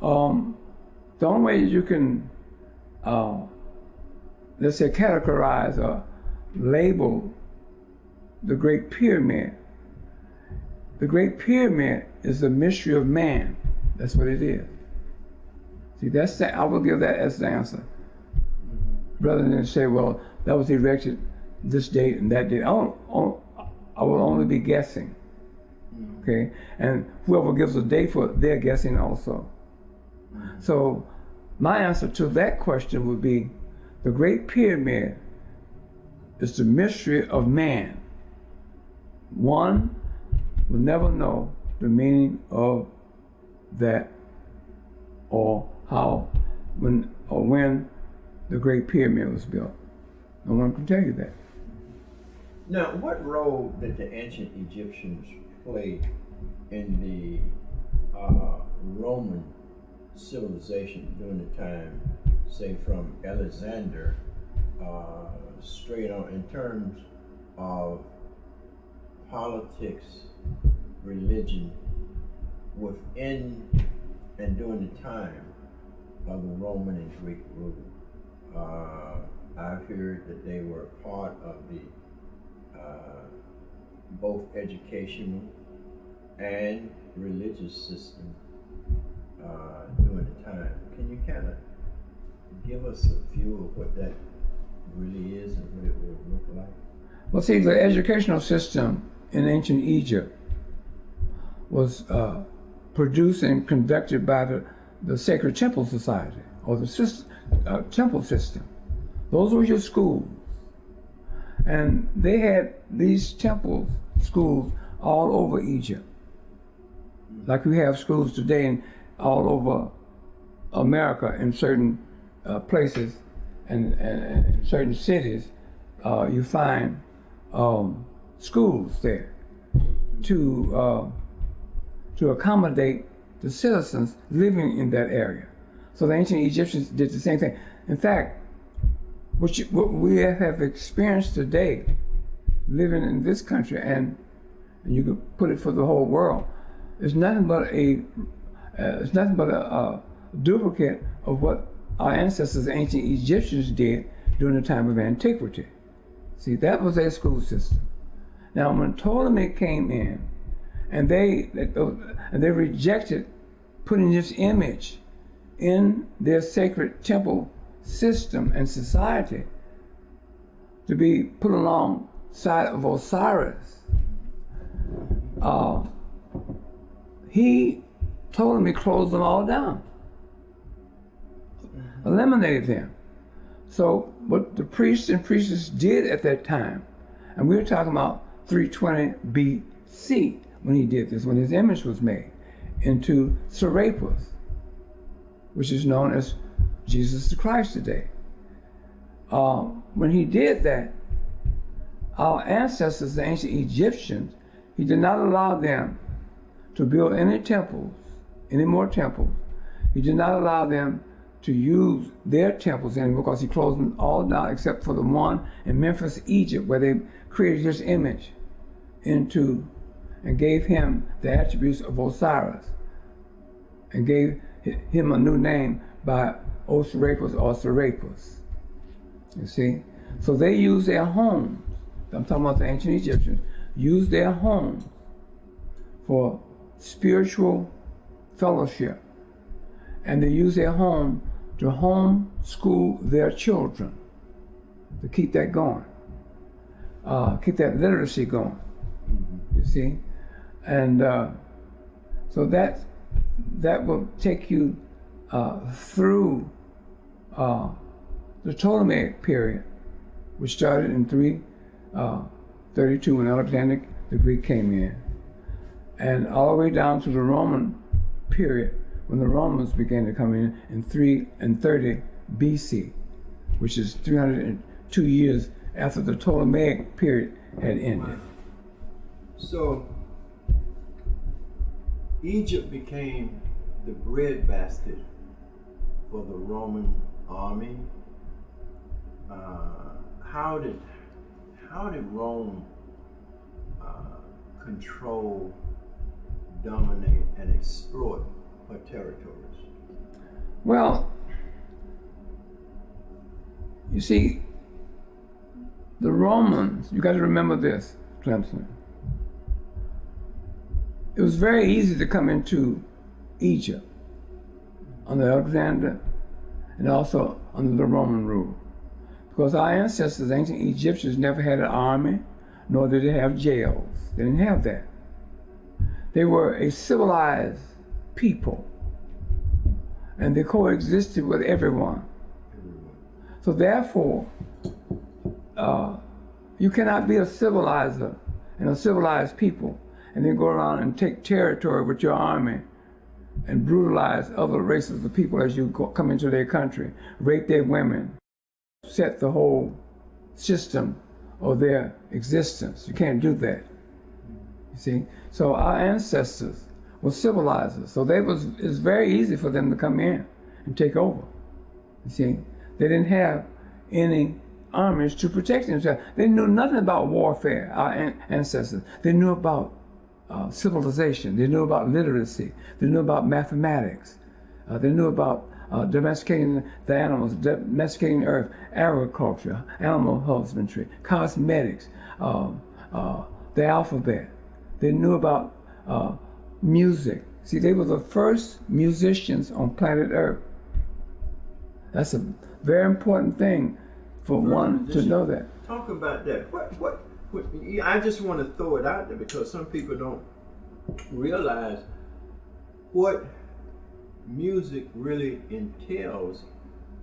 The only way you can, let's say, categorize or label the Great Pyramid. The Great Pyramid is the mystery of man. That's what it is. See, I will give that as the answer, rather than say, well, that was erected this date and that date. I will only be guessing, okay? And whoever gives a date for it, they're guessing also. So my answer to that question would be, the Great Pyramid is the mystery of man. One will never know the meaning of that, or how, when the Great Pyramid was built. No one can tell you that. Now, what role did the ancient Egyptians play in the Roman civilization during the time, say from Alexander straight on, in terms of politics, religion, within and during the time of the Roman and Greek rule? I've heard that they were part of the both educational and religious system during the time. Can you kind of give us a view of what that really is and what it would look like? Well, see, the educational system in ancient Egypt was produced and conducted by the Sacred Temple Society, or the temple system. Those were your schools. And they had these temple schools all over Egypt. Like we have schools today and all over America in certain places and in certain cities, you find schools there to accommodate the citizens living in that area. So the ancient Egyptians did the same thing. In fact, what we have experienced today, living in this country, and you could put it for the whole world, is nothing but a duplicate of what our ancestors, the ancient Egyptians, did during the time of antiquity. See, that was their school system. Now, when Ptolemy came in, and they rejected putting this image in their sacred temple system and society to be put alongside of Osiris, Ptolemy closed them all down, eliminated them. So what the priests and priestesses did at that time, and we're talking about 320 BC when he did this, when his image was made into Serapis, which is known as Jesus the Christ today. when he did that, our ancestors, the ancient Egyptians, he did not allow them to build any temples, any more temples. He did not allow them to use their temples anymore because he closed them all down except for the one in Memphis, Egypt, where they created his image into and gave him the attributes of Osiris and gave him a new name by Osiris or Serapis. You see? So they used their homes. I'm talking about the ancient Egyptians, used their homes for spiritual fellowship. And they used their home to homeschool their children, to keep that going, keep that literacy going, you see? And so that will take you through the Ptolemaic period, which started in 332 when Alexander the Greek came in, and all the way down to the Roman period when the Romans began to come in 330 BC, which is 302 years after the Ptolemaic period had ended. So Egypt became the breadbasket for the Roman army. How did Rome control, dominate, and exploit her territories? Well, you see, the Romans, you got to remember this, Clemson. It was very easy to come into Egypt under Alexander and also under the Roman rule. Because our ancestors, ancient Egyptians, never had an army, nor did they have jails. They didn't have that. They were a civilized people, and they coexisted with everyone. So therefore, you cannot be a civilizer and a civilized people and then go around and take territory with your army and brutalize other races of people as you come into their country, rape their women, set the whole system of their existence. You can't do that, you see? So our ancestors were civilizers, so it's very easy for them to come in and take over, you see? They didn't have any armies to protect themselves. They knew nothing about warfare, our ancestors. They knew about civilization, they knew about literacy, they knew about mathematics, they knew about domesticating the animals, domesticating the earth, agriculture, animal husbandry, cosmetics, the alphabet. They knew about music. See, they were the first musicians on planet Earth. That's a very important thing for one to know that. Talk about that. What I just want to throw it out there because some people don't realize what music really entails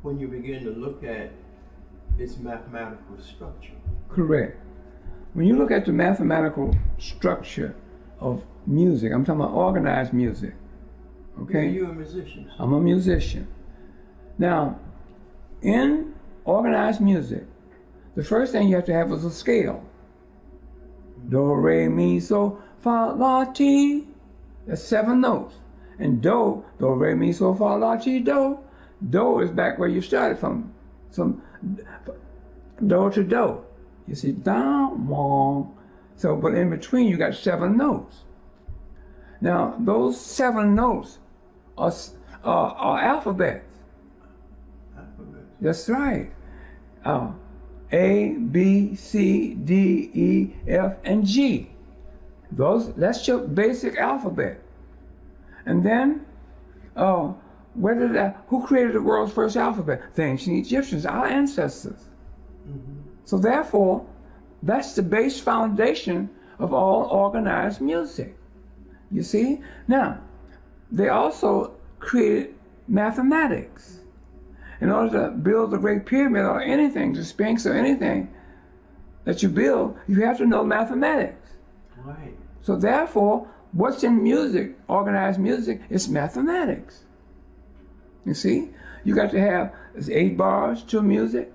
when you begin to look at its mathematical structure. Correct. When you look at the mathematical structure of music, I'm talking about organized music, okay? You're a musician. I'm a musician. Now, in organized music, the first thing you have to have is a scale. Do, re, mi, so, fa, la, ti. That's 7 notes. And do, re, mi, so, fa, la, ti, do. Do is back where you started from do to do. You see, down, wong. So, but in between you got 7 notes. Now, those 7 notes are alphabets. That's right. A, B, C, D, E, F, and G. That's your basic alphabet. And then, who created the world's first alphabet? The ancient Egyptians, our ancestors. So therefore, that's the base foundation of all organized music. You see? Now, they also created mathematics. In order to build the Great Pyramid or anything, the Sphinx or anything that you build, you have to know mathematics. Right. So therefore, what's in music, organized music, is mathematics. You see? You got to have 8 bars to music,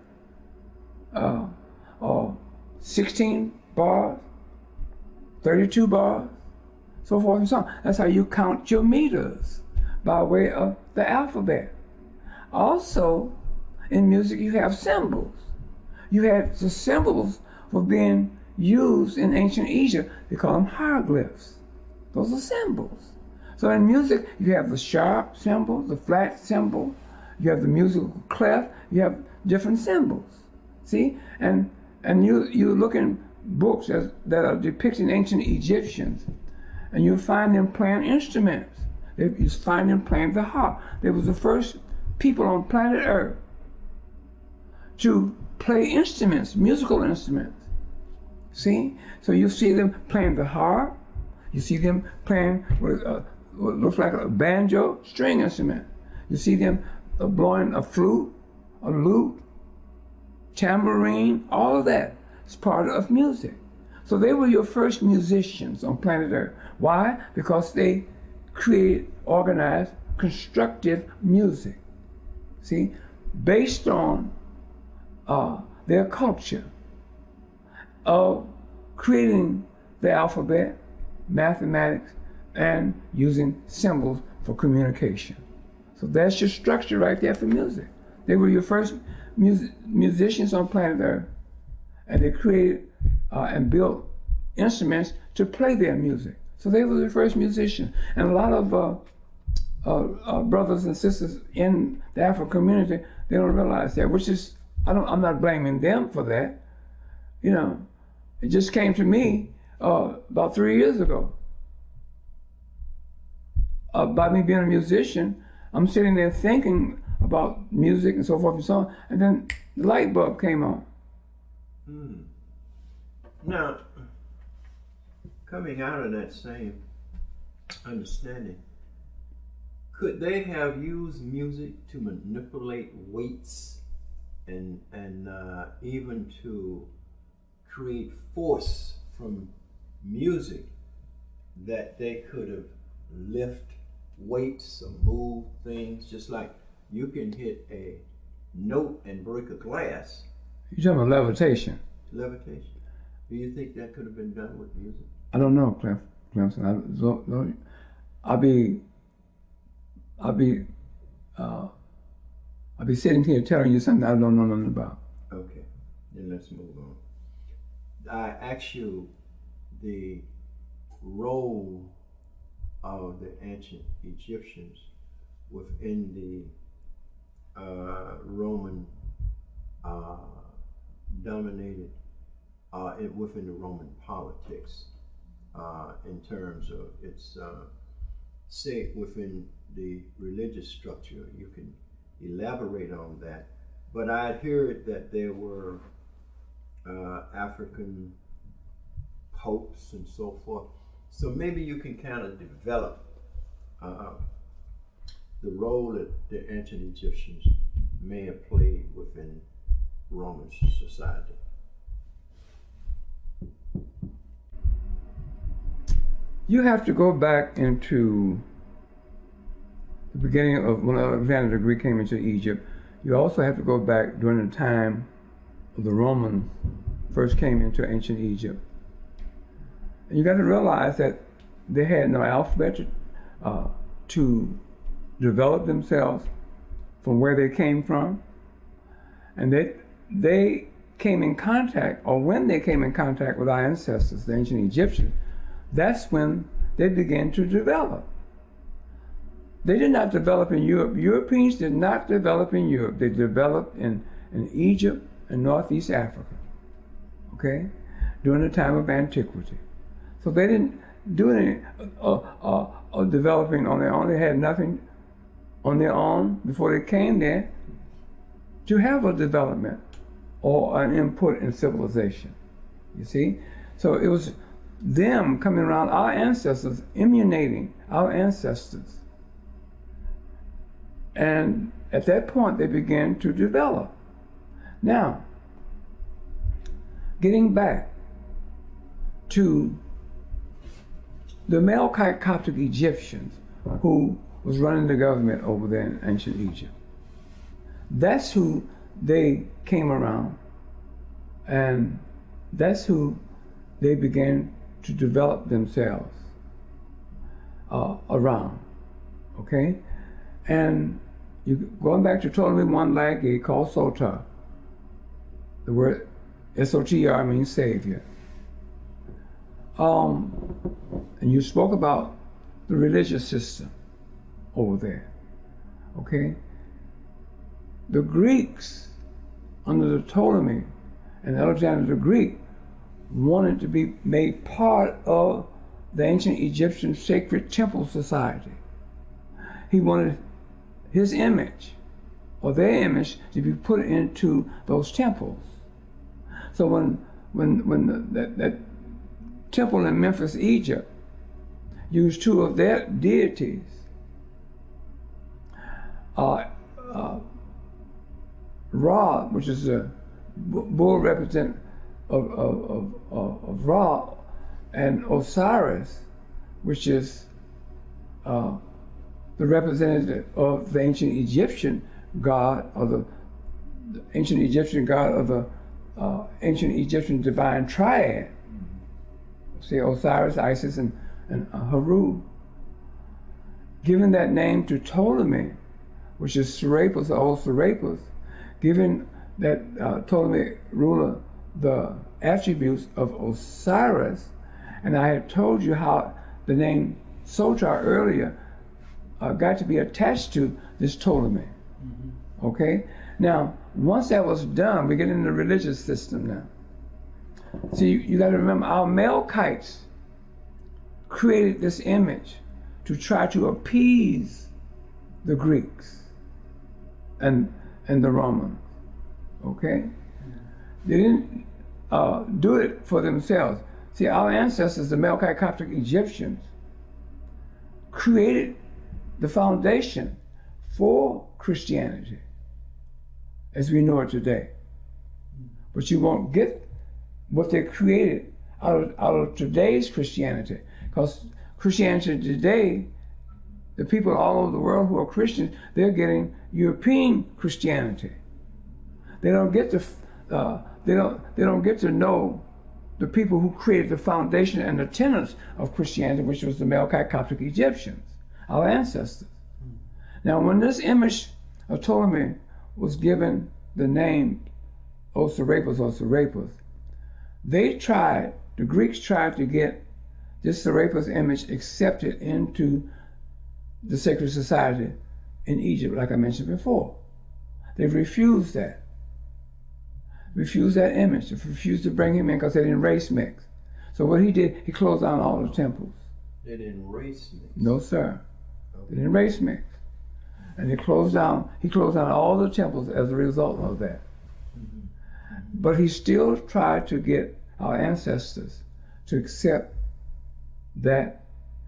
or 16 bars, 32 bars, so forth and so on. That's how you count your meters, by way of the alphabet. Also, in music, you have symbols. You had the symbols were being used in ancient Egypt. They call them hieroglyphs. Those are symbols. So in music, you have the sharp symbol, the flat symbol, you have the musical clef, you have different symbols. See? And you look in books that are depicting ancient Egyptians, and you find them playing instruments. You find them playing the harp. They was the first people on planet Earth to play instruments, musical instruments. See? So you see them playing the harp, you see them playing with what looks like a banjo, string instrument. You see them blowing a flute, a lute, tambourine, all of that is part of music. So they were your first musicians on planet Earth. Why? Because they created, organized, constructive music. See? Based on their culture of creating the alphabet, mathematics, and using symbols for communication. So that's your structure right there for music. They were your first musicians on planet Earth, and they created and built instruments to play their music. So they were the first musicians. And a lot of brothers and sisters in the African community, they don't realize that, which is, I'm not blaming them for that. You know, it just came to me about 3 years ago. By me being a musician, I'm sitting there thinking about music and so forth and so on, and then the light bulb came on. Now, coming out of that same understanding, could they have used music to manipulate weights and even to create force from music that they could have lift weights or move things, just like you can hit a note and break a glass? You're talking about levitation. Levitation. Do you think that could have been done with music? I don't know, Clemson. I'll be sitting here telling you something I don't know nothing about. Okay, then let's move on. I asked you the role of the ancient Egyptians within the Roman dominated, within the Roman politics, in terms of its, say, within the religious structure. You can elaborate on that. But I'd heard that there were African popes and so forth. So maybe you can kind of develop the role that the ancient Egyptians may have played within Roman society. You have to go back into the beginning of when Alexander the Greek came into Egypt. You also have to go back during the time of the Romans first came into ancient Egypt. And you got to realize that they had no alphabet to develop themselves from where they came from. And they came in contact, or when they came in contact with our ancestors, the ancient Egyptians, that's when they began to develop. They did not develop in Europe. Europeans did not develop in Europe. They developed in Egypt and Northeast Africa, okay, during the time of antiquity. So they didn't do any developing on their own. They had nothing on their own before they came there to have a development or an input in civilization, you see? So it was them coming around, our ancestors, emulating our ancestors. And at that point, they began to develop. Now, getting back to the Melkite Coptic Egyptians who was running the government over there in ancient Egypt. That's who they came around And that's who they began to develop themselves around, okay? And going back to Ptolemy I Laguerre, called Sotar, the word S-O-T-R means Savior. And you spoke about the religious system over there, okay? The Greeks, under the Ptolemy and Alexander the Greek, wanted to be made part of the ancient Egyptian sacred temple society. He wanted his image, or their image, to be put into those temples. So when that temple in Memphis, Egypt, used two of their deities, Ra, which is a bull representative of Ra, and Osiris, which is the representative of the ancient Egyptian god, or the ancient Egyptian god of the ancient Egyptian divine triad. Say Osiris, Isis, and Haru. Giving that name to Ptolemy, which is Serapis, the old Serapis, giving that Ptolemy ruler the attributes of Osiris. And I had told you how the name Sotar earlier got to be attached to this Ptolemy. Okay? Now, once that was done, we get into the religious system now. See, you got to remember, our Melkites created this image to try to appease the Greeks and the Romans. Okay? They didn't do it for themselves. See, our ancestors, the Melkite Coptic Egyptians, created the foundation for Christianity as we know it today. But you won't get what they created out of today's Christianity. Because Christianity today, the people all over the world who are Christians, they're getting European Christianity. They don't get to they don't get to know the people who created the foundation and the tenets of Christianity, which was the Melkite Coptic Egyptians, our ancestors. Now, when this image of Ptolemy was given the name Osiris or Serapis, the Greeks tried to get this Serapis image accepted into the sacred society in Egypt, like I mentioned before. They refused that. Refused that image. They refused to bring him in because they didn't race mix. So what he did, he closed down all the temples. They didn't race mix? No, sir. They didn't race mix. And he closed down all the temples as a result of that. But he still tried to get our ancestors to accept that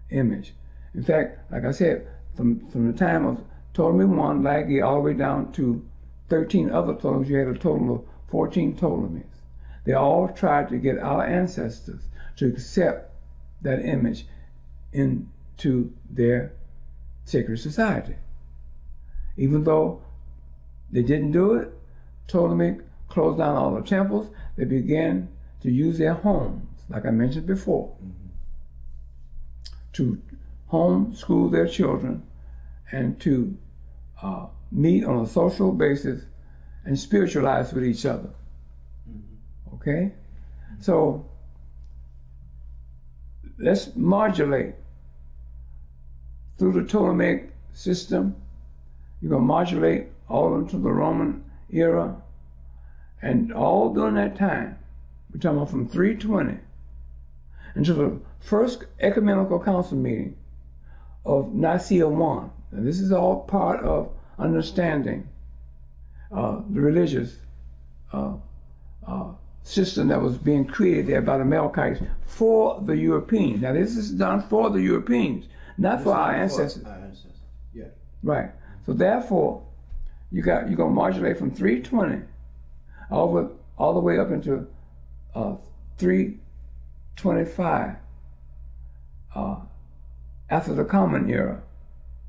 image. In fact, like I said, from the time of Ptolemy I Laguerre all the way down to 13 other Ptolemies, you had a total of 14 Ptolemies. They all tried to get our ancestors to accept that image into their sacred society. Even though they didn't do it, Ptolemy closed down all the temples. They began to use their homes, like I mentioned before, to homeschool their children and to meet on a social basis and spiritualize with each other. Okay? So let's modulate through the Ptolemaic system. You're going to modulate all into the Roman era, and all during that time, we're talking about from 320 until the first ecumenical council meeting of Nicaea I. And this is all part of understanding the religious system that was being created there by the Melkites for the Europeans. Now this is done for the Europeans, not for our ancestors. Yeah. Right. So therefore, you're going to modulate from 320 all the way up into 325 after the Common Era,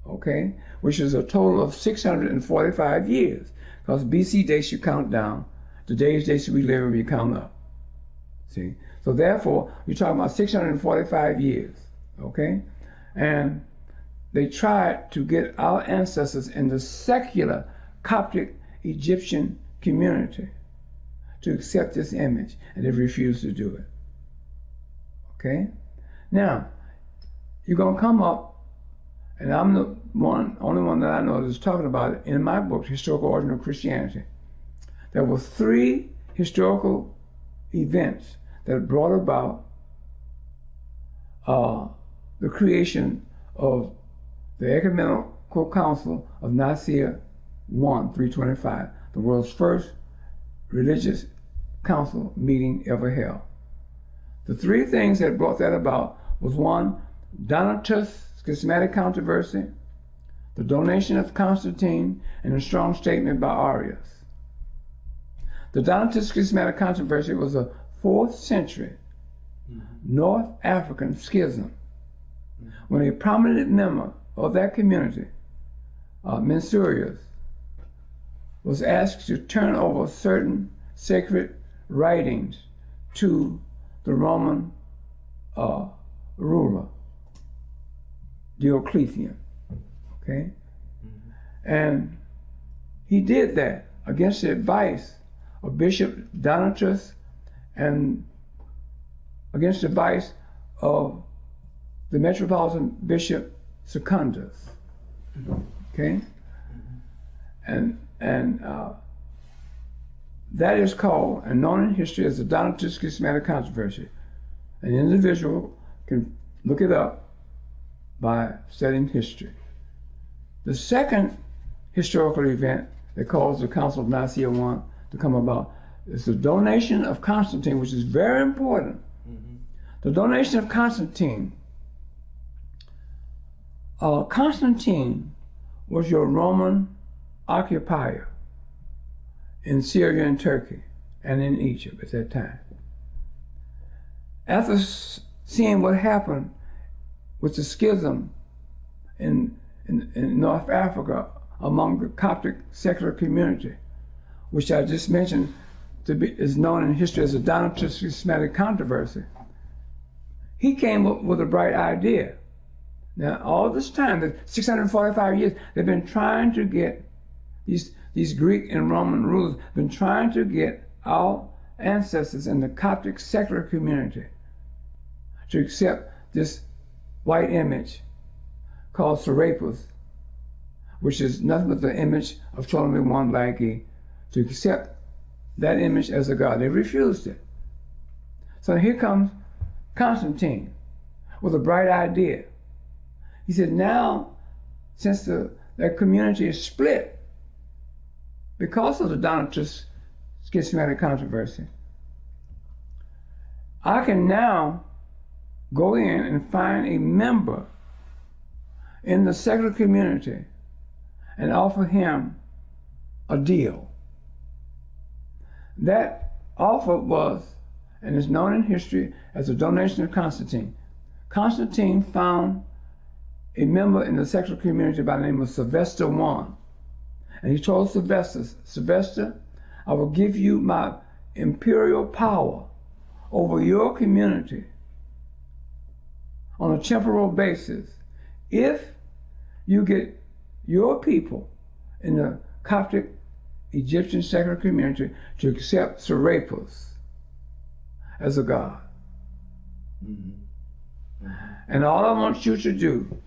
okay, which is a total of 645 years, because BC dates you count down the days they should be living will come up. See? So therefore, you're talking about 645 years, okay? And they tried to get our ancestors in the secular Coptic Egyptian community to accept this image, and they refused to do it. Okay? Now, you're going to come up, and I'm the only one that I know that's talking about it in my book, Historical Origin of Christianity. There were 3 historical events that brought about the creation of the Ecumenical Council of Nicaea I, 325, the world's first religious council meeting ever held. The 3 things that brought that about was 1, Donatus schismatic controversy, the donation of Constantine, and a strong statement by Arius. The Donatus schismatic controversy was a 4th century North African schism when a prominent member of that community, Mensurius, was asked to turn over certain sacred writings to the Roman ruler, Diocletian, okay? And he did that against the advice of Bishop Donatus and against the advice of the Metropolitan Bishop Secundus, okay? And that is called, and known in history as the Donatus schismatic controversy. An individual can look it up by studying history. The second historical event that caused the Council of Nicaea I to come about is the donation of Constantine, which is very important. The donation of Constantine. Constantine was your Roman occupier in Syria and Turkey and in Egypt at that time. After seeing what happened with the schism in North Africa among the Coptic secular community, which I just mentioned is known in history as the Donatus schismatic controversy, he came up with a bright idea. Now, all this time, the 645 years, they've been trying to get, these Greek and Roman rulers, been trying to get our ancestors in the Coptic secular community to accept this white image called Serapis, which is nothing but the image of Ptolemy I Laiki, to accept that image as a god. They refused it. So here comes Constantine with a bright idea. He said, now, since that community is split because of the Donatus schismatic controversy, I can now go in and find a member in the secular community and offer him a deal. That offer was, and is known in history as the donation of Constantine. Constantine found a member in the secular community by the name of Sylvester I. And he told Sylvester, I will give you my imperial power over your community on a temporal basis if you get your people in the Coptic Egyptian secular community to accept Serapis as a god. And all I want you to do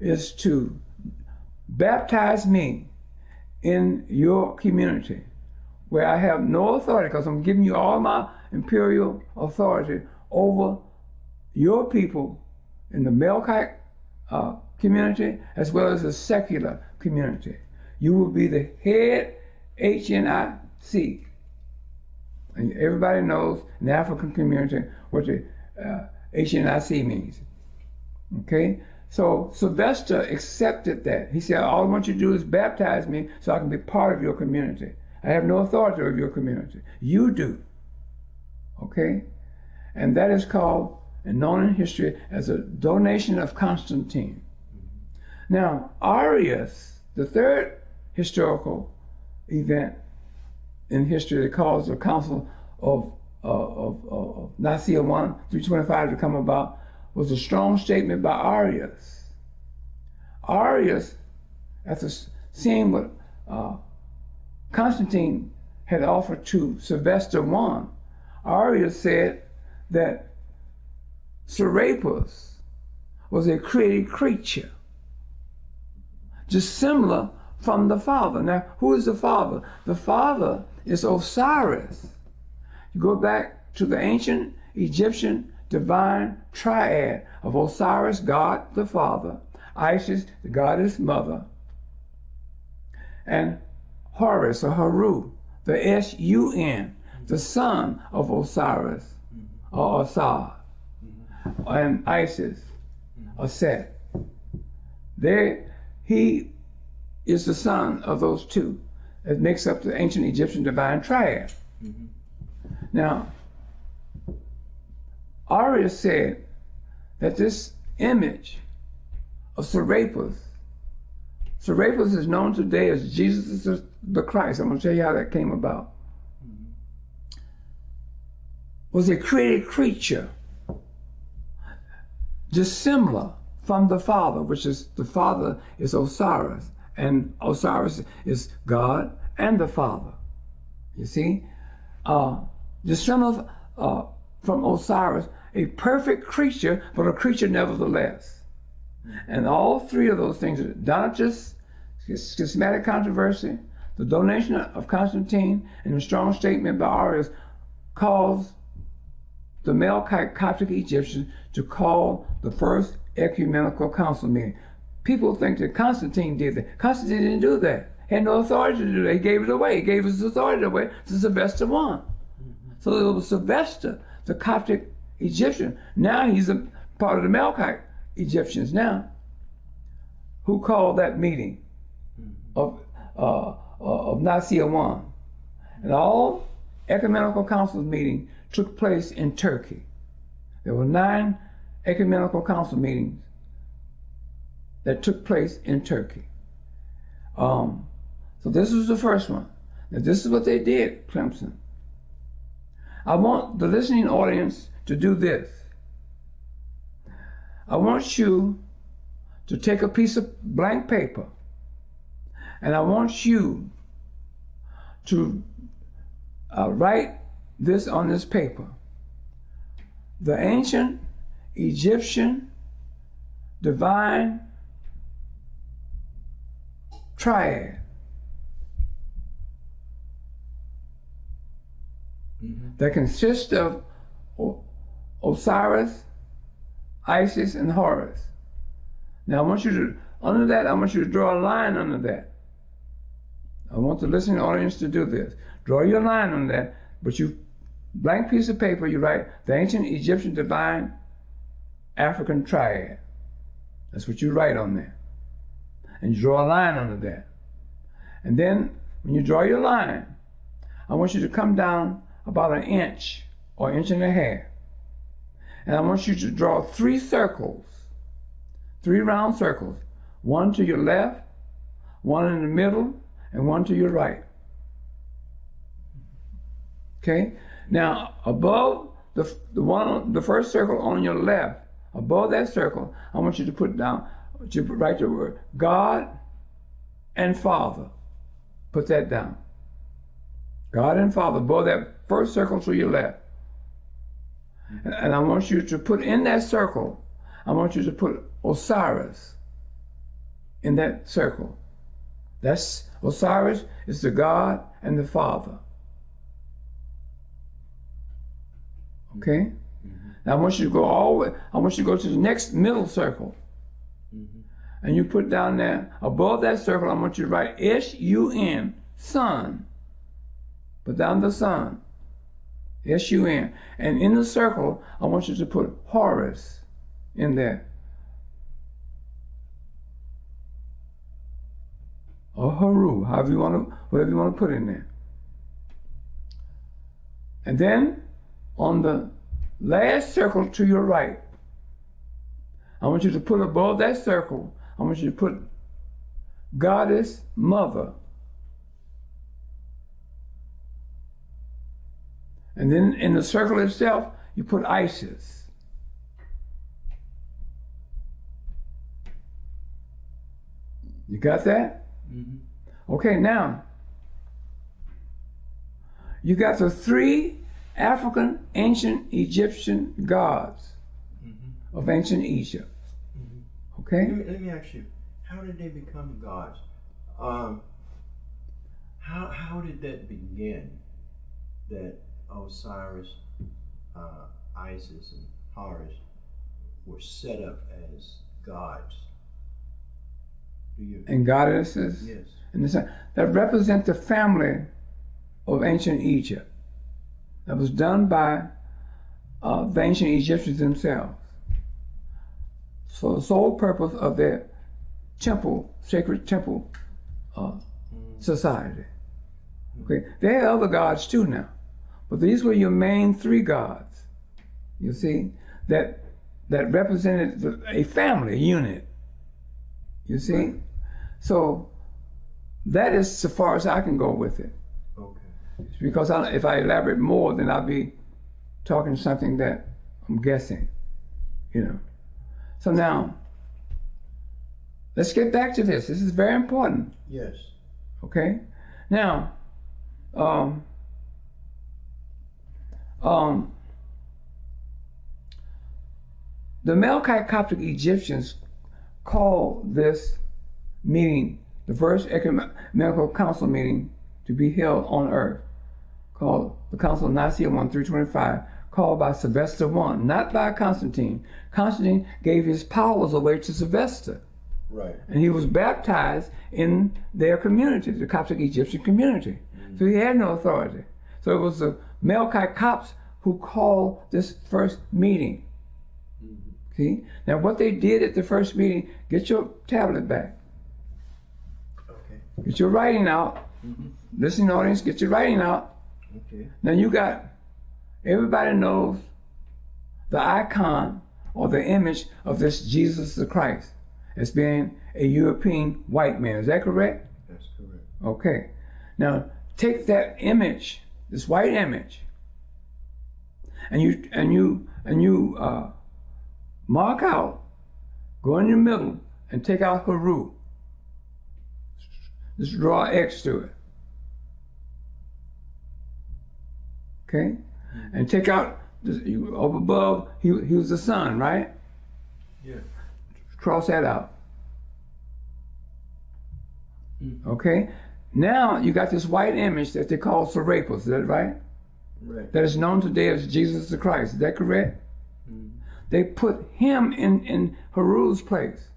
is to baptize me in your community where I have no authority, because I'm giving you all my imperial authority over your people in the Melkite community as well as the secular community. You will be the head HNIC. And everybody knows in the African community what the HNIC means. Okay? So Sylvester accepted that. He said, all I want you to do is baptize me so I can be part of your community. I have no authority over your community. You do. Okay? And that is called, and known in history as a donation of Constantine. Now, Arius, the third historical event, in history that caused the Council of Nicaea 1, 325 to come about was a strong statement by Arius. Arius, after seeing what Constantine had offered to Sylvester I, Arius said that Serapis was a created creature, dissimilar from the Father. Now, who is the Father? The Father is Osiris. You go back to the ancient Egyptian divine triad of Osiris, God the Father, Isis, the goddess mother, and Horus or Haru, the S-U-N, the son of Osiris or Osar, and Isis or Set. He is the son of those two. It makes up the ancient Egyptian divine triad. Now, Arius said that this image of Serapis is known today as Jesus the Christ. I'm going to tell you how that came about. Was a created creature, dissimilar from the Father, which is the Father is Osiris, and Osiris is God and the Father. You see, dissimilar from Osiris, a perfect creature, but a creature nevertheless. And all three of those things, Donatus, schismatic controversy, the donation of Constantine, and the strong statement by Arius, caused the Melkite Coptic Egyptians to call the first ecumenical council meeting. People think that Constantine did that. Constantine didn't do that. He had no authority to do that. He gave it away. He gave his authority away to Sylvester I. So it was Sylvester, the Coptic Egyptian. Now he's a part of the Melkite Egyptians now, who called that meeting of Nicaea I. And all ecumenical council meetings took place in Turkey. There were 9 ecumenical council meetings that took place in Turkey. So this was the first one. Now this is what they did, Clemson. I want the listening audience to do this. I want you to take a piece of blank paper, and I want you to write this on this paper. The ancient Egyptian divine triad that consists of Osiris, Isis, and Horus. Now I want you to, under that, I want you to draw a line under that. I want the listening audience to do this. Draw your line on that, but you, blank piece of paper, you write the ancient Egyptian divine African triad. That's what you write on there. And you draw a line under that. And then when you draw your line, I want you to come down about 1 inch or 1.5 inches. And I want you to draw 3 circles, 3 round circles, 1 to your left, 1 in the middle, and 1 to your right. Okay? Now, above the first circle on your left, above that circle, I want you to put down, you write the word God and Father. Put that down. God and Father, above that first circle to your left. And I want you to put in that circle, I want you to put Osiris in that circle. That's Osiris is the God and the Father. Okay? Now I want you to go all the way, I want you to go to the next middle circle. And you put down there, above that circle, I want you to write S-U-N, Son. Put down the Son. S-U-N. And in the circle, I want you to put Horus in there. Or Haru, however you want to, whatever you want to put in there. And then on the last circle to your right, I want you to put above that circle, I want you to put Goddess Mother. And then in the circle itself, you put Isis. You got that? Okay, now, you got the 3 African ancient Egyptian gods of ancient Egypt. Okay? Let me ask you, how did they become gods? How did that begin? That Osiris, Isis, and Horus were set up as gods? Do you? And goddesses? Yes. And that represent the family of ancient Egypt. That was done by the ancient Egyptians themselves for the sole purpose of their temple, sacred temple society. Okay, they had other gods too now, but these were your main 3 gods. You see, that represented a family, a unit. You see, right. So that is so far as I can go with it. Okay. It's because if I elaborate more, then I'll be talking something that I'm guessing. You know. So now, let's get back to this. This is very important. Yes. Okay? Now, the Melkite Coptic Egyptians call this meeting, the first ecumenical council meeting to be held on earth, called the Council of Nicaea 1325, called by Sylvester I, not by Constantine. Constantine gave his powers away to Sylvester. Right. And he was baptized in their community, the Coptic Egyptian community. So he had no authority. So it was the Melkite Copts who called this first meeting. See? Now what they did at the first meeting, get your tablet back. Okay. Get your writing out. Listening audience, get your writing out. Okay. Now you got, everybody knows the icon or the image of this Jesus the Christ as being a European white man. Is that correct? That's correct. Okay. Now take that image, this white image, and you mark out, go in the middle and take out Haru. Just draw X to it. Okay? And take out, up above, he was the sun, right? Yeah. Cross that out. Okay? Now you got this white image that they call Serapis, is that right? Right. That is known today as Jesus the Christ, is that correct? They put him in Haru's place,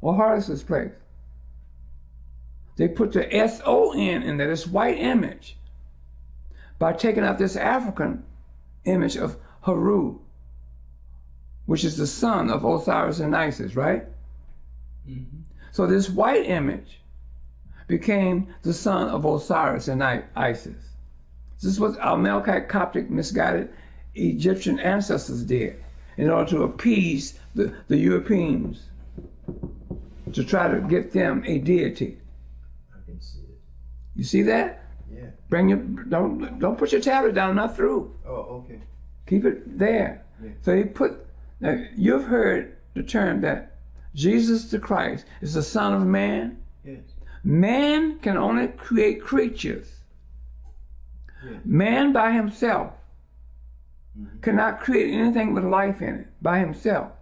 or Horus's place. They put the S-O-N in there, this white image, by taking out this African image of Haru, which is the son of Osiris and Isis, right? So this white image became the son of Osiris and Isis. This is what our Melkite Coptic misguided Egyptian ancestors did in order to appease the Europeans, to try to get them a deity. I can see it. You see that? Yeah. Bring your, don't put your tablet down, not through. Oh, okay. Keep it there. Yeah. So he put, now you've heard the term that Jesus the Christ is the Son of Man. Yes. Man can only create creatures. Yeah. Man by himself cannot create anything with life in it by himself.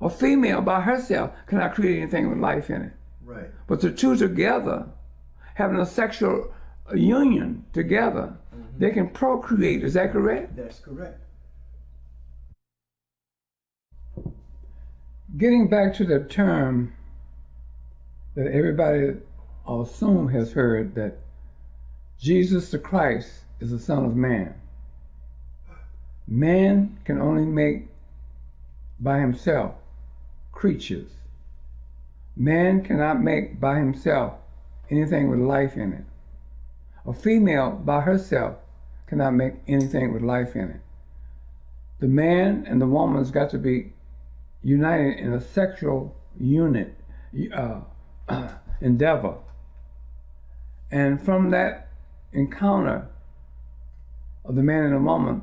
A female by herself cannot create anything with life in it. Right. But the two together, having a sexual union together, they can procreate. Is that correct? That's correct. Getting back to the term that everybody, I assume, has heard, that Jesus the Christ is the Son of Man. Man can only make by himself creatures. Man cannot make by himself anything with life in it. A female by herself cannot make anything with life in it. The man and the woman's got to be united in a sexual unit, endeavor. And from that encounter, of the man and the woman,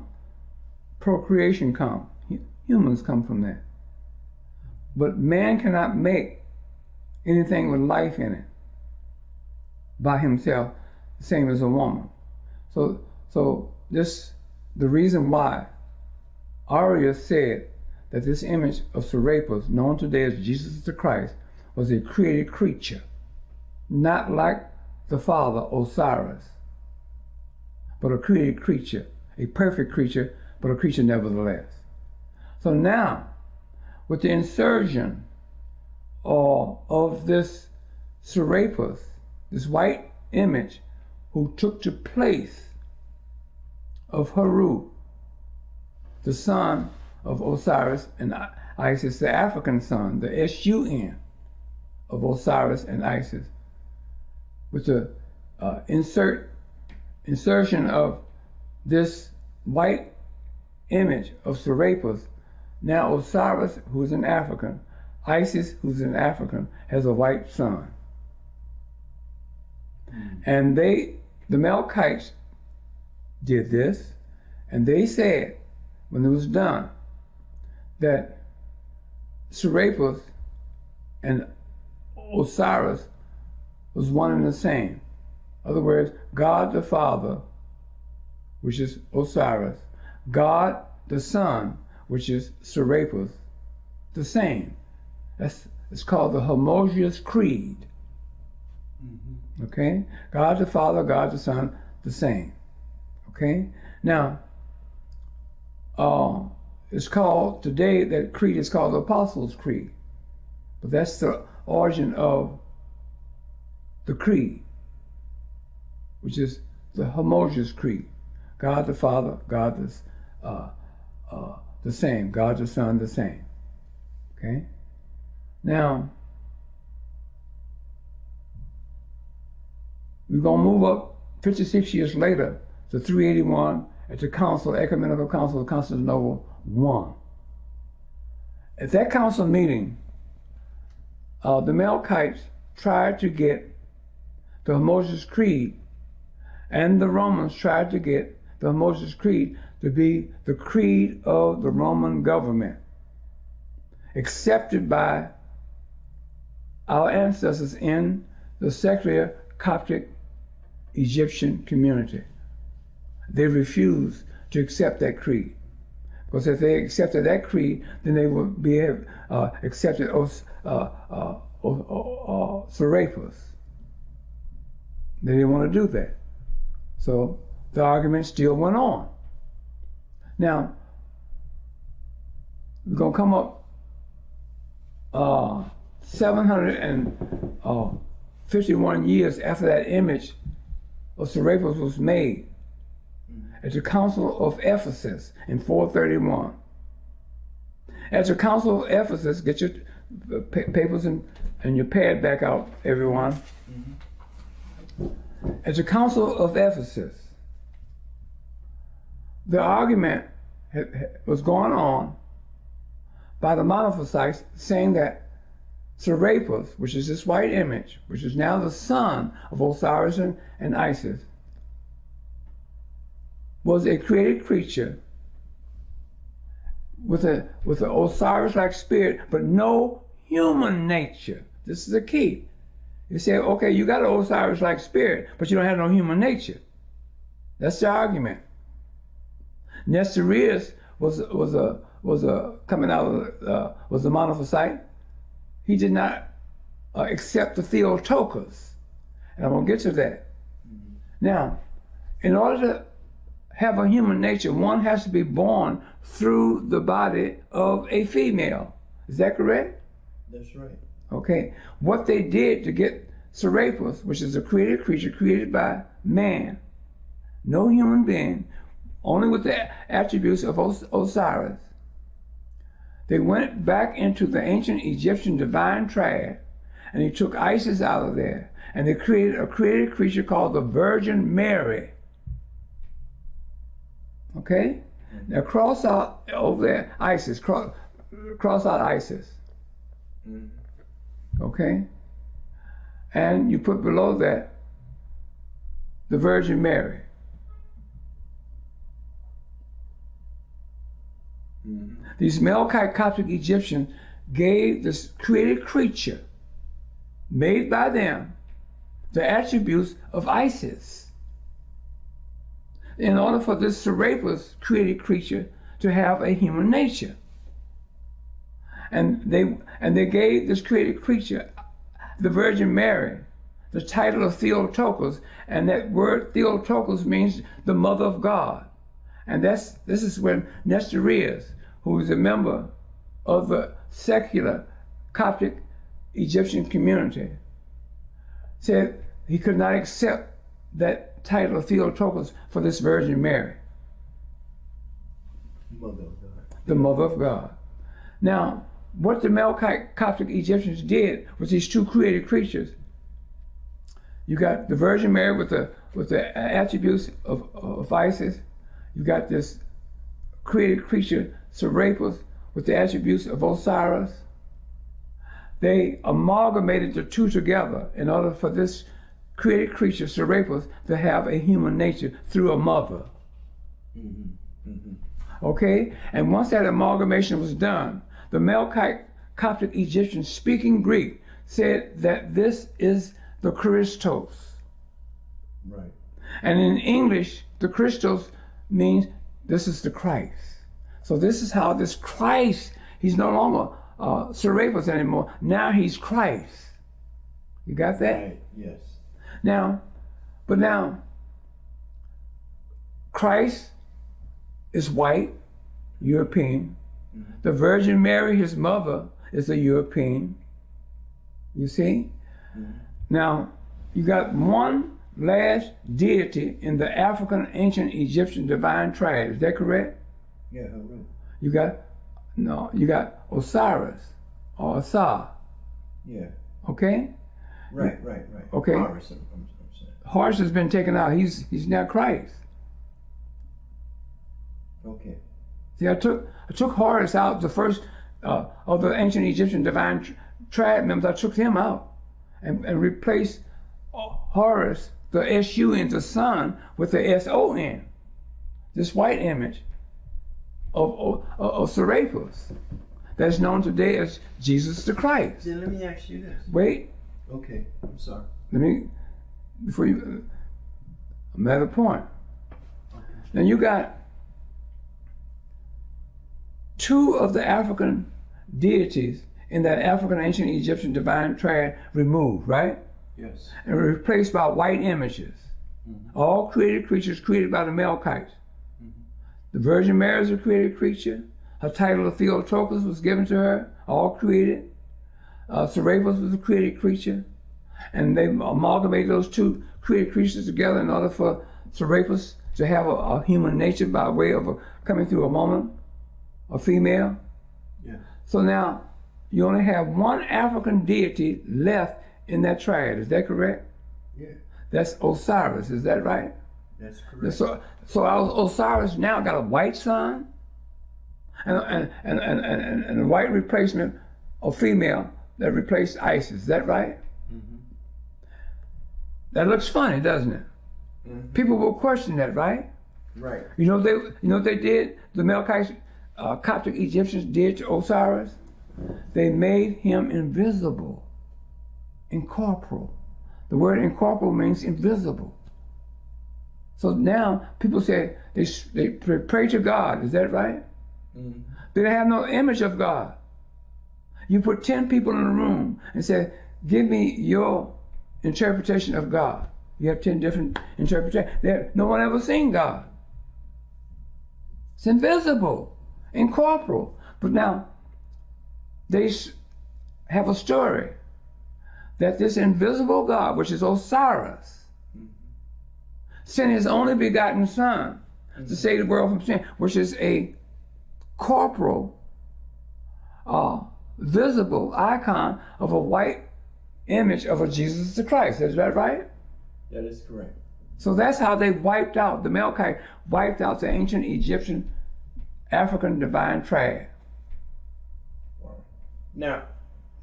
procreation comes. Humans come from that. But man cannot make anything with life in it by himself, the same as a woman. So this, the reason why Arius said that this image of Serapis, known today as Jesus the Christ, was a created creature, not like the father Osiris, but a created creature, a perfect creature, but a creature nevertheless. So now, with the insertion of this Serapis, this white image, who took the place of Haru, the son of Osiris and Isis, the African son, the S-U-N of Osiris and Isis, with the insertion of this white image of Serapis. Now Osiris, who's an African, Isis, who's an African, has a white son. And the Melkites did this, and they said, when it was done, that Serapis and Osiris was one and the same. In other words, God the Father, which is Osiris, God the Son, which is Serapis, the same. It's called the Homogeneous Creed. Okay? God the Father, God the Son, the same. Okay? Now, it's called, today that creed is called the Apostles' Creed. But that's the origin of the creed, which is the Homogeneous Creed. God the Father, God the same. God the Son, the same. Okay? Now, we're going to move up 56 years later to 381 at the Council, Ecumenical Council of Constantinople I. At that council meeting, the Melkites tried to get the Homogeneous Creed, and the Romans tried to get the Homogeneous Creed to be the creed of the Roman government, accepted by our ancestors in the secular Coptic Egyptian community. They refused to accept that creed, because if they accepted that creed, then they would be accepted Serapis. They didn't want to do that. So the argument still went on. Now, we're going to come up 751 years after that image of Serapis was made at the Council of Ephesus in 431. At the Council of Ephesus, get your papers and your pad back out, everyone. At the Council of Ephesus, the argument was going on by the Monophysites, saying that Serapis, which is this white image, which is now the son of Osiris and Isis, was a created creature with an Osiris-like spirit, but no human nature. This is the key. You say, okay, you got an Osiris-like spirit, but you don't have no human nature. That's the argument. Nestorius was a Monophysite. He did not accept the Theotokos, and I'm gonna get to that. Now, in order to have a human nature, one has to be born through the body of a female. Is that correct? That's right. Okay. What they did to get Serapis, which is a created creature created by man, no human being, only with the attributes of Osiris, they went back into the ancient Egyptian divine triad, and they took Isis out of there, and they created a created creature called the Virgin Mary. Okay? Now cross out over there Isis, cross out Isis. Okay? And you put below that the Virgin Mary. these Melkite Coptic Egyptians gave this created creature made by them the attributes of Isis in order for this Serapis created creature to have a human nature. And they gave this created creature, the Virgin Mary, the title of Theotokos, and that word Theotokos means the Mother of God. And this is when Nestorius, who was a member of the secular Coptic Egyptian community, said he could not accept that title of Theotokos for this Virgin Mary, Mother of God. the Mother of God. Now, what the Melkite Coptic Egyptians did with these two created creatures, you got the Virgin Mary with the attributes of Isis. You got this created creature, Serapis, with the attributes of Osiris. They amalgamated the two together in order for this created creature, Serapis, to have a human nature through a mother. Okay? And once that amalgamation was done, the Melkite Coptic Egyptians speaking Greek said that this is the Christos. Right. And in English, the Christos means this is the Christ. So this is how this Christ, he's no longer Serapis anymore. Now he's Christ. You got that? Right. Yes. Now, Christ is white, European. The Virgin Mary, his mother, is a European. You see? Now, you got one last deity in the African ancient Egyptian divine triad. Is that correct? Yeah, right. You got Osiris or Asar. Yeah. Okay? Right. Okay. Horus, I'm saying. Horus has been taken out. He's now Christ. Okay. See, I took Horus out, the first of the ancient Egyptian divine triad members. I took him out and replaced Horus, the S-U-N, the sun, with the S-O-N, this white image of Serapis that's known today as Jesus the Christ. Then let me ask you this. Wait, Okay, I'm sorry. before you, I'm at a point. Now you got two of the African deities in that African ancient Egyptian divine triad removed, right? Yes. And replaced by white images. All created creatures created by the Melkites. The Virgin Mary is a created creature. Her title of Theotokos was given to her, all created. Serapis was a created creature. And they amalgamated those two created creatures together in order for Serapis to have a human nature by way of coming through a woman, a female. Yeah. So now you only have one African deity left in that triad. Is that correct? Yeah. That's Osiris. Is that right? That's correct. So our Osiris now got a white son and a white replacement of female that replaced Isis. Is that right? That looks funny, doesn't it? People will question that, right? Right. You know what they did? The Melkite Coptic Egyptians did to Osiris? They made him invisible, incorporeal. The word incorporeal means invisible. So now people say they pray to God. Is that right? They have no image of God. You put 10 people in a room and say, give me your interpretation of God. You have 10 different interpretations. No one ever seen God. It's invisible, incorporeal. But now, they have a story that this invisible God, which is Osiris, sent his only begotten son to save the world from sin, which is a corporal, visible icon of a white image of a Jesus the Christ. Is that right? That is correct. So that's how they wiped out, the Melkite wiped out the ancient Egyptian African divine triad. Wow. Now,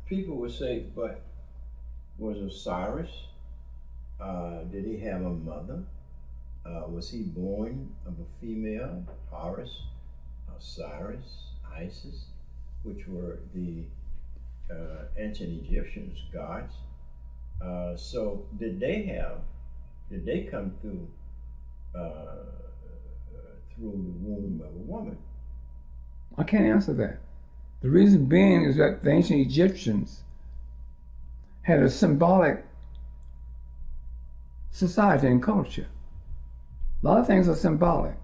people would say, but was Osiris, did he have a mother? Was he born of a female? Horus, Osiris, Isis, which were the ancient Egyptians' gods. So did they come through the womb of a woman? I can't answer that. The reason being is that the ancient Egyptians had a symbolic society and culture. A lot of things are symbolic.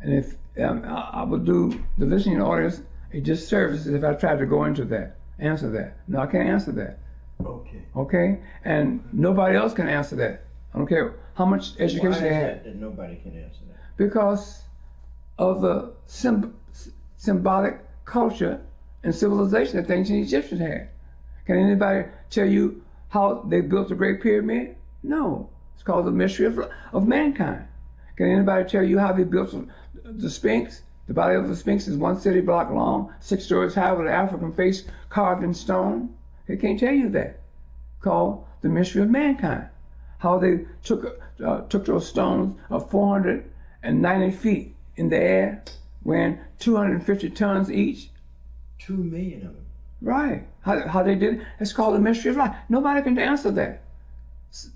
And if I would do the listening audience a disservice if I tried to go into that, answer that. No, I can't answer that. Okay. Okay? And nobody else can answer that. I don't care how much education Why they is have. that nobody can answer that? Because of the symbolic culture and civilization that the ancient Egyptians had. Can anybody tell you how they built the Great Pyramid? No. It's called the mystery of mankind. Can anybody tell you how they built the Sphinx? The body of the Sphinx is 1 city block long, 6 stories high with an African face carved in stone. They can't tell you that. Called the mystery of mankind. How they took those stones of 490 feet in the air, weighing 250 tons each. 2 million of them. Right. How they did it. It's called the mystery of life. Nobody can answer that.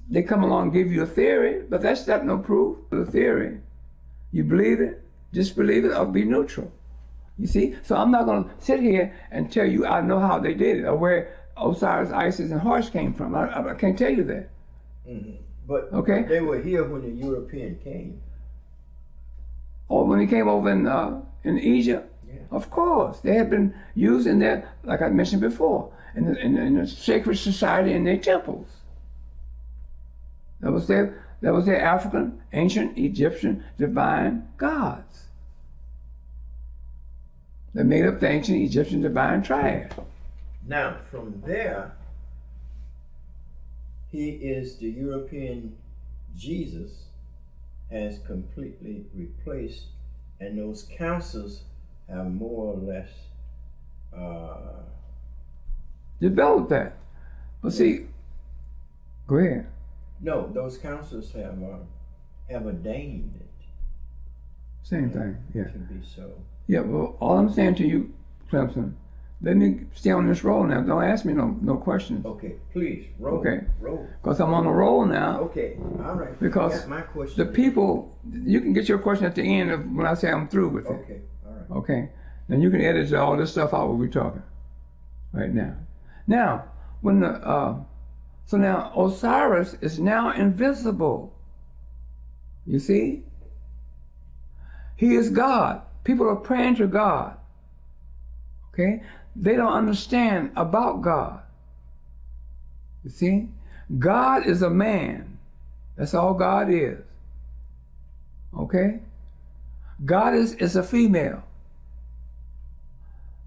They come along and give you a theory, but that's not no proof of the theory. You believe it, disbelieve it, or be neutral. You see? So I'm not going to sit here and tell you I know how they did it or where Osiris, Isis, and Horus came from. I can't tell you that. Mm-hmm. But okay. They were here when the European came. Oh, when he came over in Egypt? Yeah. Of course. They had been used in their, like I mentioned before, in the sacred society in their temples. That was their African, ancient Egyptian divine gods. They made up the ancient Egyptian divine triad. Now, from there, he is the European Jesus has completely replaced, and those councils have more or less developed that. But see, go ahead. No, those councils have ordained it. Same thing, yeah. To be so. Yeah, well, all I'm saying to you, Clemson, let me stay on this roll now. Don't ask me no questions. Okay, please, roll. Okay. Roll. Because I'm on a roll now. Okay, all right. Because I got my question. the people, you can get your question at the end of when I say I'm through with it. Okay, all right. Okay. Then you can edit all this stuff out what we're talking right now. Now, when so now Osiris is now invisible. You see? He is God. People are praying to God. Okay? They don't understand about God. You see? God is a man. That's all God is. Okay? God is a female.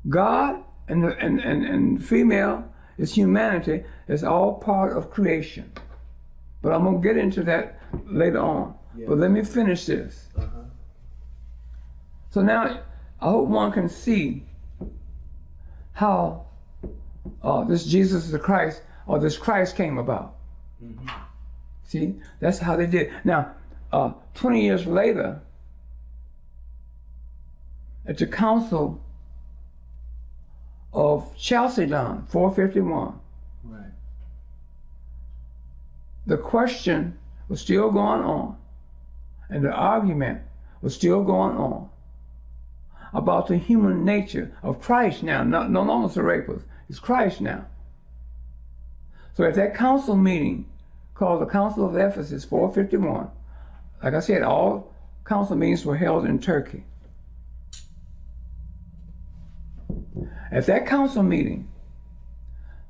God and female is humanity. It's all part of creation. But I'm going to get into that later on. Yeah. But let me finish this. So now, I hope one can see how this Jesus the Christ, or this Christ came about. Mm-hmm. See, that's how they did. Now, 20 years later, at the Council of Chalcedon, 451, right, the question was still going on, and the argument was still going on about the human nature of Christ now, no longer Serapis, it's Christ now. So at that council meeting called the Council of Ephesus, 451, like I said, all council meetings were held in Turkey. At that council meeting,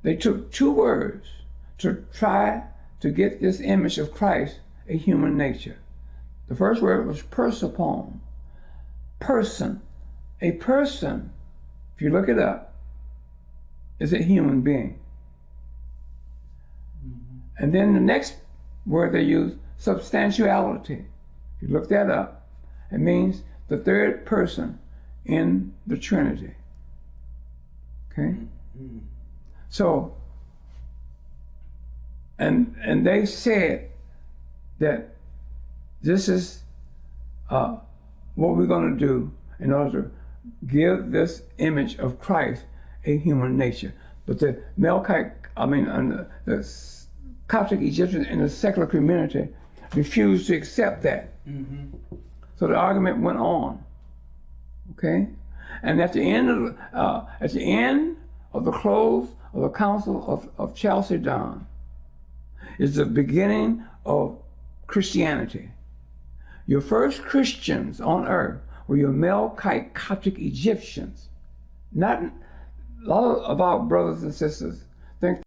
they took 2 words to try to get this image of Christ, a human nature. The first word was persopon, person. A person, if you look it up, is a human being. Mm-hmm. And then the next word they use, substantiality. If you look that up, it means the third person in the Trinity. Okay? Mm-hmm. So, and they said that this is what we're going to do in order to give this image of Christ a human nature. But the the Coptic Egyptians in the secular community refused to accept that. So the argument went on. Okay, and at the end of the close of the Council of Chalcedon is the beginning of Christianity. Your first Christians on earth were your Melkite Coptic Egyptians. Not a lot of our brothers and sisters think